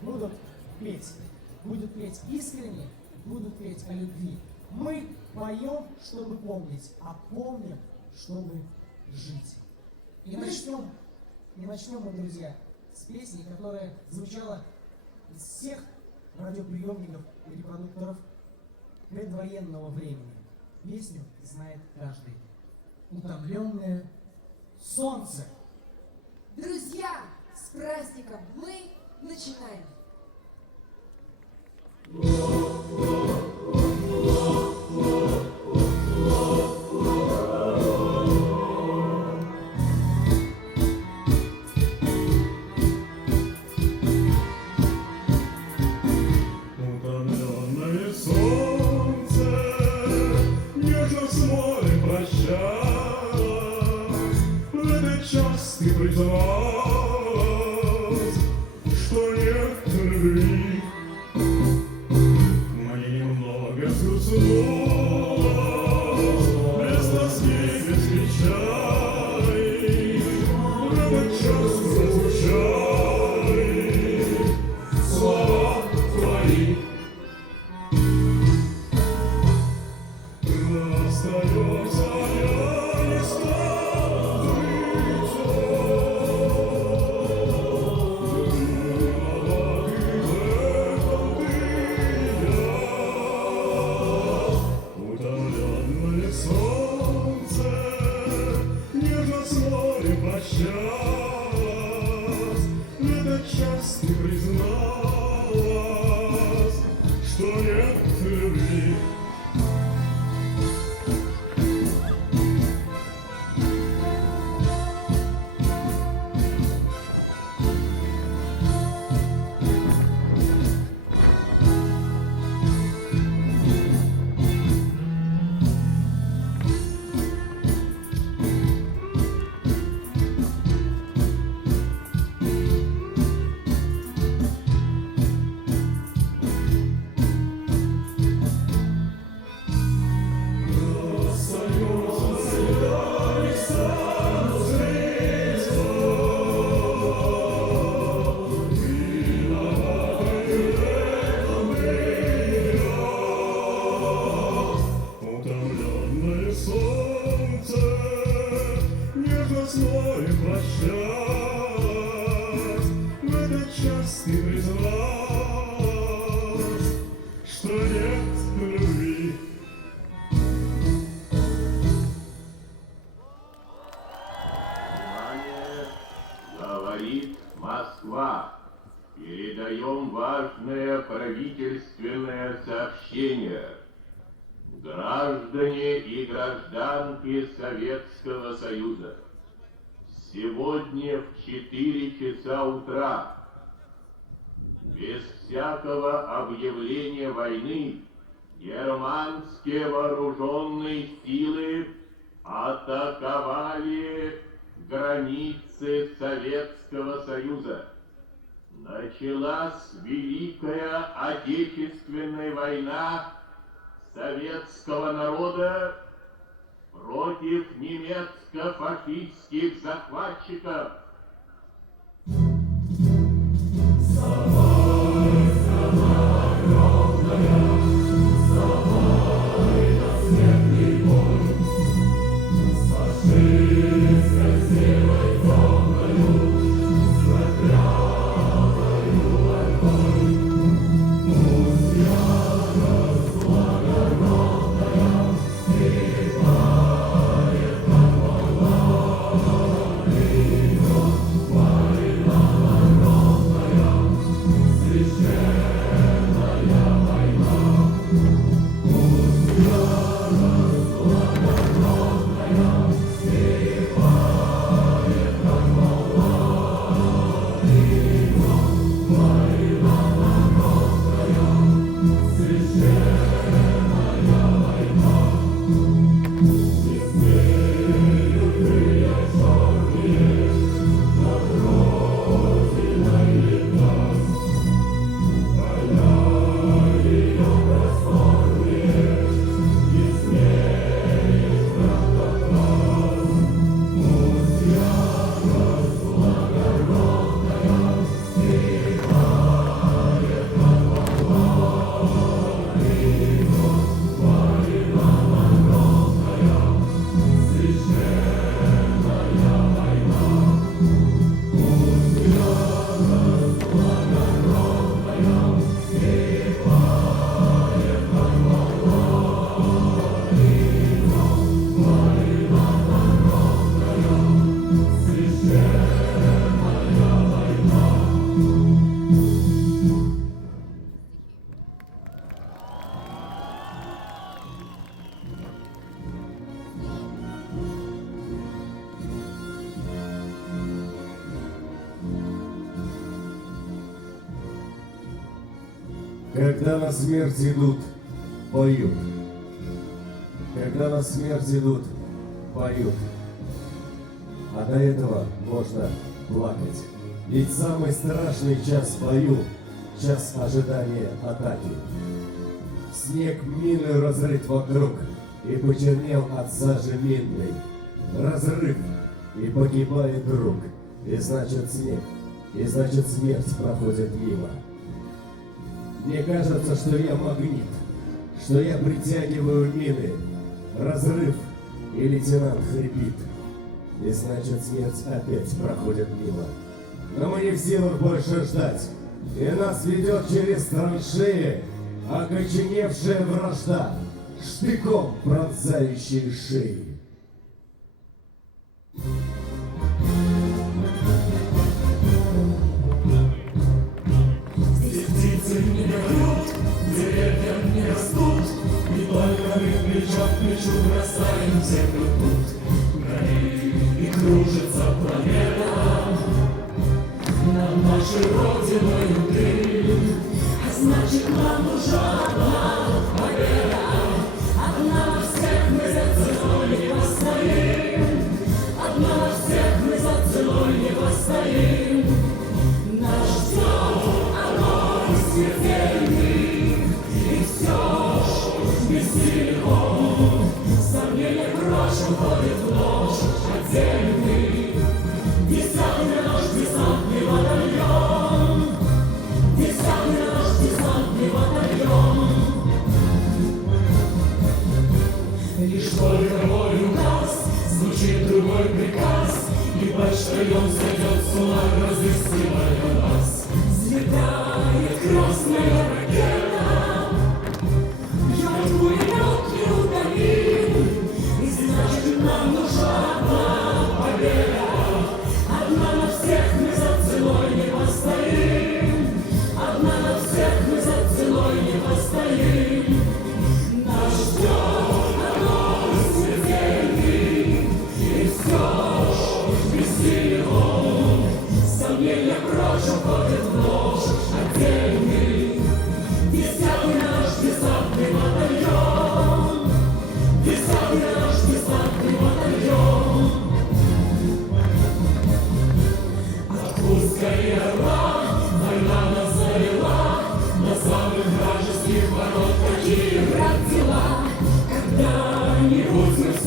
будут петь искренне, будут петь о любви. Мы поем, чтобы помнить, а помним, чтобы жить. И начнем мы, друзья, с песни, которая звучала из всех радиоприемников и репродукторов предвоенного времени. Песню знает каждый. Утомленное солнце. Друзья, с праздником мы начинаем. Утомленное солнце нежно с морем прощалось. В этот час ты призналась, что нет любви. Мне немного сгрустнулось, без тоски, без печали. В этот час прозвучали слова твои. Остается я не стану жить. признать, что нет любви. Внимание! Говорит Москва. Передаем важное правительственное сообщение. Граждане и гражданки Советского Союза, сегодня в 4 часа утра, без всякого объявления войны, германские вооруженные силы атаковали границы Советского Союза. Началась Великая Отечественная война советского народа против немецко-фашистских захватчиков. Когда на смерть идут, поют. Когда на смерть идут, поют. А до этого можно плакать. Ведь самый страшный час в бою — час ожидания атаки. Снег мины разрыт вокруг и почернел от сажи минной. Разрыв, и погибает друг, и значит снег, и значит смерть проходит мимо. Мне кажется, что я магнит, что я притягиваю мины. Разрыв, и лейтенант хрипит, и значит смерть опять проходит мимо. Но мы не в силах больше ждать, и нас ведет через траншеи окоченевшая вражда, штыком пронзающие шеи. Здесь птицы не поют, деревья не растут, и только мы плечо к плечу бросаем землю тут. Горит и кружится планета над нашей родиной дым, а значит нам нужна одна победа. Одна на всех мы за ценой не постоим, одна на всех мы за ценой не постоим. Наш взгляд огонь смертельный, и все ж бессилен он. Сомнения прочь уходит в ночь отдельный. Десятый наш десантный батальон, десятый наш десантный батальон. Лишь только мой указ, звучит другой приказ, и почтальон сойдет с ума, разыскивая нас. Взлетать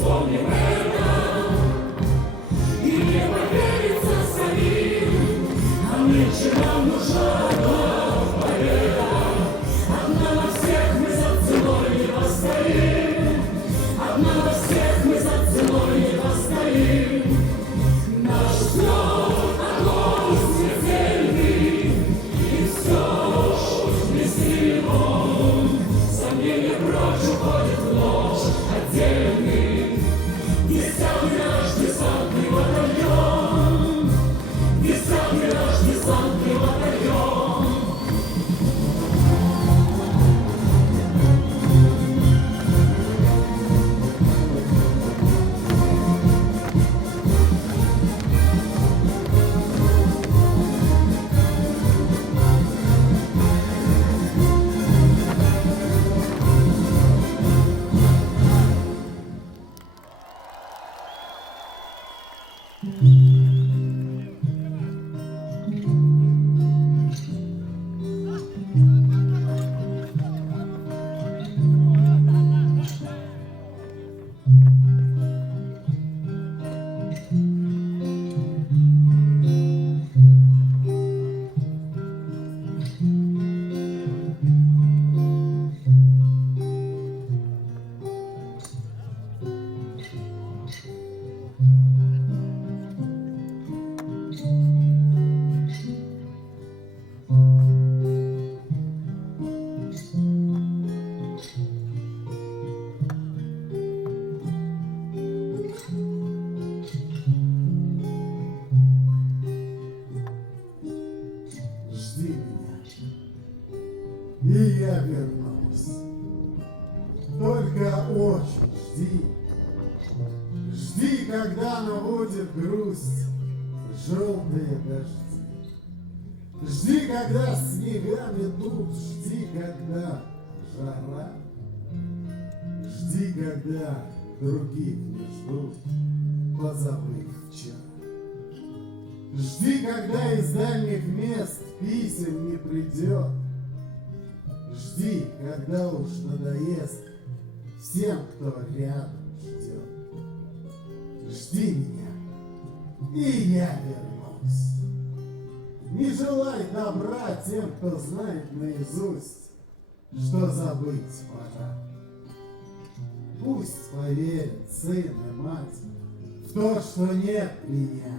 вспомним это, и не поверится самим, а нынче нам нужна одна победа. Одна на всех мы за ценой не постоим, одна на всех мы за ценой не постоим. Наш взгляд огонь смертельный, и все ж близки его. Сомнения прочь уходит в ночь отдельный. Десятый наш десантный батальон, десятый наш десантный батальон. Жди меня, и я вернусь. Только очень жди. Жди, когда наводит грусть желтые дожди. Жди, когда снега метут, жди, когда жара. Жди, когда других не ждут, позабыв вчера. Жди, когда из дальних мест писем не придет. Жди, когда уж надоест всем, кто рядом ждет. Жди меня, и я вернусь. Не желай добра тем, кто знает наизусть, что забыть пора. Пусть поверят сын и мать в то, что нет меня.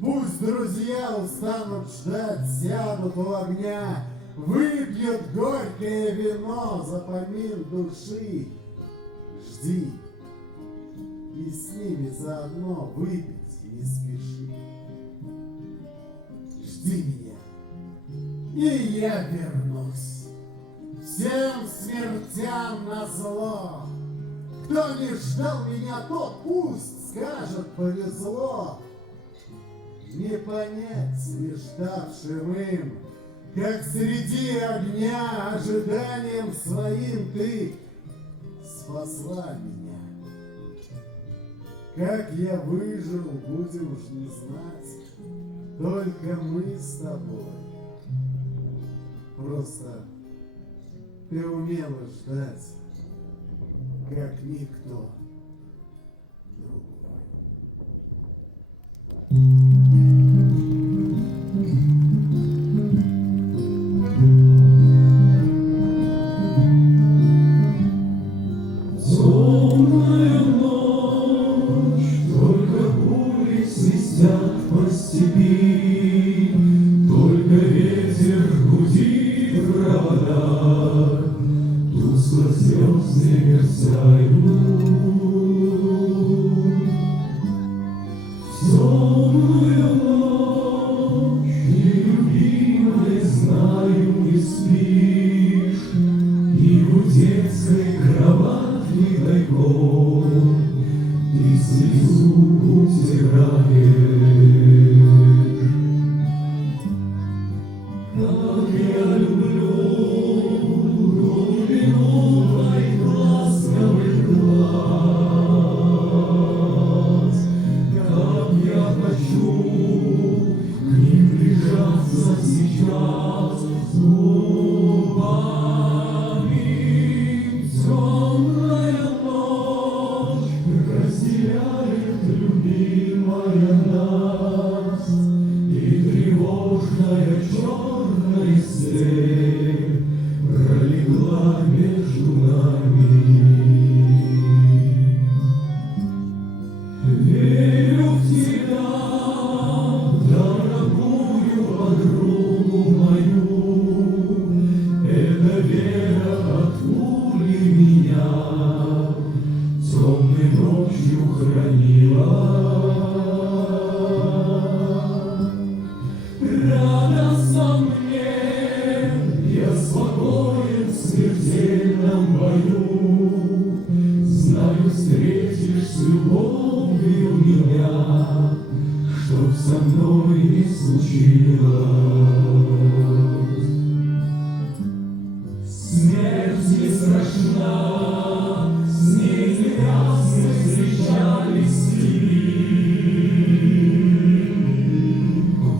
Пусть друзья устанут ждать, сядут у огня, выпьют горькое вино за помин души. Жди, и с ними заодно выпить не спеши. Жди меня, и я вернусь. Всем смертям назло. Кто не ждал меня, тот пусть скажет повезло. Не понять не ждавшим им, как среди огня ожиданием своим ты спасла меня. Как я выжил, будем уж не знать, только мы с тобой. Просто ты умела ждать, как никто другой. Темная ночь, только пули свистят по степи, только ветер гудит в проводах, тускло звезды мерцают. В темную ночь, нелюбимой, знаю, не спишь, и в детской кровати тайком ты слезу утираешь. Как я люблю глубину твоих ласковых глаз, как я хочу к ним прижаться сейчас губами. Темная ночь, постель пролегла между нами. Верю в тебя, дорогую подругу мою, эта вера от пули меня темной ночью хранила. Радостно мне, я спокоен в смертельном бою, знаю, встретишь с любовью меня, чтоб со мной не случилось. Смерть не страшна, с ней не раз мы встречались в степи.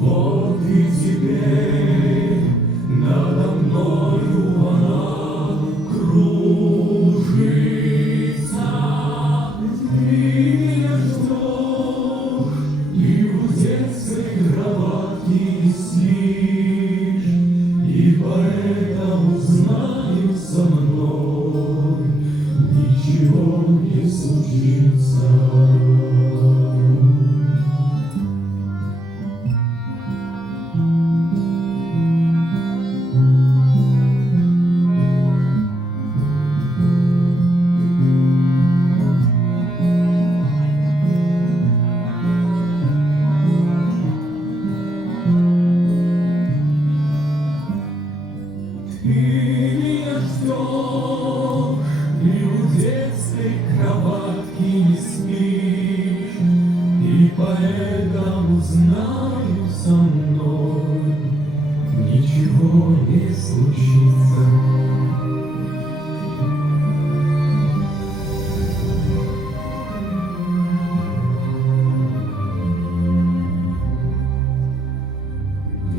Вот и теперь надо мною она кружится. Ты меня ждешь, и в детской кроватке спишь, и поэтому знаю, со мной ничего не случится. Ты меня ждешь, и в детской кроватке не спишь, и поэтому знаю, со мной ничего не случится.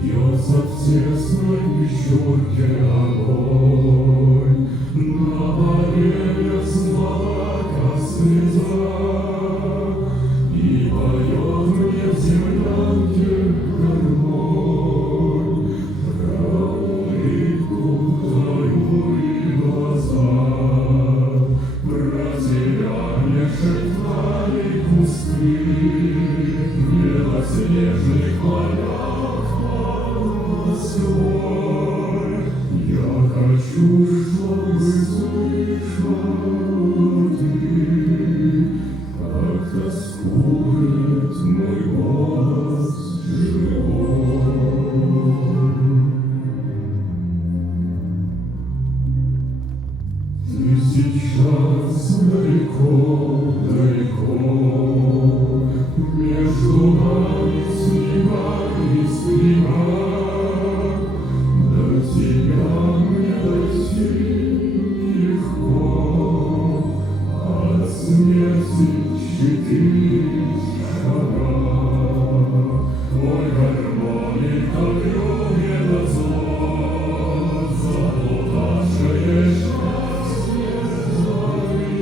Бьется в тесной пещерке огонь, на поленьях смолока слеза, и поет мне в землянке гармонь про улыбку твою и глаза, про тебя мне шептали кусты в белоснежных полях. Я хочу, чтобы слышала ты, как тоскует мой голос живой. Ты сейчас далеко, далеко, между нами снега и снега. До тебя мне дойти легко, от смерти 4 шага. Твой гармоника мне назло, заплутавшее счастье твоих.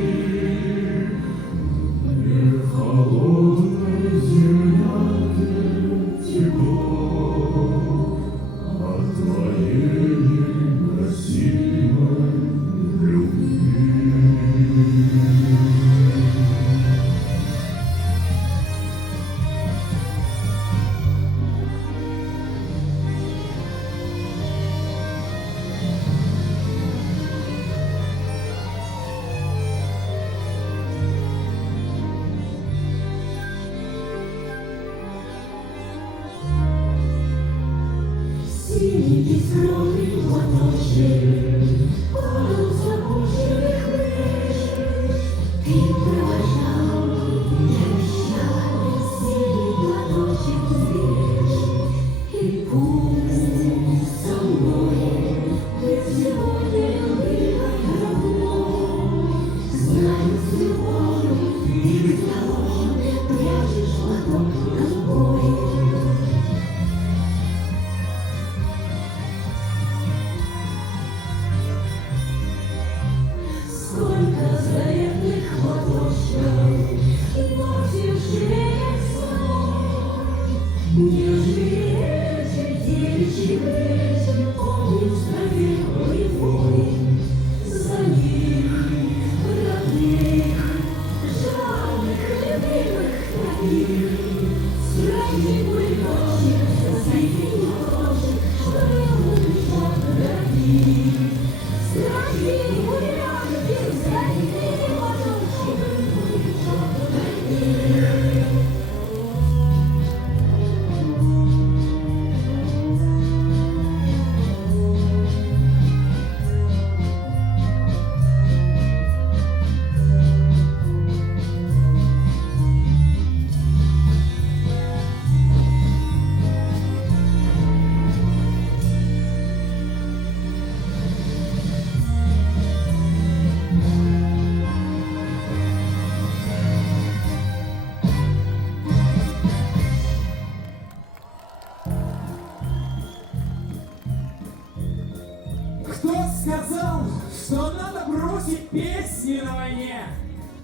Кто сказал, что надо бросить песни на войне?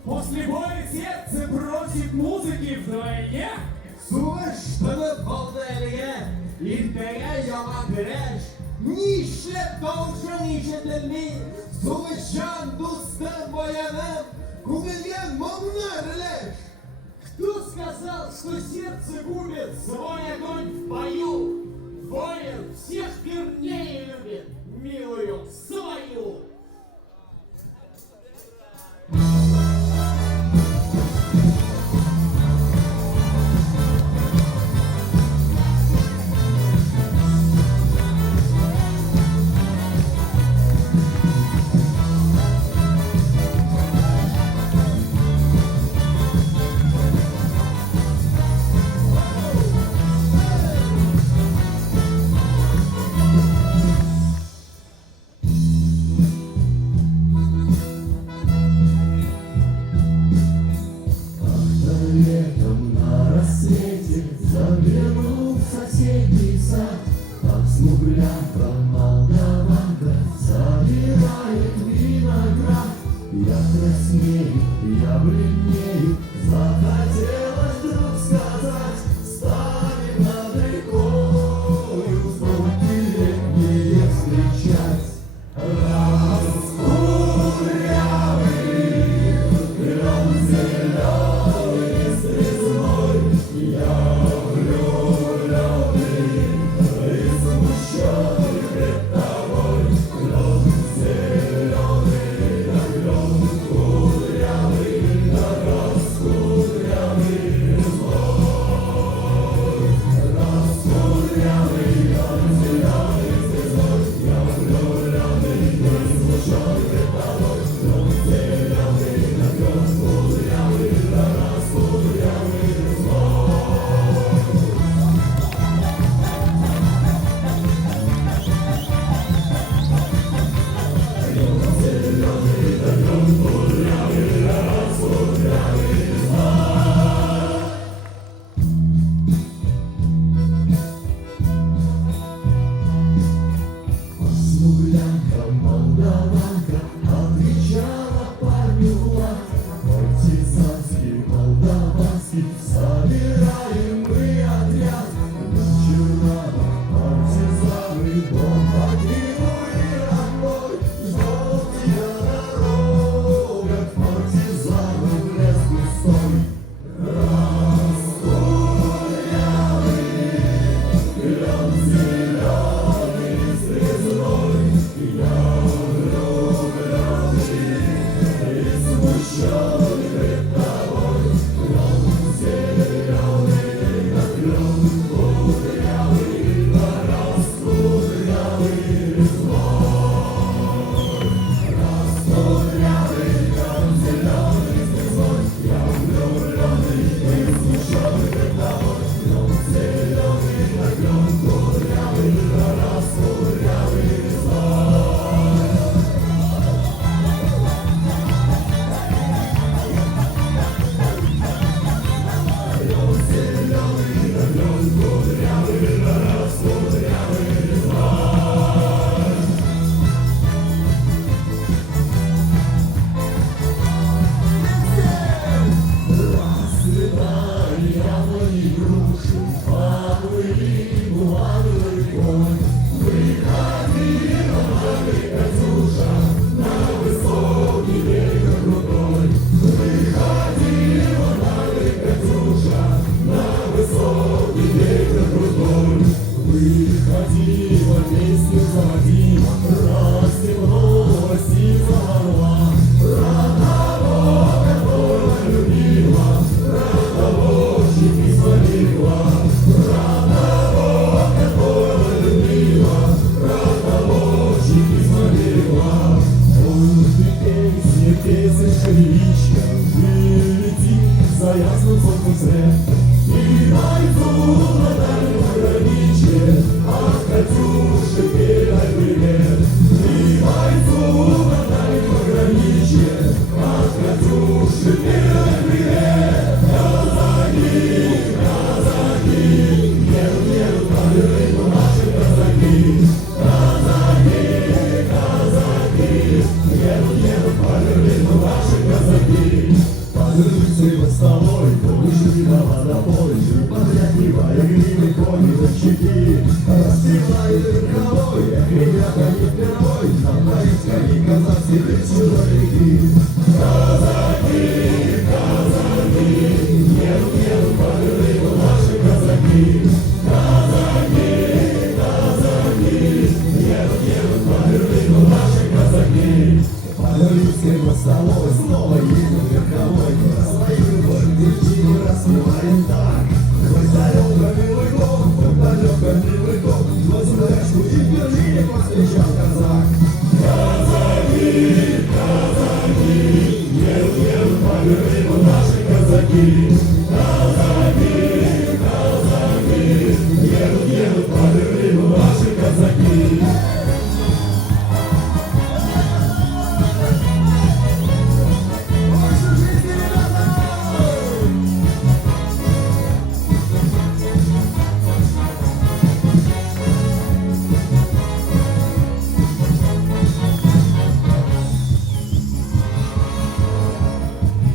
После боя сердце просит музыки вдвойне. Слышь, baldalige, irtega yalan direş. Nişle doluşan işetelmi, Сулышан дустан боянам, Кубельген момнарлеш. Кто сказал, что сердце губит свой огонь в бою? Воин всех вернее любит милую свою. Летом на рассвете заглянул в соседний сад, там смуглянка молдаванка собирает виноград. Я краснею, я бледнею, захотелось вдруг сказать: станем над рекою звуки летние встречать. Раскурявый гром зеленый стрезной, я влюбленный и смущенный пред тобой. Гром зеленый, да гром кудрявый, да раскудрявый злой. Раскудрявый гром зеленый стрезной, я влюбленный и смущенный пред тобой. Гром зеленый, да гром кудрявый, да раскудрявый злой. Смуглянка, молдаванка отвечала парню Влад: партизанский, молдаванский, собираем мы отряд. Вчера партизаны дом покинули родной, ждут тебя дорога, партизаны в лес густой. Раскурявый гром зеленый стрезной, я влюбленный и смущенный пред тобой. Гром зеленый, да гром кудрявый, да раскудрявый злой. Раскудрявый гром зеленый стрезной, я влюбленный и смущенный пред тобой. Гром зеленый, да гром кудрявый, да раскудрявый злой. Гром зеленый, да гром кудрявый, да раскудрявый злой. Расцветали яблони, груши, поплыли буановой рекой. Выходила Катюша на высокий берег крутой. Выходила Катюша на высокий берег крутой. Выходила, песню заводила, расстегнула сизого орла. Про того, которого любила, про того, чьи письма берегла. Про того, которого любила, про того, чьи письма берегла. Ой, ты песня, песенка величка, вылети за ясным солнцем свет. И найду на дальнем пограничье от Катюши передай привет. И найду на дальнем пограничье от Катюши передай привет. Казаки, казаки, едут, едут по берегу наши казаки. Казаки, казаки. глаза и верховой, ребята не впервой, нам парить кони казахские без чужой реки. Казаки, казаки, едут, едут по рыбу наши казаки. Казаки, казаки, едут, едут по рыбу наши казаки. По Норильской мостовой снова едет верховой, свою боль девчину распеваем так. Хоть далеко милый бог, хоть далеко милый бог, но земляшку и в Берлине повстречал казак. Казаки, казаки, едут, едут по Берлину наши казаки. Казаки, казаки, едут, едут по Берлину наши казаки.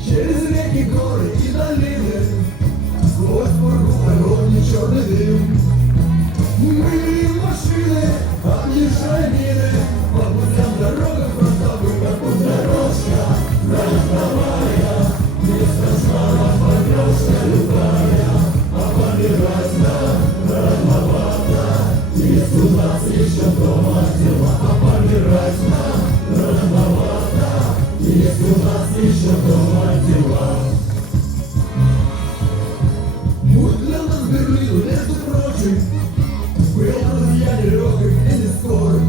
Через реки, горы и долины, сквозь пургу огонь и черный дым. Мы видим машины, объезжая мины, по путям дорогам фронтовым, как путь дорожка фронтовая. Не страшна нам побежка любая, а помирать нам рановато. Есть у нас еще дома дела, а помирать нам рановато. Есть у нас еще дома дела. Путь для нас Берлин, между прочим, был, друзья, нелегкий и не скорый.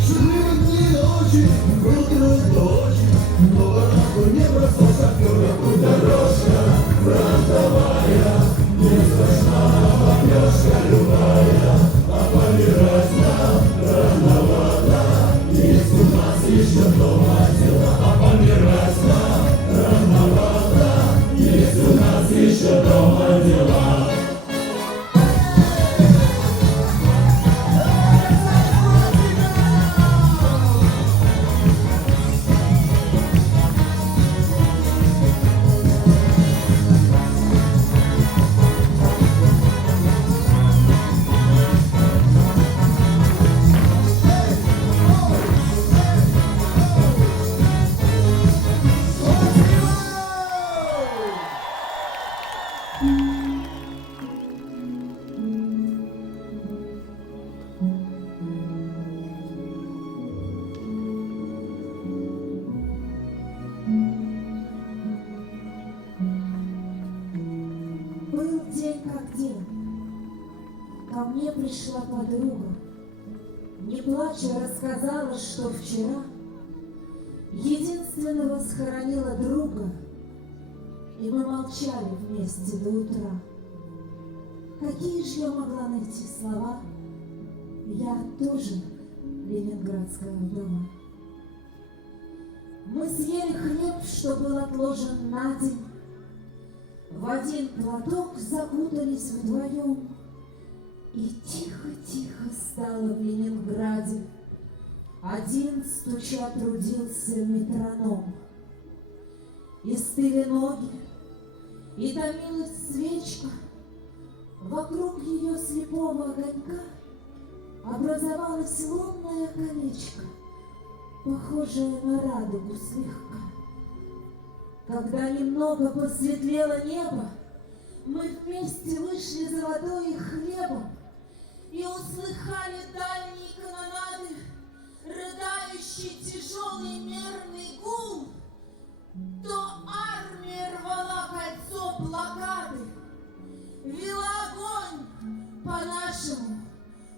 Счастливых дней и ночи, был трудно очень, но воротку не бросал шофера. Путь дорожка фронтовая, не страшна побежка любая, а помирать нам рановато. Есть у нас еще дома дела, а помирать нам рановато. Есть у нас еще дома дела. Был день как день. Ко мне пришла подруга. Не плача рассказала, что вчера единственного схоронила друга, и мы молчали вместе до утра. Какие ж я могла найти слова? Я тоже ленинградская вдова. Мы съели хлеб, что был отложен на день. В один платок закутались вдвоем, и тихо-тихо стало в Ленинграде. Один, стуча, трудился метроном. И стыли ноги, и томилась свечка. Вокруг ее слепого огонька образовалось лунное колечко, похожее на радугу слегка. Когда немного посветлело небо, мы вместе вышли за водой и хлебом и услыхали дальние канонады, рыдающий тяжелый мерный гул. То армия рвала кольцо блокады, вела огонь по нашему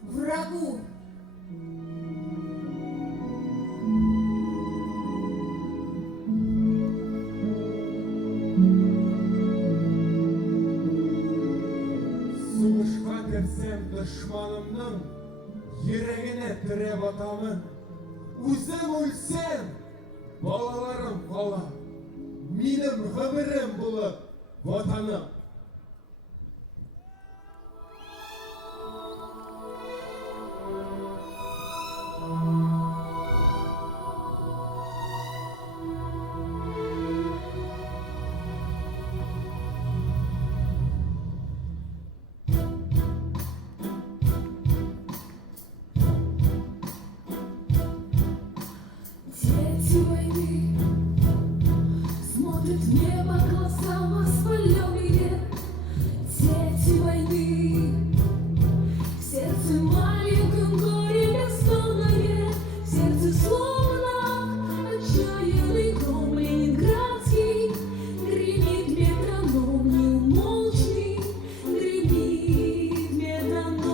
врагу. Сугышқа кірсем дұшманымның ерегіне тіреп атамын. Өзім өлсем, балаларым қалар, менің ғұмырым болып ватаным. Смотрят в небо глаза воспаленные, дети войны. В сердце маленьком горе бездонное, в сердце словно отчаянный гром ленинградский. Гремит метроном неумолчный, гремит метроном.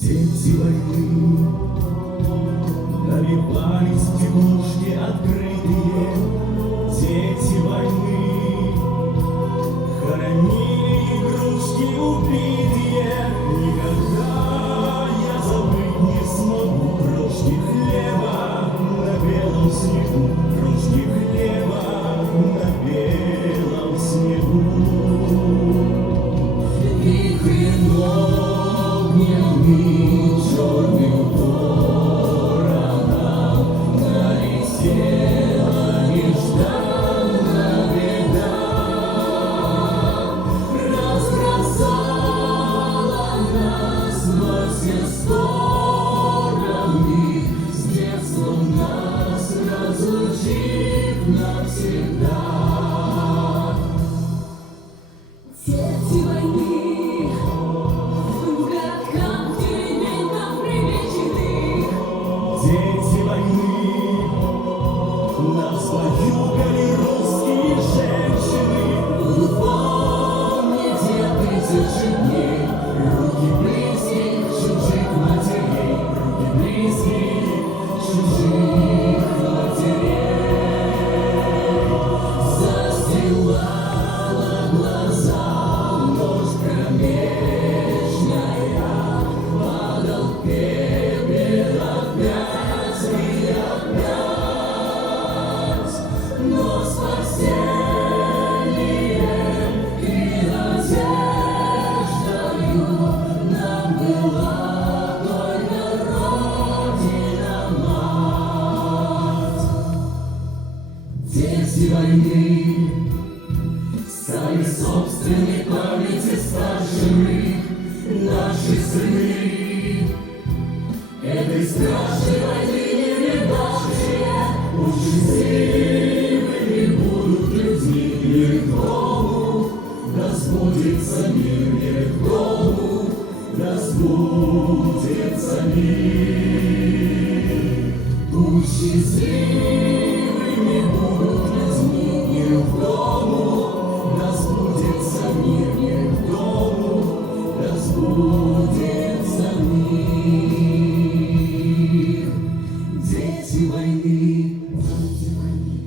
Дети войны набивали стеклушки открытые, дети войны хоронили игрушки убитые. Никогда я забыть не смогу крошки хлеба на белом снегу, крошки хлеба на белом снегу. Вихрь огненный черным вороном налетела нежданно беда, разбросала нас во все стороны, с детством нас разлучив навсегда. Дети войны в городках, деревеньках примеченных. Дети войны нас баюкали русские женщины. Помните тысячи дней, руки близких чужих матерей, руки близких чужих матерей. Застилала глаза ночь кромешная, падал пепел опять и опять, но спасением и надеждою нам была только Родина-Мать. Дети войны стали собственной памяти старшими, наши сыны. Этой страшной войны не видавшие, счастливыми будут людьми. Легкому да сбудется мир, легкому да сбудется мир. Будь счастливыми будут людьми, легкому да сбудется мир, легкому да сбудется мир. Дети войны, дети войны.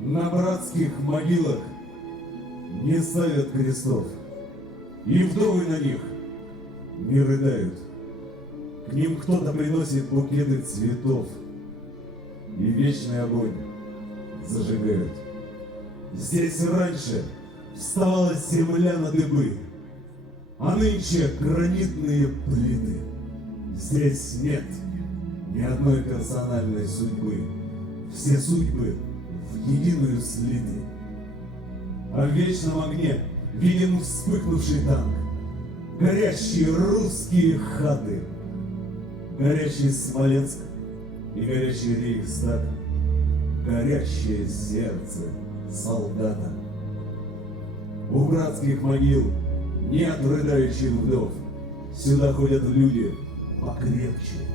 На братских могилах не ставят крестов, и вдовы на них не рыдают. К ним кто-то приносит букеты цветов, и вечный огонь зажигают. Здесь раньше вставала земля на дыбы, а нынче гранитные плиты. Здесь нет ни одной персональной судьбы, все судьбы в единую слиты. А в вечном огне виден вспыхнувший танк, горящие русские хаты, горящий Смоленск и горящий Рейхстаг, горящее сердце солдата. У братских могил нет рыдающих вдов, сюда ходят люди покрепче.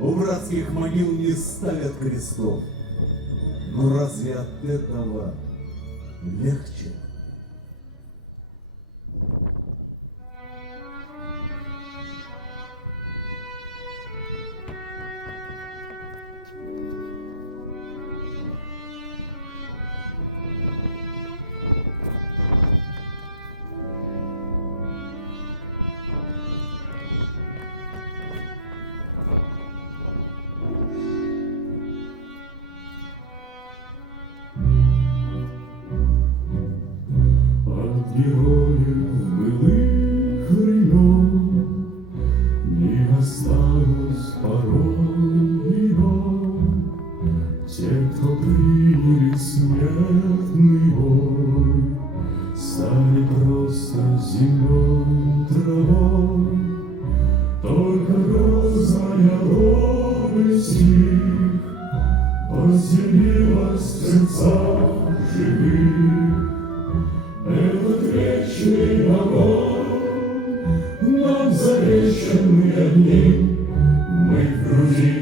У братских могил не ставят крестов, но разве от этого легче? добрый стих поселилась в сердцах живых. Этот вечный огонь нам завещанные дни мы в груди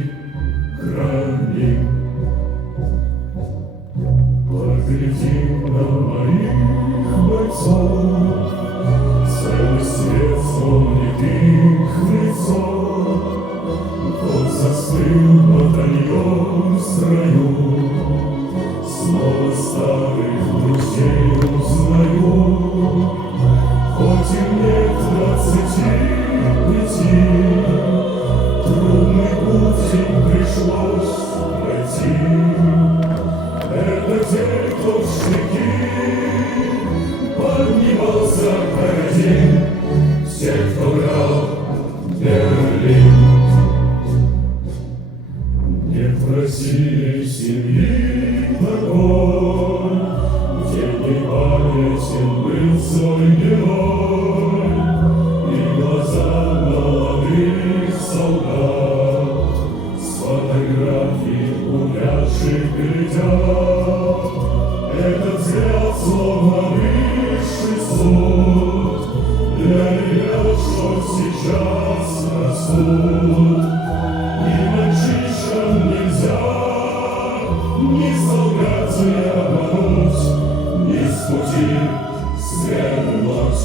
храним. Поглядим на моих бойцов, целый свет вспомнит их лицо. Вот застыл батальон в строю, снова старых друзей узнаю. Хоть им нет 25, трудный путь им пришлось пройти. Это те, кто в штыки поднимался как один, те, кто брал Берлин. Не просили семьи покой, где непамятен был свой герой, и глаза молодых солдат с фотографий увядших глядят. Этот взгляд словно высший суд для ребят, что сейчас растут. Ни мальчишкам нельзя ни солгать, ни обмануть, ни с пути свернуть.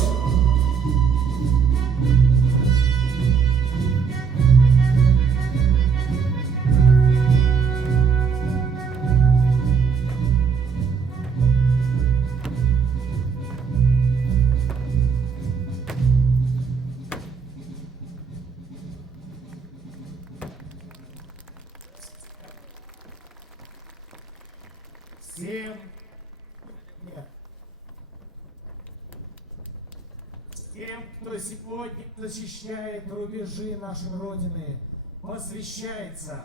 Всем нет. Тем, кто сегодня защищает рубежи нашей Родины, посвящается.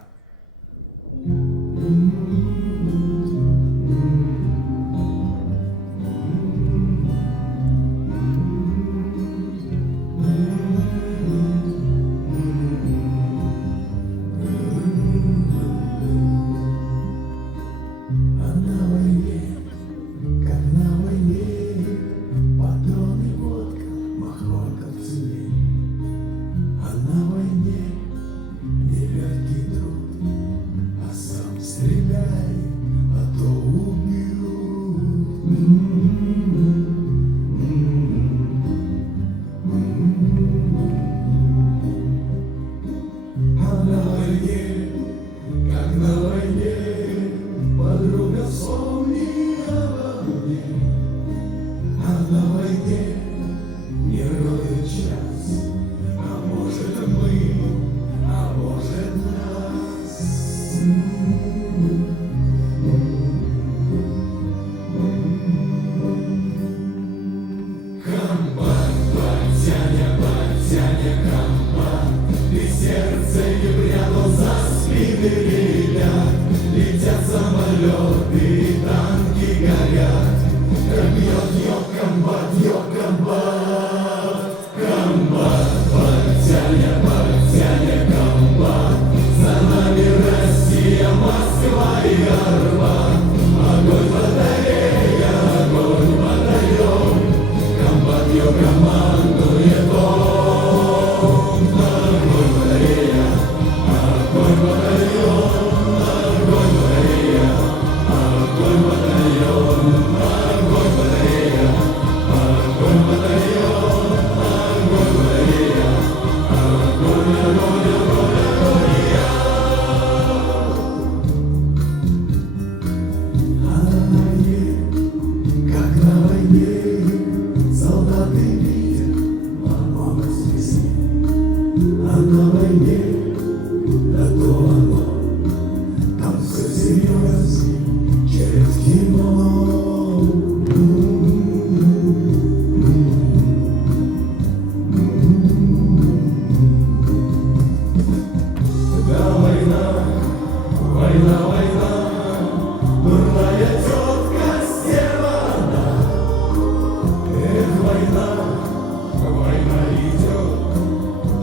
Война идет,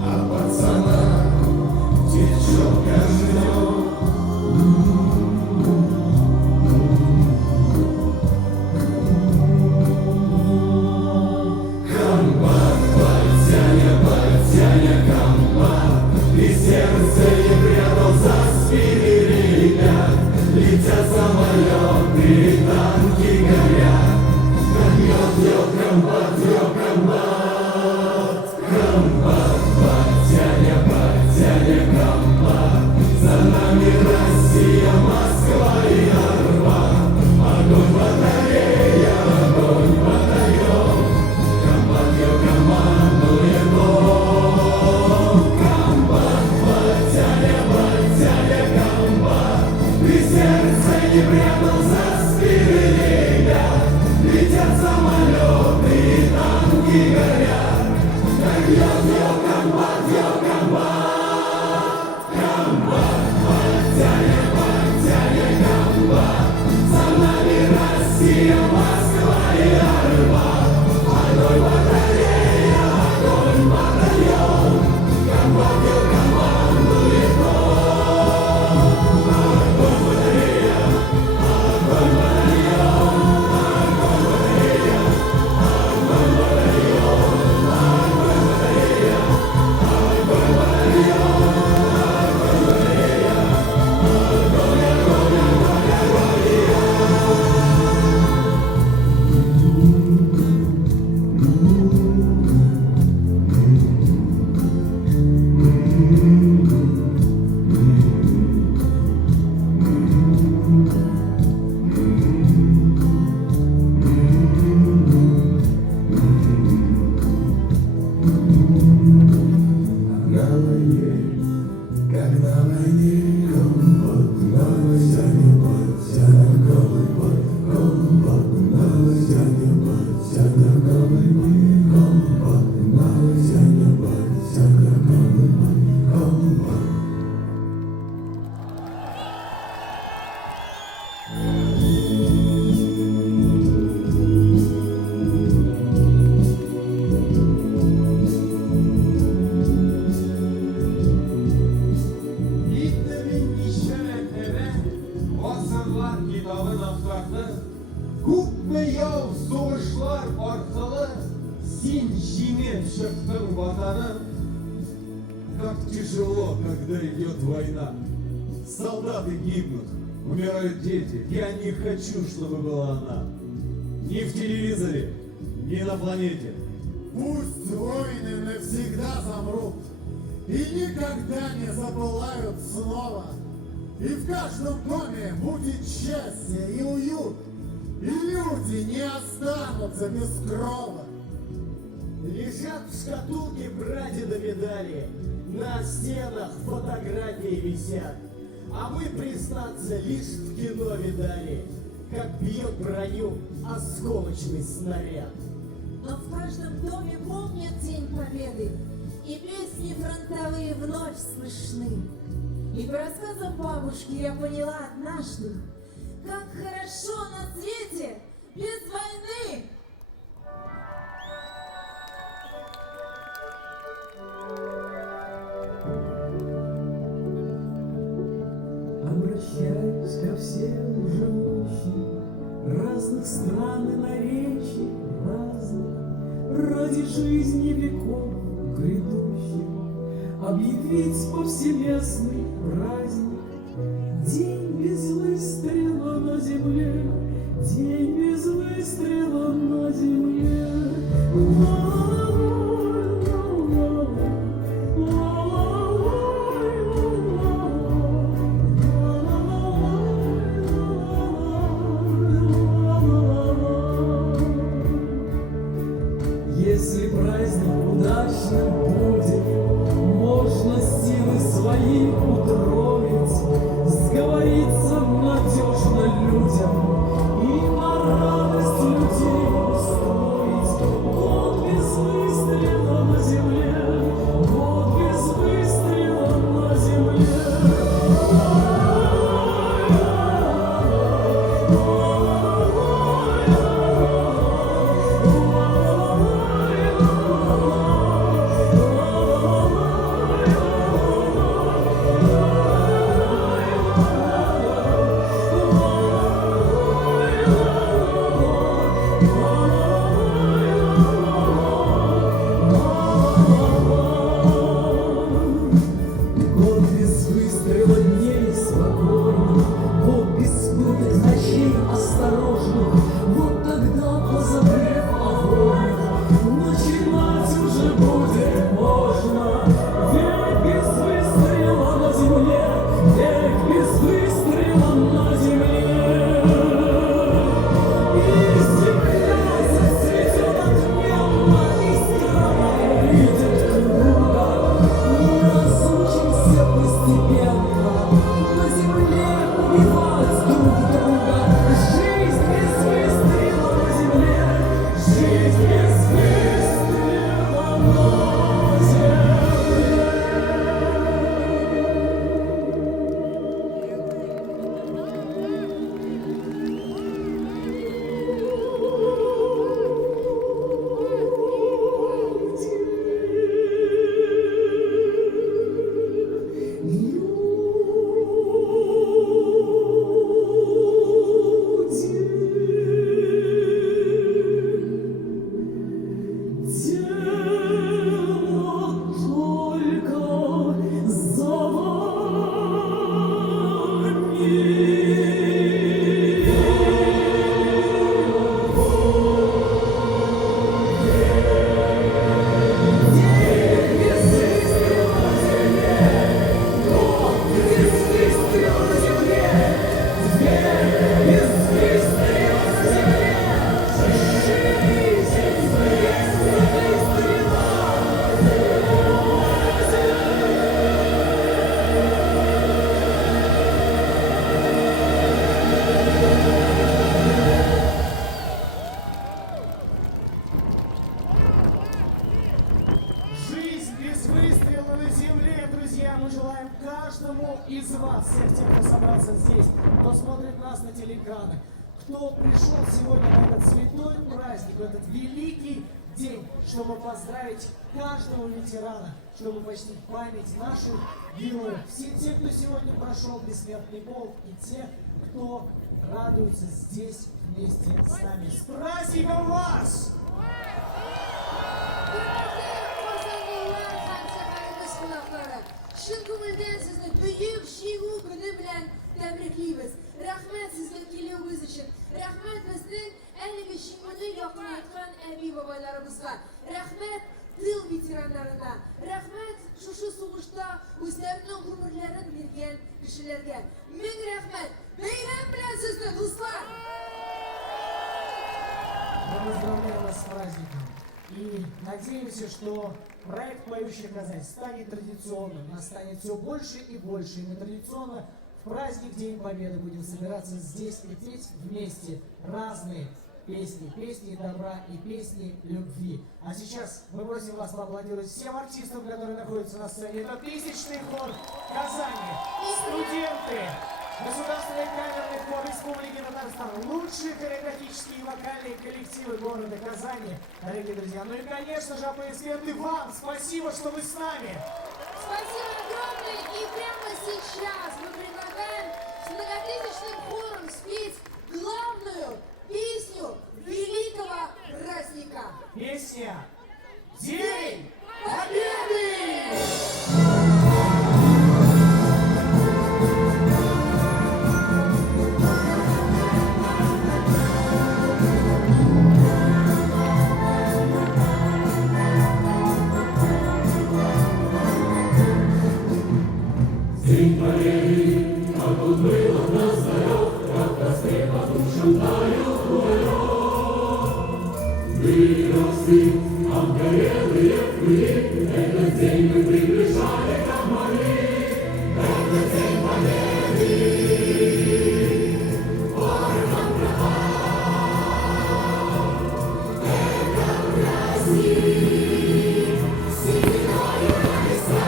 а пацана девчонка ждет. Соғышшылар арқылы сен жинеп шықтың ватаным. Как тяжело, когда идет война. Солдаты гибнут, умирают дети. Я не хочу, чтобы была она. Ни в телевизоре, ни на планете. Пусть войны навсегда замрут и никогда не запылают снова. И в каждом доме будет счастье и уют, и люди не останутся без крова. Лежат в шкатулке прадеда медали, на стенах фотографии висят. А мы, признаться, лишь в кино видали, как бьет броню осколочный снаряд. Но в каждом доме помнят День Победы, и песни фронтовые вновь слышны. И по рассказам бабушки я поняла однажды, как хорошо на свете без войны. Обращаюсь ко всем живущим разных стран и наречий разных, ради жизни веков грядущих, объявить повсеместный праздник. День без выстрела на земле, день без выстрела на земле. Если праздник удачным будет, можно силы свои утроить, сговориться надежно людям и на радость людей устроить. Год без выстрела на земле, год без выстрела на земле. Год без выстрела дней спокойных, год без пыток ночей осторожных. Вот тогда, позабыв о войнах, начинать уже будет можно. Век без выстрела на земле, век без выстрела на земле. И земля зацветет отменно, и страна увидит круга. Разучимся постепенно на земле убивать друг друга. Жизнь без выстрела на земле, жизнь без выстрела на земле. Дело только за Жизнь без выстрела на земле, друзья! Мы желаем каждому из вас, всех тех, кто собрался здесь, кто смотрит нас на телеэкранах, кто пришел сегодня на этот святой праздник, в этот великий день, чтобы поздравить каждого ветерана, чтобы почтить память наших героев. Все те, кто сегодня прошел бессмертный полк, и те, кто радуются здесь вместе с нами. С праздником вас! Шын көңілден сізді бүйік шегу күні білән тәбриклейміз. Рахмет сізге келуіңіз үшін. Рахмет біздің әлігі шеңгіні яқын айтқан әби бабайларымызға. Рахмет тыл ветерандарына. Рахмет шушы суғышта өздерінің ғұмырларын берген кішілерге. Мың рахмет. Бәйрәм білән сізді, дуслар! Мы поздравляем вас с праздником. И надеемся, что проект «Поющая Казань» станет традиционным, нас станет все больше и больше. И мы традиционно в праздник День Победы будем собираться здесь и петь вместе разные песни. Песни добра и песни любви. А сейчас мы просим вас поаплодировать всем артистам, которые находятся на сцене. Это тысячный хор Казани, студенты, Государственный камерный хор Республики Татарстан, лучшие хореографические и вокальные коллективы города Казани, дорогие друзья. Ну и, конечно же, аплодисменты вам. Спасибо, что вы с нами. Спасибо огромное. И прямо сейчас мы предлагаем с многотысячным хором спеть главную песню великого праздника. Песня «День Победы». День Победы, как тут было нас зарек, как костры по душам тают уголек. Выросли обгорелые пыли, этот день мы приближали, как могли. Это День Победы, ворогам врага. Это праздник, сильною Христа.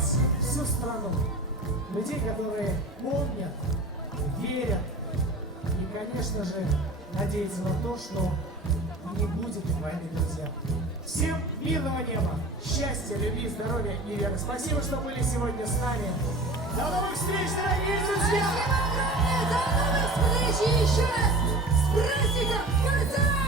вас, всю страну. Людей, которые помнят, верят и, конечно же, надеются на то, что не будет войны, друзья. Всем мирного неба, счастья, любви, здоровья и веры. Спасибо, что были сегодня с нами. До новых встреч, дорогие друзья! Спасибо огромное! До новых встреч! И еще раз с праздником! Концерт!